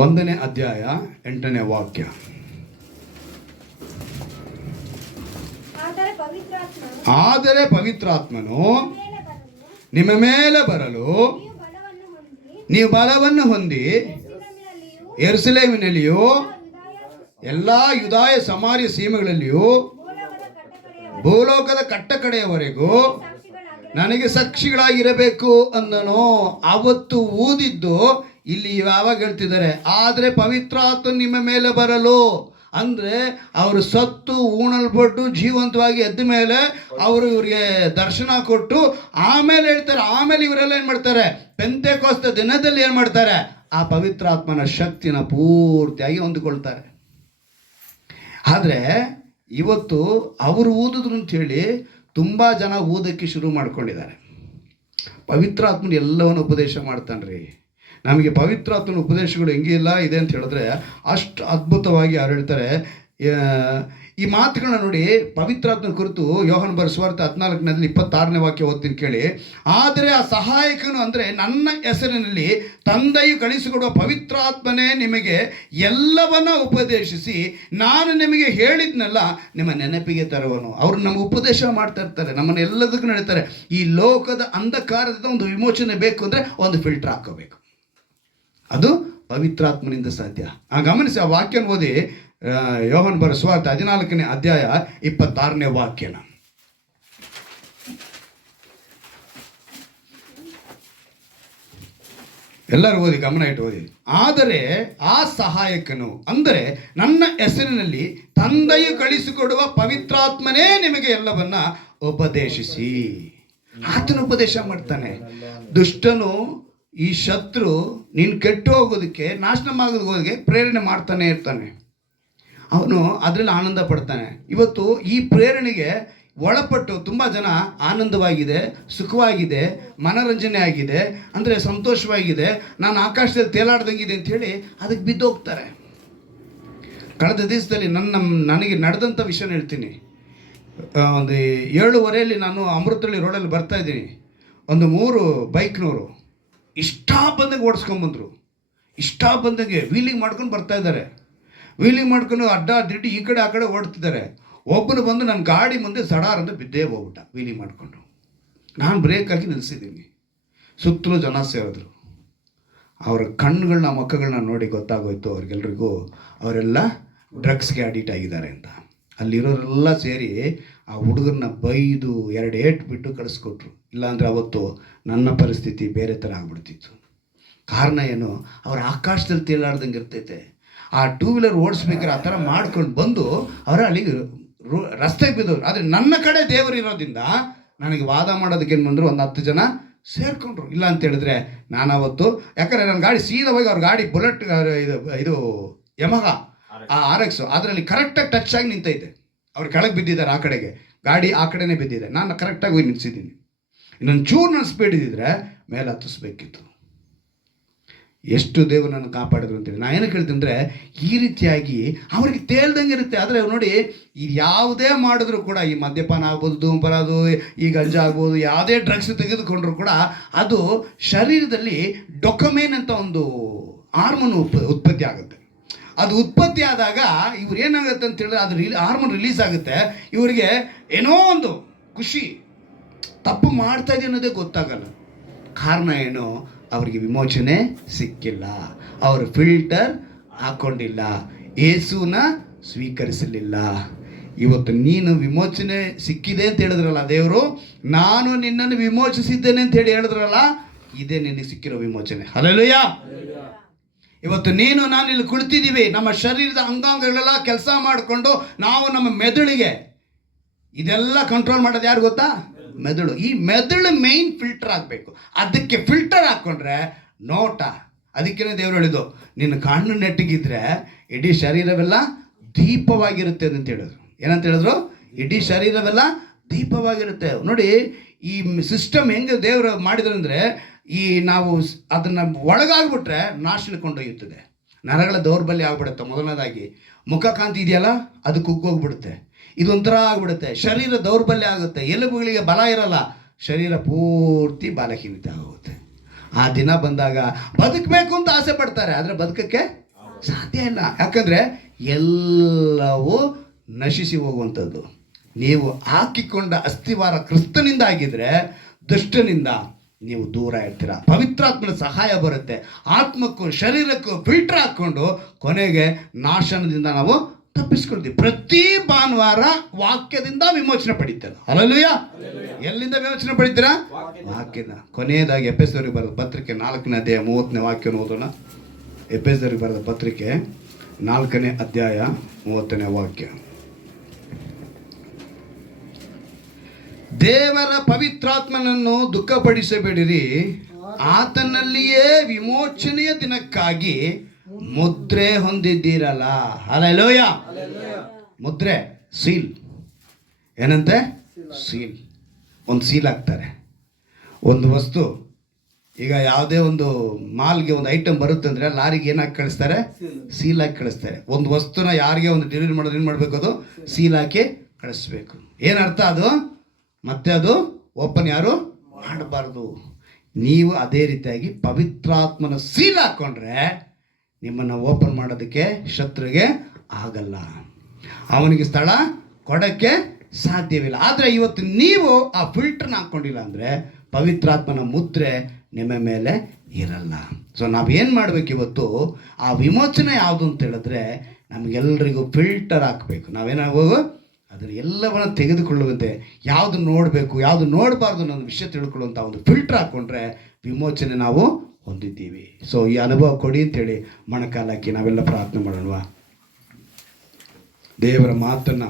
1ನೇ ಅಧ್ಯಾಯ 8ನೇ ವಾಕ್ಯ. ಆದರೆ ಪವಿತ್ರಾತ್ಮನು ನಿಮ್ಮ ಮೇಲೆ ಬರಲು ನೀವು ಬಲವನ್ನು ಹೊಂದಿ ಯೆರೂಸಲೇಮಿನಲ್ಲಿಯೂ ಎಲ್ಲ ಯೂದಾಯ ಸಮಾರ್ಯ ಸೀಮೆಗಳಲ್ಲಿಯೂ ಭೂಲೋಕದ ಕಟ್ಟ ಕಡೆಯವರೆಗೂ ನನಗೆ ಸಾಕ್ಷಿಗಳಾಗಿರಬೇಕು ಅಂದನು. ಅವತ್ತು ಊದಿದ್ದು ಇಲ್ಲಿ ಯಾವಾಗ ಹೇಳ್ತಿದ್ದಾರೆ, ಆದರೆ ಪವಿತ್ರಾತ್ಮ ನಿಮ್ಮ ಮೇಲೆ ಬರಲು, ಅಂದರೆ ಅವರು ಸತ್ತು ಉಣಲ್ಪಟ್ಟು ಜೀವಂತವಾಗಿ ಎದ್ದ ಮೇಲೆ ಅವರು ಇವರಿಗೆ ದರ್ಶನ ಕೊಟ್ಟು ಆಮೇಲೆ ಹೇಳ್ತಾರೆ, ಆಮೇಲೆ ಇವರೆಲ್ಲ ಏನು ಮಾಡ್ತಾರೆ, ಪೆಂತೆಕೋಸ್ತ ದಿನದಲ್ಲಿ ಏನು ಮಾಡ್ತಾರೆ, ಆ ಪವಿತ್ರಾತ್ಮನ ಶಕ್ತಿನ ಪೂರ್ತಿಯಾಗಿ ಹೊಂದಿಕೊಳ್ತಾರೆ. ಆದರೆ ಇವತ್ತು ಅವರು ಊದಿದ್ರು ಅಂಥೇಳಿ ತುಂಬ ಜನ ಊದಕ್ಕೆ ಶುರು ಮಾಡ್ಕೊಂಡಿದ್ದಾರೆ. ಪವಿತ್ರಾತ್ಮನ ಎಲ್ಲವನ್ನು ಉಪದೇಶ ಮಾಡ್ತಾನೆ. ನಮಗೆ ಪವಿತ್ರಾತ್ಮನ ಉಪದೇಶಗಳು ಹೆಂಗಿಲ್ಲ ಇದೆ ಅಂತ ಹೇಳಿದ್ರೆ ಅಷ್ಟು ಅದ್ಭುತವಾಗಿ ಅವ್ರು ಹೇಳ್ತಾರೆ. ಈ ಮಾತುಗಳನ್ನ ನೋಡಿ, ಪವಿತ್ರಾತ್ಮನ ಕುರಿತು ಯೋಹಾನ ಬರೆದ ಸುವಾರ್ತೆ 14ನೇ 26ನೇ ವಾಕ್ಯ ಓದ್ತೀನಿ ಕೇಳಿ. ಆದರೆ ಆ ಸಹಾಯಕನು, ಅಂದರೆ ನನ್ನ ಹೆಸರಿನಲ್ಲಿ ತಂದೆಯು ಕಳಿಸಿಕೊಡುವ ಪವಿತ್ರಾತ್ಮನೇ ನಿಮಗೆ ಎಲ್ಲವನ್ನ ಉಪದೇಶಿಸಿ ನಾನು ನಿಮಗೆ ಹೇಳಿದ್ನೆಲ್ಲ ನಿಮ್ಮ ನೆನಪಿಗೆ ತರುವನು. ಅವರು ನಮಗೆ ಉಪದೇಶ ಮಾಡ್ತಾ ಇರ್ತಾರೆ, ನಮ್ಮನ್ನು ಎಲ್ಲದಕ್ಕೂ ನಡೀತಾರೆ. ಈ ಲೋಕದ ಅಂಧಕಾರದಿಂದ ಒಂದು ವಿಮೋಚನೆ ಬೇಕು ಅಂದರೆ ಒಂದು ಫಿಲ್ಟರ್ ಹಾಕೋಬೇಕು, ಅದು ಪವಿತ್ರಾತ್ಮನಿಂದ ಸಾಧ್ಯ. ಗಮನಿಸಿ ಆ ವಾಕ್ಯನ ಓದಿ, ಯೋಹಾನ ಬರೆದ ಸುವಾರ್ತೆ 14ನೇ ಅಧ್ಯಾಯ 26ನೇ ವಾಕ್ಯನ. ಎಲ್ಲರೂ ಓದಿ, ಗಮನ ಇಟ್ಟು ಓದಿ. ಆದರೆ ಆ ಸಹಾಯಕನು, ಅಂದರೆ ನನ್ನ ಹೆಸರಿನಲ್ಲಿ ತಂದೆಯು ಕಳಿಸಿಕೊಡುವ ಪವಿತ್ರಾತ್ಮನೇ ನಿಮಗೆ ಎಲ್ಲವನ್ನ ಉಪದೇಶಿಸಿ. ಆತನ ಉಪದೇಶ ಮಾಡ್ತಾನೆ. ದುಷ್ಟನು, ಈ ಶತ್ರು ನೀನು ಕೆಟ್ಟು ಹೋಗೋದಕ್ಕೆ, ನಾಶನ ಆಗೋದಕ್ಕೆ ಪ್ರೇರಣೆ ಮಾಡ್ತಾನೆ ಇರ್ತಾನೆ. ಅವನು ಅದರಲ್ಲಿ ಆನಂದ ಪಡ್ತಾನೆ. ಇವತ್ತು ಈ ಪ್ರೇರಣೆಗೆ ಒಳಪಟ್ಟು ತುಂಬ ಜನ ಆನಂದವಾಗಿದೆ, ಸುಖವಾಗಿದೆ, ಮನೋರಂಜನೆ ಆಗಿದೆ, ಅಂದರೆ ಸಂತೋಷವಾಗಿದೆ, ನಾನು ಆಕಾಶದಲ್ಲಿ ತೇಲಾಡ್ದಂಗಿದೆ ಅಂಥೇಳಿ ಅದಕ್ಕೆ ಬಿದ್ದೋಗ್ತಾರೆ. ಕಳೆದ ದಿವಸದಲ್ಲಿ ನನಗೆ ನಡೆದಂಥ ವಿಷಯ ಹೇಳ್ತೀನಿ. ಒಂದು 7:15 ನಾನು ಅಮೃತಹಳ್ಳಿ ರೋಡಲ್ಲಿ ಬರ್ತಾಯಿದ್ದೀನಿ. ಒಂದು 3 ಬೈಕ್ನವರು ಇಷ್ಟ ಬಂದಂಗೆ ಓಡಿಸ್ಕೊಂಬಂದರು. ಇಷ್ಟ ಬಂದಂಗೆ ವೀಲಿಂಗ್ ಮಾಡ್ಕೊಂಡು ಬರ್ತಾ ಇದ್ದಾರೆ. ವೀಲಿಂಗ್ ಮಾಡ್ಕೊಂಡು ಅಡ್ಡ ದಿಡ್ಡಿ ಈ ಕಡೆ ಆ ಕಡೆ ಓಡ್ತಿದ್ದಾರೆ. ಒಬ್ಬನು ಬಂದು ನನ್ನ ಗಾಡಿ ಮುಂದೆ ಸಡಾರ್ ಅಂತ ಬಿದ್ದೇ ಹೋಗ್ಬಿಟ್ಟ ವೀಲಿಂಗ್ ಮಾಡಿಕೊಂಡು. ನಾನು ಬ್ರೇಕ್ ಹಾಕಿ ನಿಲ್ಲಿಸಿದ್ದೀನಿ. ಸುತ್ತಲೂ ಜನ ಸೇರಿದ್ರು. ಅವರ ಕಣ್ಣುಗಳನ್ನ, ಮುಖಗಳನ್ನ ನೋಡಿ ಗೊತ್ತಾಗೋಯ್ತು ಅವ್ರಿಗೆಲ್ರಿಗೂ ಅವರೆಲ್ಲ ಡ್ರಗ್ಸ್ಗೆ ಅಡಿಕ್ಟ್ ಆಗಿದ್ದಾರೆ ಅಂತ. ಅಲ್ಲಿರೋರೆಲ್ಲ ಸೇರಿ ಆ ಹುಡುಗರನ್ನ ಬೈದು 2 ಏಟು ಬಿಟ್ಟು ಕಳಿಸ್ಕೊಟ್ರು. ಇಲ್ಲಾಂದರೆ ಅವತ್ತು ನನ್ನ ಪರಿಸ್ಥಿತಿ ಬೇರೆ ಥರ ಆಗ್ಬಿಡ್ತಿತ್ತು. ಕಾರಣ ಏನು, ಅವ್ರ ಆಕಾಶದಲ್ಲಿ ತೇಲಾಡ್ದಂಗೆ ಇರ್ತೈತೆ. ಆ 2 ವೀಲರ್ ಓಡಿಸ್ಬೇಕಾದ್ರೆ ಆ ಥರ ಮಾಡ್ಕೊಂಡು ಬಂದು ಅವರ ಅಲ್ಲಿಗೆ ರಸ್ತೆಗೆ ಬಿದ್ದವ್ರು. ಆದರೆ ನನ್ನ ಕಡೆ ದೇವರು ಇರೋದ್ರಿಂದ ನನಗೆ ವಾದ ಮಾಡೋದಕ್ಕೆ ಏನು ಬಂದರು, ಒಂದು 10 ಜನ ಸೇರಿಕೊಂಡ್ರು. ಇಲ್ಲ ಅಂತ ಹೇಳಿದ್ರೆ ನಾನು ಅವತ್ತು, ಯಾಕಂದರೆ ನನ್ನ ಗಾಡಿ ಸೀದಾ ಹೋಗಿ ಅವ್ರ ಗಾಡಿ ಬುಲೆಟ್, ಇದು ಯಮಹ RX, ಅದರಲ್ಲಿ ಕರೆಕ್ಟಾಗಿ ಟಚ್ ಆಗಿ ನಿಂತೈತೆ. ಅವ್ರು ಕೆಳಗೆ ಬಿದ್ದಿದ್ದಾರೆ, ಆ ಕಡೆಗೆ ಗಾಡಿ ಆ ಕಡೆನೇ ಬಿದ್ದಿದೆ. ನಾನು ಕರೆಕ್ಟಾಗಿ ಹೋಗಿ ನಿಲ್ಸಿದ್ದೀನಿ. ಇನ್ನೊಂದು ಚೂರು ನಾನು ಸ್ಪೀಡ್ ಇದ್ದಿದ್ರೆ ಮೇಲೆ ಹತ್ತಿಸ್ಬೇಕಿತ್ತು. ಎಷ್ಟು ದೇವರು ನನ್ನ ಕಾಪಾಡಿದ್ರು ಅಂತೇಳಿ ನಾನು ಏನಕ್ಕೆ ಹೇಳ್ತೀನಿ ಅಂದರೆ, ಈ ರೀತಿಯಾಗಿ ಅವ್ರಿಗೆ ತೇಲ್ದಂಗೆ ಇರುತ್ತೆ. ಆದರೆ ನೋಡಿ, ಈ ಯಾವುದೇ ಮಾಡಿದ್ರು ಕೂಡ, ಈ ಮದ್ಯಪಾನ ಆಗ್ಬೋದು, ಧೂಮಪಾನ ಅದು, ಈ ಗಂಜಾ ಆಗ್ಬೋದು, ಯಾವುದೇ ಡ್ರಗ್ಸ್ ತೆಗೆದುಕೊಂಡ್ರು ಕೂಡ ಅದು ಶರೀರದಲ್ಲಿ ಡೊಕಮೇನ್ ಅಂತ ಒಂದು ಹಾರ್ಮೋನ್ ಉತ್ಪತ್ತಿ ಆಗುತ್ತೆ. ಅದು ಉತ್ಪತ್ತಿ ಆದಾಗ ಇವ್ರು ಏನಾಗುತ್ತೆ ಅಂತ ಹೇಳಿದ್ರೆ, ಅದು ಹಾರ್ಮೋನ್ ರಿಲೀಸ್ ಆಗುತ್ತೆ. ಇವರಿಗೆ ಏನೋ ಒಂದು ಖುಷಿ, ತಪ್ಪು ಮಾಡ್ತಾ ಇದೆ ಅನ್ನೋದೇ ಗೊತ್ತಾಗಲ್ಲ. ಕಾರಣ ಏನು, ಅವರಿಗೆ ವಿಮೋಚನೆ ಸಿಕ್ಕಿಲ್ಲ, ಅವರು ಫಿಲ್ಟರ್ ಹಾಕ್ಕೊಂಡಿಲ್ಲ, ಯೇಸುನ ಸ್ವೀಕರಿಸಲಿಲ್ಲ. ಇವತ್ತು ನೀನು ವಿಮೋಚನೆ ಸಿಕ್ಕಿದೆ ಅಂತ ಹೇಳಿದ್ರಲ್ಲ ದೇವರು, ನಾನು ನಿನ್ನನ್ನು ವಿಮೋಚಿಸಿದ್ದೇನೆ ಅಂತ ಹೇಳಿದ್ರಲ್ಲ, ಇದೇ ನಿನಗೆ ಸಿಕ್ಕಿರೋ ವಿಮೋಚನೆ. ಹಲ್ಲೆಲೂಯಾ. ಇವತ್ತು ನೀನು ನಾನು ಇಲ್ಲಿ ಕುಳಿತಿದ್ದೀವಿ, ನಮ್ಮ ಶರೀರದ ಅಂಗಾಂಗಗಳೆಲ್ಲ ಕೆಲಸ ಮಾಡಿಕೊಂಡು ನಾವು ನಮ್ಮ ಮೆದುಳಿಗೆ ಇದೆಲ್ಲ ಕಂಟ್ರೋಲ್ ಮಾಡೋದು ಯಾರು ಗೊತ್ತಾ? ಮೆದುಳು. ಈ ಮೆದುಳು ಮೇಯ್ನ್ ಫಿಲ್ಟರ್ ಆಗಬೇಕು. ಅದಕ್ಕೆ ಫಿಲ್ಟರ್ ಹಾಕ್ಕೊಂಡ್ರೆ ನೋಟ. ಅದಕ್ಕೇ ದೇವರು ಹೇಳಿದ್ದು, ನಿನ್ನ ಕಣ್ಣು ನೆಟ್ಟಿಗಿದ್ರೆ ಇಡೀ ಶರೀರವೆಲ್ಲ ದೀಪವಾಗಿರುತ್ತೆ ಅಂತ ಹೇಳಿದ್ರು. ಏನಂತ ಹೇಳಿದ್ರು? ಇಡೀ ಶರೀರವೆಲ್ಲ ದೀಪವಾಗಿರುತ್ತೆ. ನೋಡಿ, ಈ ಸಿಸ್ಟಮ್ ಹೆಂಗೆ ದೇವರು ಮಾಡಿದ್ರು ಅಂದರೆ, ಈ ನಾವು ಅದನ್ನು ಒಳಗಾಗ್ಬಿಟ್ರೆ ನಾಶನ ಕೊಂಡೊಯ್ಯುತ್ತದೆ. ನರಗಳ ದೌರ್ಬಲ್ಯ ಆಗ್ಬಿಡುತ್ತೆ. ಮೊದಲನೇದಾಗಿ ಮುಖಕಾಂತಿ ಇದೆಯಲ್ಲ, ಅದು ಕುಗ್ಗೋಗ್ಬಿಡುತ್ತೆ. ಇದೊಂಥರ ಆಗ್ಬಿಡುತ್ತೆ. ಶರೀರ ದೌರ್ಬಲ್ಯ ಆಗುತ್ತೆ. ಎಲುಬುಗಳಿಗೆ ಬಲ ಇರಲ್ಲ, ಶರೀರ ಪೂರ್ತಿ ಬಲಹೀನತೆ ಆಗುತ್ತೆ. ಆ ದಿನ ಬಂದಾಗ ಬದುಕಬೇಕು ಅಂತ ಆಸೆ ಪಡ್ತಾರೆ, ಆದರೆ ಬದುಕಕ್ಕೆ ಸಾಧ್ಯ ಇಲ್ಲ. ಯಾಕಂದರೆ ಎಲ್ಲವೂ ನಶಿಸಿ ಹೋಗುವಂಥದ್ದು. ನೀವು ಹಾಕಿಕೊಂಡ ಅಸ್ಥಿವಾರ ಕ್ರಿಸ್ತನಿಂದ ಆಗಿದ್ರೆ ದುಷ್ಟನಿಂದ ನೀವು ದೂರ ಇರ್ತೀರ. ಪವಿತ್ರಾತ್ಮನ ಸಹಾಯ ಬರುತ್ತೆ. ಆತ್ಮಕ್ಕೂ ಶರೀರಕ್ಕೂ ಫಿಲ್ಟರ್ ಹಾಕ್ಕೊಂಡು ಕೊನೆಗೆ ನಾಶನದಿಂದ ನಾವು ತಪ್ಪಿಸ್ಕೊಳ್ತೀವಿ. ಪ್ರತಿ ಭಾನುವಾರ ವಾಕ್ಯದಿಂದ ವಿಮೋಚನೆ ಪಡಿತಾರೆ. ಹಲ್ಲೆಲೂಯಾ. ಎಲ್ಲಿಂದ ವಿಮೋಚನೆ ಪಡಿತೀರಾ? ವಾಕ್ಯದ. ಕೊನೆಯದಾಗಿ ಎಫೆಸದವರಿಗೆ ಬರೆದ ಪತ್ರಿಕೆ 4ನೇ ಅಧ್ಯಾಯ 30ನೇ ವಾಕ್ಯವನ್ನು ಓದೋಣ. ಎಫೆಸದವರಿಗೆ ಬರೆದ ಪತ್ರಿಕೆ 4ನೇ ಅಧ್ಯಾಯ 30ನೇ ವಾಕ್ಯ. ದೇವರ ಪವಿತ್ರಾತ್ಮನನ್ನು ದುಃಖಪಡಿಸಬೇಡಿರಿ, ಆತನಲ್ಲಿಯೇ ವಿಮೋಚನೆಯ ದಿನಕ್ಕಾಗಿ ಮುದ್ರೆ ಹೊಂದಿದ್ದೀರಲ್ಲ. ಹಲ್ಲೆಲೂಯಾ. ಮುದ್ರೆ, ಸೀಲ್. ಏನಂತೆ? ಸೀಲ್. ಒಂದು ಸೀಲ್ ಹಾಕ್ತಾರೆ. ಒಂದು ವಸ್ತು, ಈಗ ಯಾವುದೇ ಒಂದು ಮಾಲ್ಗೆ ಒಂದು ಐಟಮ್ ಬರುತ್ತೆ ಅಂದರೆ ಲಾರಿಗೆ ಏನಾಗಿ ಕಳಿಸ್ತಾರೆ? ಸೀಲ್ ಹಾಕಿ ಕಳಿಸ್ತಾರೆ. ಒಂದು ವಸ್ತುನ ಯಾರಿಗೆ ಒಂದು ಡೆಲಿವರಿ ಮಾಡೋದು ಏನು ಮಾಡಬೇಕು? ಅದು ಸೀಲ್ ಹಾಕಿ ಕಳಿಸ್ಬೇಕು. ಏನರ್ಥ ಅದು? ಮತ್ತೆ ಅದು ಓಪನ್ ಯಾರು ಮಾಡಬಾರ್ದು. ನೀವು ಅದೇ ರೀತಿಯಾಗಿ ಪವಿತ್ರಾತ್ಮನ ಸೀಲ್ ಹಾಕ್ಕೊಂಡ್ರೆ ನಿಮ್ಮನ್ನು ಓಪನ್ ಮಾಡೋದಕ್ಕೆ ಶತ್ರುಗೆ ಆಗಲ್ಲ, ಅವನಿಗೆ ಸ್ಥಳ ಕೊಡೋಕ್ಕೆ ಸಾಧ್ಯವಿಲ್ಲ. ಆದರೆ ಇವತ್ತು ನೀವು ಆ ಫಿಲ್ಟರ್ನ ಹಾಕ್ಕೊಂಡಿಲ್ಲ ಅಂದರೆ ಪವಿತ್ರಾತ್ಮನ ಮುದ್ರೆ ನಿಮ್ಮ ಮೇಲೆ ಇರಲ್ಲ. ಸೊ ನಾವೇನು ಮಾಡಬೇಕು ಇವತ್ತು? ಆ ವಿಮೋಚನೆ ಯಾವುದು ಅಂತ ಹೇಳಿದ್ರೆ ನಮಗೆಲ್ಲರಿಗೂ ಫಿಲ್ಟರ್ ಹಾಕಬೇಕು. ನಾವೇನಾಗಬೇಕು? ಅದನ್ನು ಎಲ್ಲವನ್ನು ತೆಗೆದುಕೊಳ್ಳುವಂತೆ ಯಾವುದು ನೋಡಬೇಕು, ಯಾವುದು ನೋಡಬಾರ್ದು ಅನ್ನೋ ವಿಷಯ ತಿಳ್ಕೊಳ್ಳುವಂಥ ಒಂದು ಫಿಲ್ಟರ್ ಹಾಕ್ಕೊಂಡ್ರೆ ವಿಮೋಚನೆ ನಾವು ಹೊಂದಿದ್ದೀವಿ. ಸೊ ಈ ಅನುಭವ ಕೊಡಿ ಅಂತೇಳಿ ಮೊಣಕಾಲು ಹಾಕಿ ನಾವೆಲ್ಲ ಪ್ರಾರ್ಥನೆ ಮಾಡೋಣವಾ? ದೇವರ ಮಾತನ್ನು,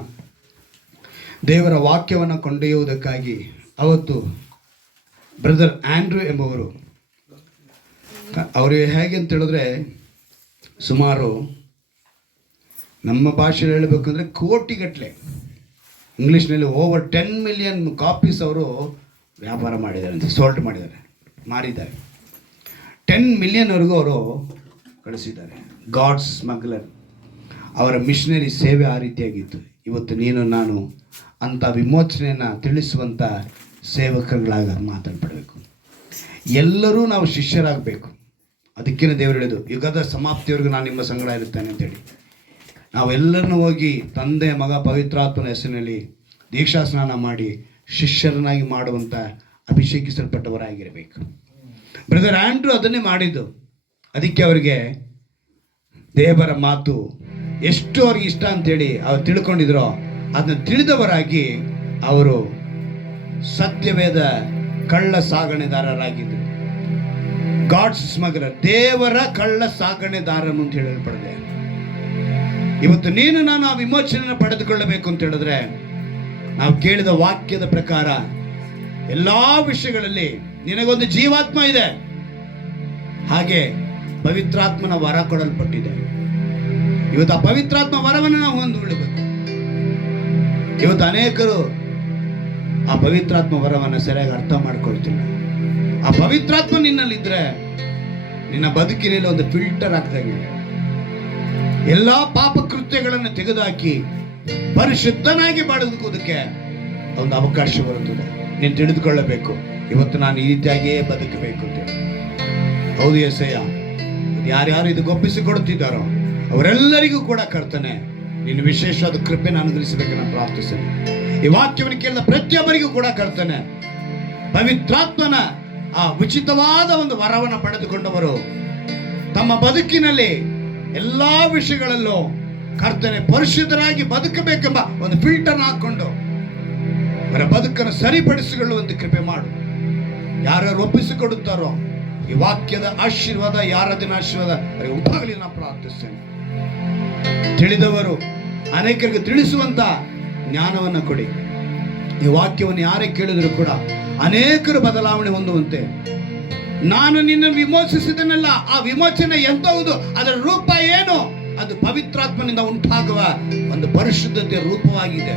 ದೇವರ ವಾಕ್ಯವನ್ನು ಕೊಂಡೊಯ್ಯುವುದಕ್ಕಾಗಿ ಅವತ್ತು ಬ್ರದರ್ ಆಂಡ್ರೂ ಎಂಬುವರು, ಅವರು ಹೇಗೆ ಅಂತ ಹೇಳಿದ್ರೆ ಸುಮಾರು ನಮ್ಮ ಭಾಷೆಯಲ್ಲಿ ಹೇಳಬೇಕು ಅಂದರೆ ಕೋಟಿಗಟ್ಟಲೆ, ಇಂಗ್ಲೀಷ್ನಲ್ಲಿ ಓವರ್ 10 ಮಿಲಿಯನ್ ಕಾಪೀಸ್ ಅವರು ವ್ಯಾಪಾರ ಮಾಡಿದ್ದಾರೆ ಅಂತ, ಸೋಲ್ಟ್ ಮಾಡಿದ್ದಾರೆ, ಮಾರಿದ್ದಾರೆ. 10 ಮಿಲಿಯನ್ವರೆಗೂ ಅವರು ಕಳಿಸಿದ್ದಾರೆ. God's smuggler. ಅವರ ಮಿಷನರಿ ಸೇವೆ ಆ ರೀತಿಯಾಗಿತ್ತು. ಇವತ್ತು ನೀನು ನಾನು ಅಂಥ ವಿಮೋಚನೆಯನ್ನು ತಿಳಿಸುವಂಥ ಸೇವಕರುಗಳಾಗ ಮಾತಾಡ್ಬಿಡಬೇಕು. ಎಲ್ಲರೂ ನಾವು ಶಿಷ್ಯರಾಗಬೇಕು. ಅದಕ್ಕೇನೆ ದೇವರು ಹೇಳಿದ್ದು, ಯುಗದ ಸಮಾಪ್ತಿಯವರೆಗೂ ನಾನು ನಿಮ್ಮ ಸಂಗಡ ಇರುತ್ತೇನೆ ಅಂತೇಳಿ. ನಾವೆಲ್ಲರನ್ನೂ ಹೋಗಿ ತಂದೆ ಮಗ ಪವಿತ್ರಾತ್ಮನ ಹೆಸರಿನಲ್ಲಿ ದೀಕ್ಷಾ ಸ್ನಾನ ಮಾಡಿ ಶಿಷ್ಯರನ್ನಾಗಿ ಮಾಡುವಂಥ ಅಭಿಷೇಕಿಸಲ್ಪಟ್ಟವರಾಗಿರಬೇಕು. ಬ್ರದರ್ ಆಂಡ್ರೂ ಅದನ್ನೇ ಮಾಡಿದ್ದು. ಅದಕ್ಕೆ ಅವರಿಗೆ ದೇವರ ಮಾತು ಎಷ್ಟು ಅವ್ರಿಗೆ ಇಷ್ಟ ಅಂತೇಳಿ ಅವ್ರು ತಿಳ್ಕೊಂಡಿದ್ರೋ ಅದನ್ನು ತಿಳಿದವರಾಗಿ ಅವರು ಸತ್ಯವೇದ ಕಳ್ಳ ಸಾಗಣೆದಾರರಾಗಿದ್ದರು. ಗಾಡ್ಸ್ ಸ್ಮಗ್ಲರ್, ದೇವರ ಕಳ್ಳ ಸಾಗಣೆದಾರನು ಅಂತ ಹೇಳಲ್ಪಡಿದೆ. ಇವತ್ತು ನೀನು ನಾನು ಆ ವಿಮೋಚನೆಯನ್ನು ಪಡೆದುಕೊಳ್ಳಬೇಕು ಅಂತ ಹೇಳಿದ್ರೆ ನಾವು ಕೇಳಿದ ವಾಕ್ಯದ ಪ್ರಕಾರ ಎಲ್ಲ ವಿಷಯಗಳಲ್ಲಿ ನಿನಗೊಂದು ಜೀವಾತ್ಮ ಇದೆ, ಹಾಗೆ ಪವಿತ್ರಾತ್ಮನ ವರ ಕೊಡಲ್ಪಟ್ಟಿದೆ. ಇವತ್ತು ಆ ಪವಿತ್ರಾತ್ಮ ವರವನ್ನು ನಾವು ಹೊಂದಿಕೊಳ್ಳಬೇಕು. ಇವತ್ತು ಅನೇಕರು ಆ ಪವಿತ್ರಾತ್ಮ ವರವನ್ನು ಸರಿಯಾಗಿ ಅರ್ಥ ಮಾಡ್ಕೊಳ್ತಿಲ್ಲ. ಆ ಪವಿತ್ರಾತ್ಮ ನಿನ್ನಲ್ಲಿದ್ದರೆ ನಿನ್ನ ಬದುಕಿನಲ್ಲಿ ಒಂದು ಫಿಲ್ಟರ್ ಆಗ್ತಾಗೆ ಎಲ್ಲ ಪಾಪ ಕೃತ್ಯಗಳನ್ನು ತೆಗೆದುಹಾಕಿ ಪರಿಶುದ್ಧನಾಗಿ ಬದುಕುವುದಕ್ಕೆ ಒಂದು ಅವಕಾಶ ಬರುತ್ತದೆ. ನೀನು ತಿಳಿದುಕೊಳ್ಳಬೇಕು, ಇವತ್ತು ನಾನು ಈ ರೀತಿಯಾಗಿಯೇ ಬದುಕಬೇಕು ಅಂತೇಳಿ. ಹೌದು ಯೆಸಯ್ಯ, ಯಾರ್ಯಾರು ಇದು ಒಪ್ಪಿಸಿಕೊಡುತ್ತಿದ್ದಾರೋ ಅವರೆಲ್ಲರಿಗೂ ಕೂಡ ಕರ್ತನೆ ನೀನು ವಿಶೇಷವಾದ ಕೃಪೆಯನ್ನು ಅನುಗ್ರಹಿಸಬೇಕು ನಾನು ಪ್ರಾರ್ಥಿಸ್ತೇನೆ. ಈ ವಾಕ್ಯವನ್ನು ಕೇಳಿದ ಪ್ರತಿಯೊಬ್ಬರಿಗೂ ಕೂಡ ಕರ್ತನೆ ಪವಿತ್ರಾತ್ಮನ ಆ ಉಚಿತವಾದ ಒಂದು ವರವನ್ನು ಪಡೆದುಕೊಂಡವರು ತಮ್ಮ ಬದುಕಿನಲ್ಲಿ ಎಲ್ಲ ವಿಷಯಗಳಲ್ಲೂ ಕರ್ತನೆ ಪರಿಶುದ್ಧರಾಗಿ ಬದುಕಬೇಕೆಂಬ ಒಂದು ಫಿಲ್ಟರ್ ಹಾಕೊಂಡು ಅವರ ಬದುಕನ್ನು ಸರಿಪಡಿಸಿಕೊಳ್ಳುವಂತೆ ಕೃಪೆ ಮಾಡು. ಯಾರ್ಯಾರು ಒಪ್ಪಿಸಿಕೊಡುತ್ತಾರೋ ಈ ವಾಕ್ಯದ ಆಶೀರ್ವಾದ, ಯಾರದಿನ ಆಶೀರ್ವಾದ ಅವರಿಗೆ ಉಂಟಾಗಲಿ ನಾನು ಪ್ರಾರ್ಥಿಸ್ತೇನೆ. ತಿಳಿದವರು ಅನೇಕರಿಗೆ ತಿಳಿಸುವಂತ ಜ್ಞಾನವನ್ನು ಕೊಡಿ. ಈ ವಾಕ್ಯವನ್ನು ಯಾರೇ ಕೇಳಿದ್ರು ಕೂಡ ಅನೇಕರು ಬದಲಾವಣೆ ಹೊಂದುವಂತೆ. ನಾನು ನಿನ್ನನ್ನು ವಿಮೋಚಿಸಿದನಲ್ಲ, ಆ ವಿಮೋಚನೆ ಎಂತಹುದು, ಅದರ ರೂಪ ಏನು? ಅದು ಪವಿತ್ರಾತ್ಮನಿಂದ ಉಂಟಾಗುವ ಒಂದು ಪರಿಶುದ್ಧತೆಯ ರೂಪವಾಗಿದೆ.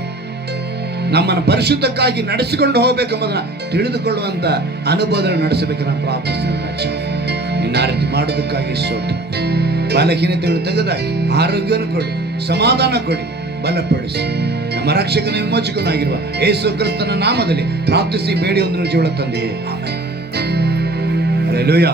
ನಮ್ಮನ್ನು ಪರಿಶುದ್ಧಕ್ಕಾಗಿ ನಡೆಸಿಕೊಂಡು ಹೋಗಬೇಕೆಂಬುದನ್ನು ತಿಳಿದುಕೊಳ್ಳುವಂತ ಅನುಭವದಲ್ಲಿ ನಡೆಸಬೇಕು ನಾನು ಪ್ರಾರ್ಥಿಸ್ತೇನೆ. ರಾಜ, ನಿನ್ನ ಆ ರೀತಿ ಮಾಡೋದಕ್ಕಾಗಿ ಸ್ತೋತ್ರ. ಬಲಹೀನತೆಗಳು ತೆಗೆದಾಕಿ ಆರೋಗ್ಯವನ್ನು ಕೊಡಿ, ಸಮಾಧಾನ ಕೊಡಿ, ಬಲಪಡಿಸಿ. ನಮ್ಮ ರಕ್ಷಕನ ವಿಮೋಚಕನಾಗಿರುವ ಯೇಸು ಕ್ರಿಸ್ತನ ನಾಮದಲ್ಲಿ ಪ್ರಾರ್ಥಿಸಿ ಬೇಡಿ ಒಂದು ಜೀವನ ತಂದೆಯೇ, ಆಮೆನ್. ಹಲ್ಲೆಲೂಯಾ.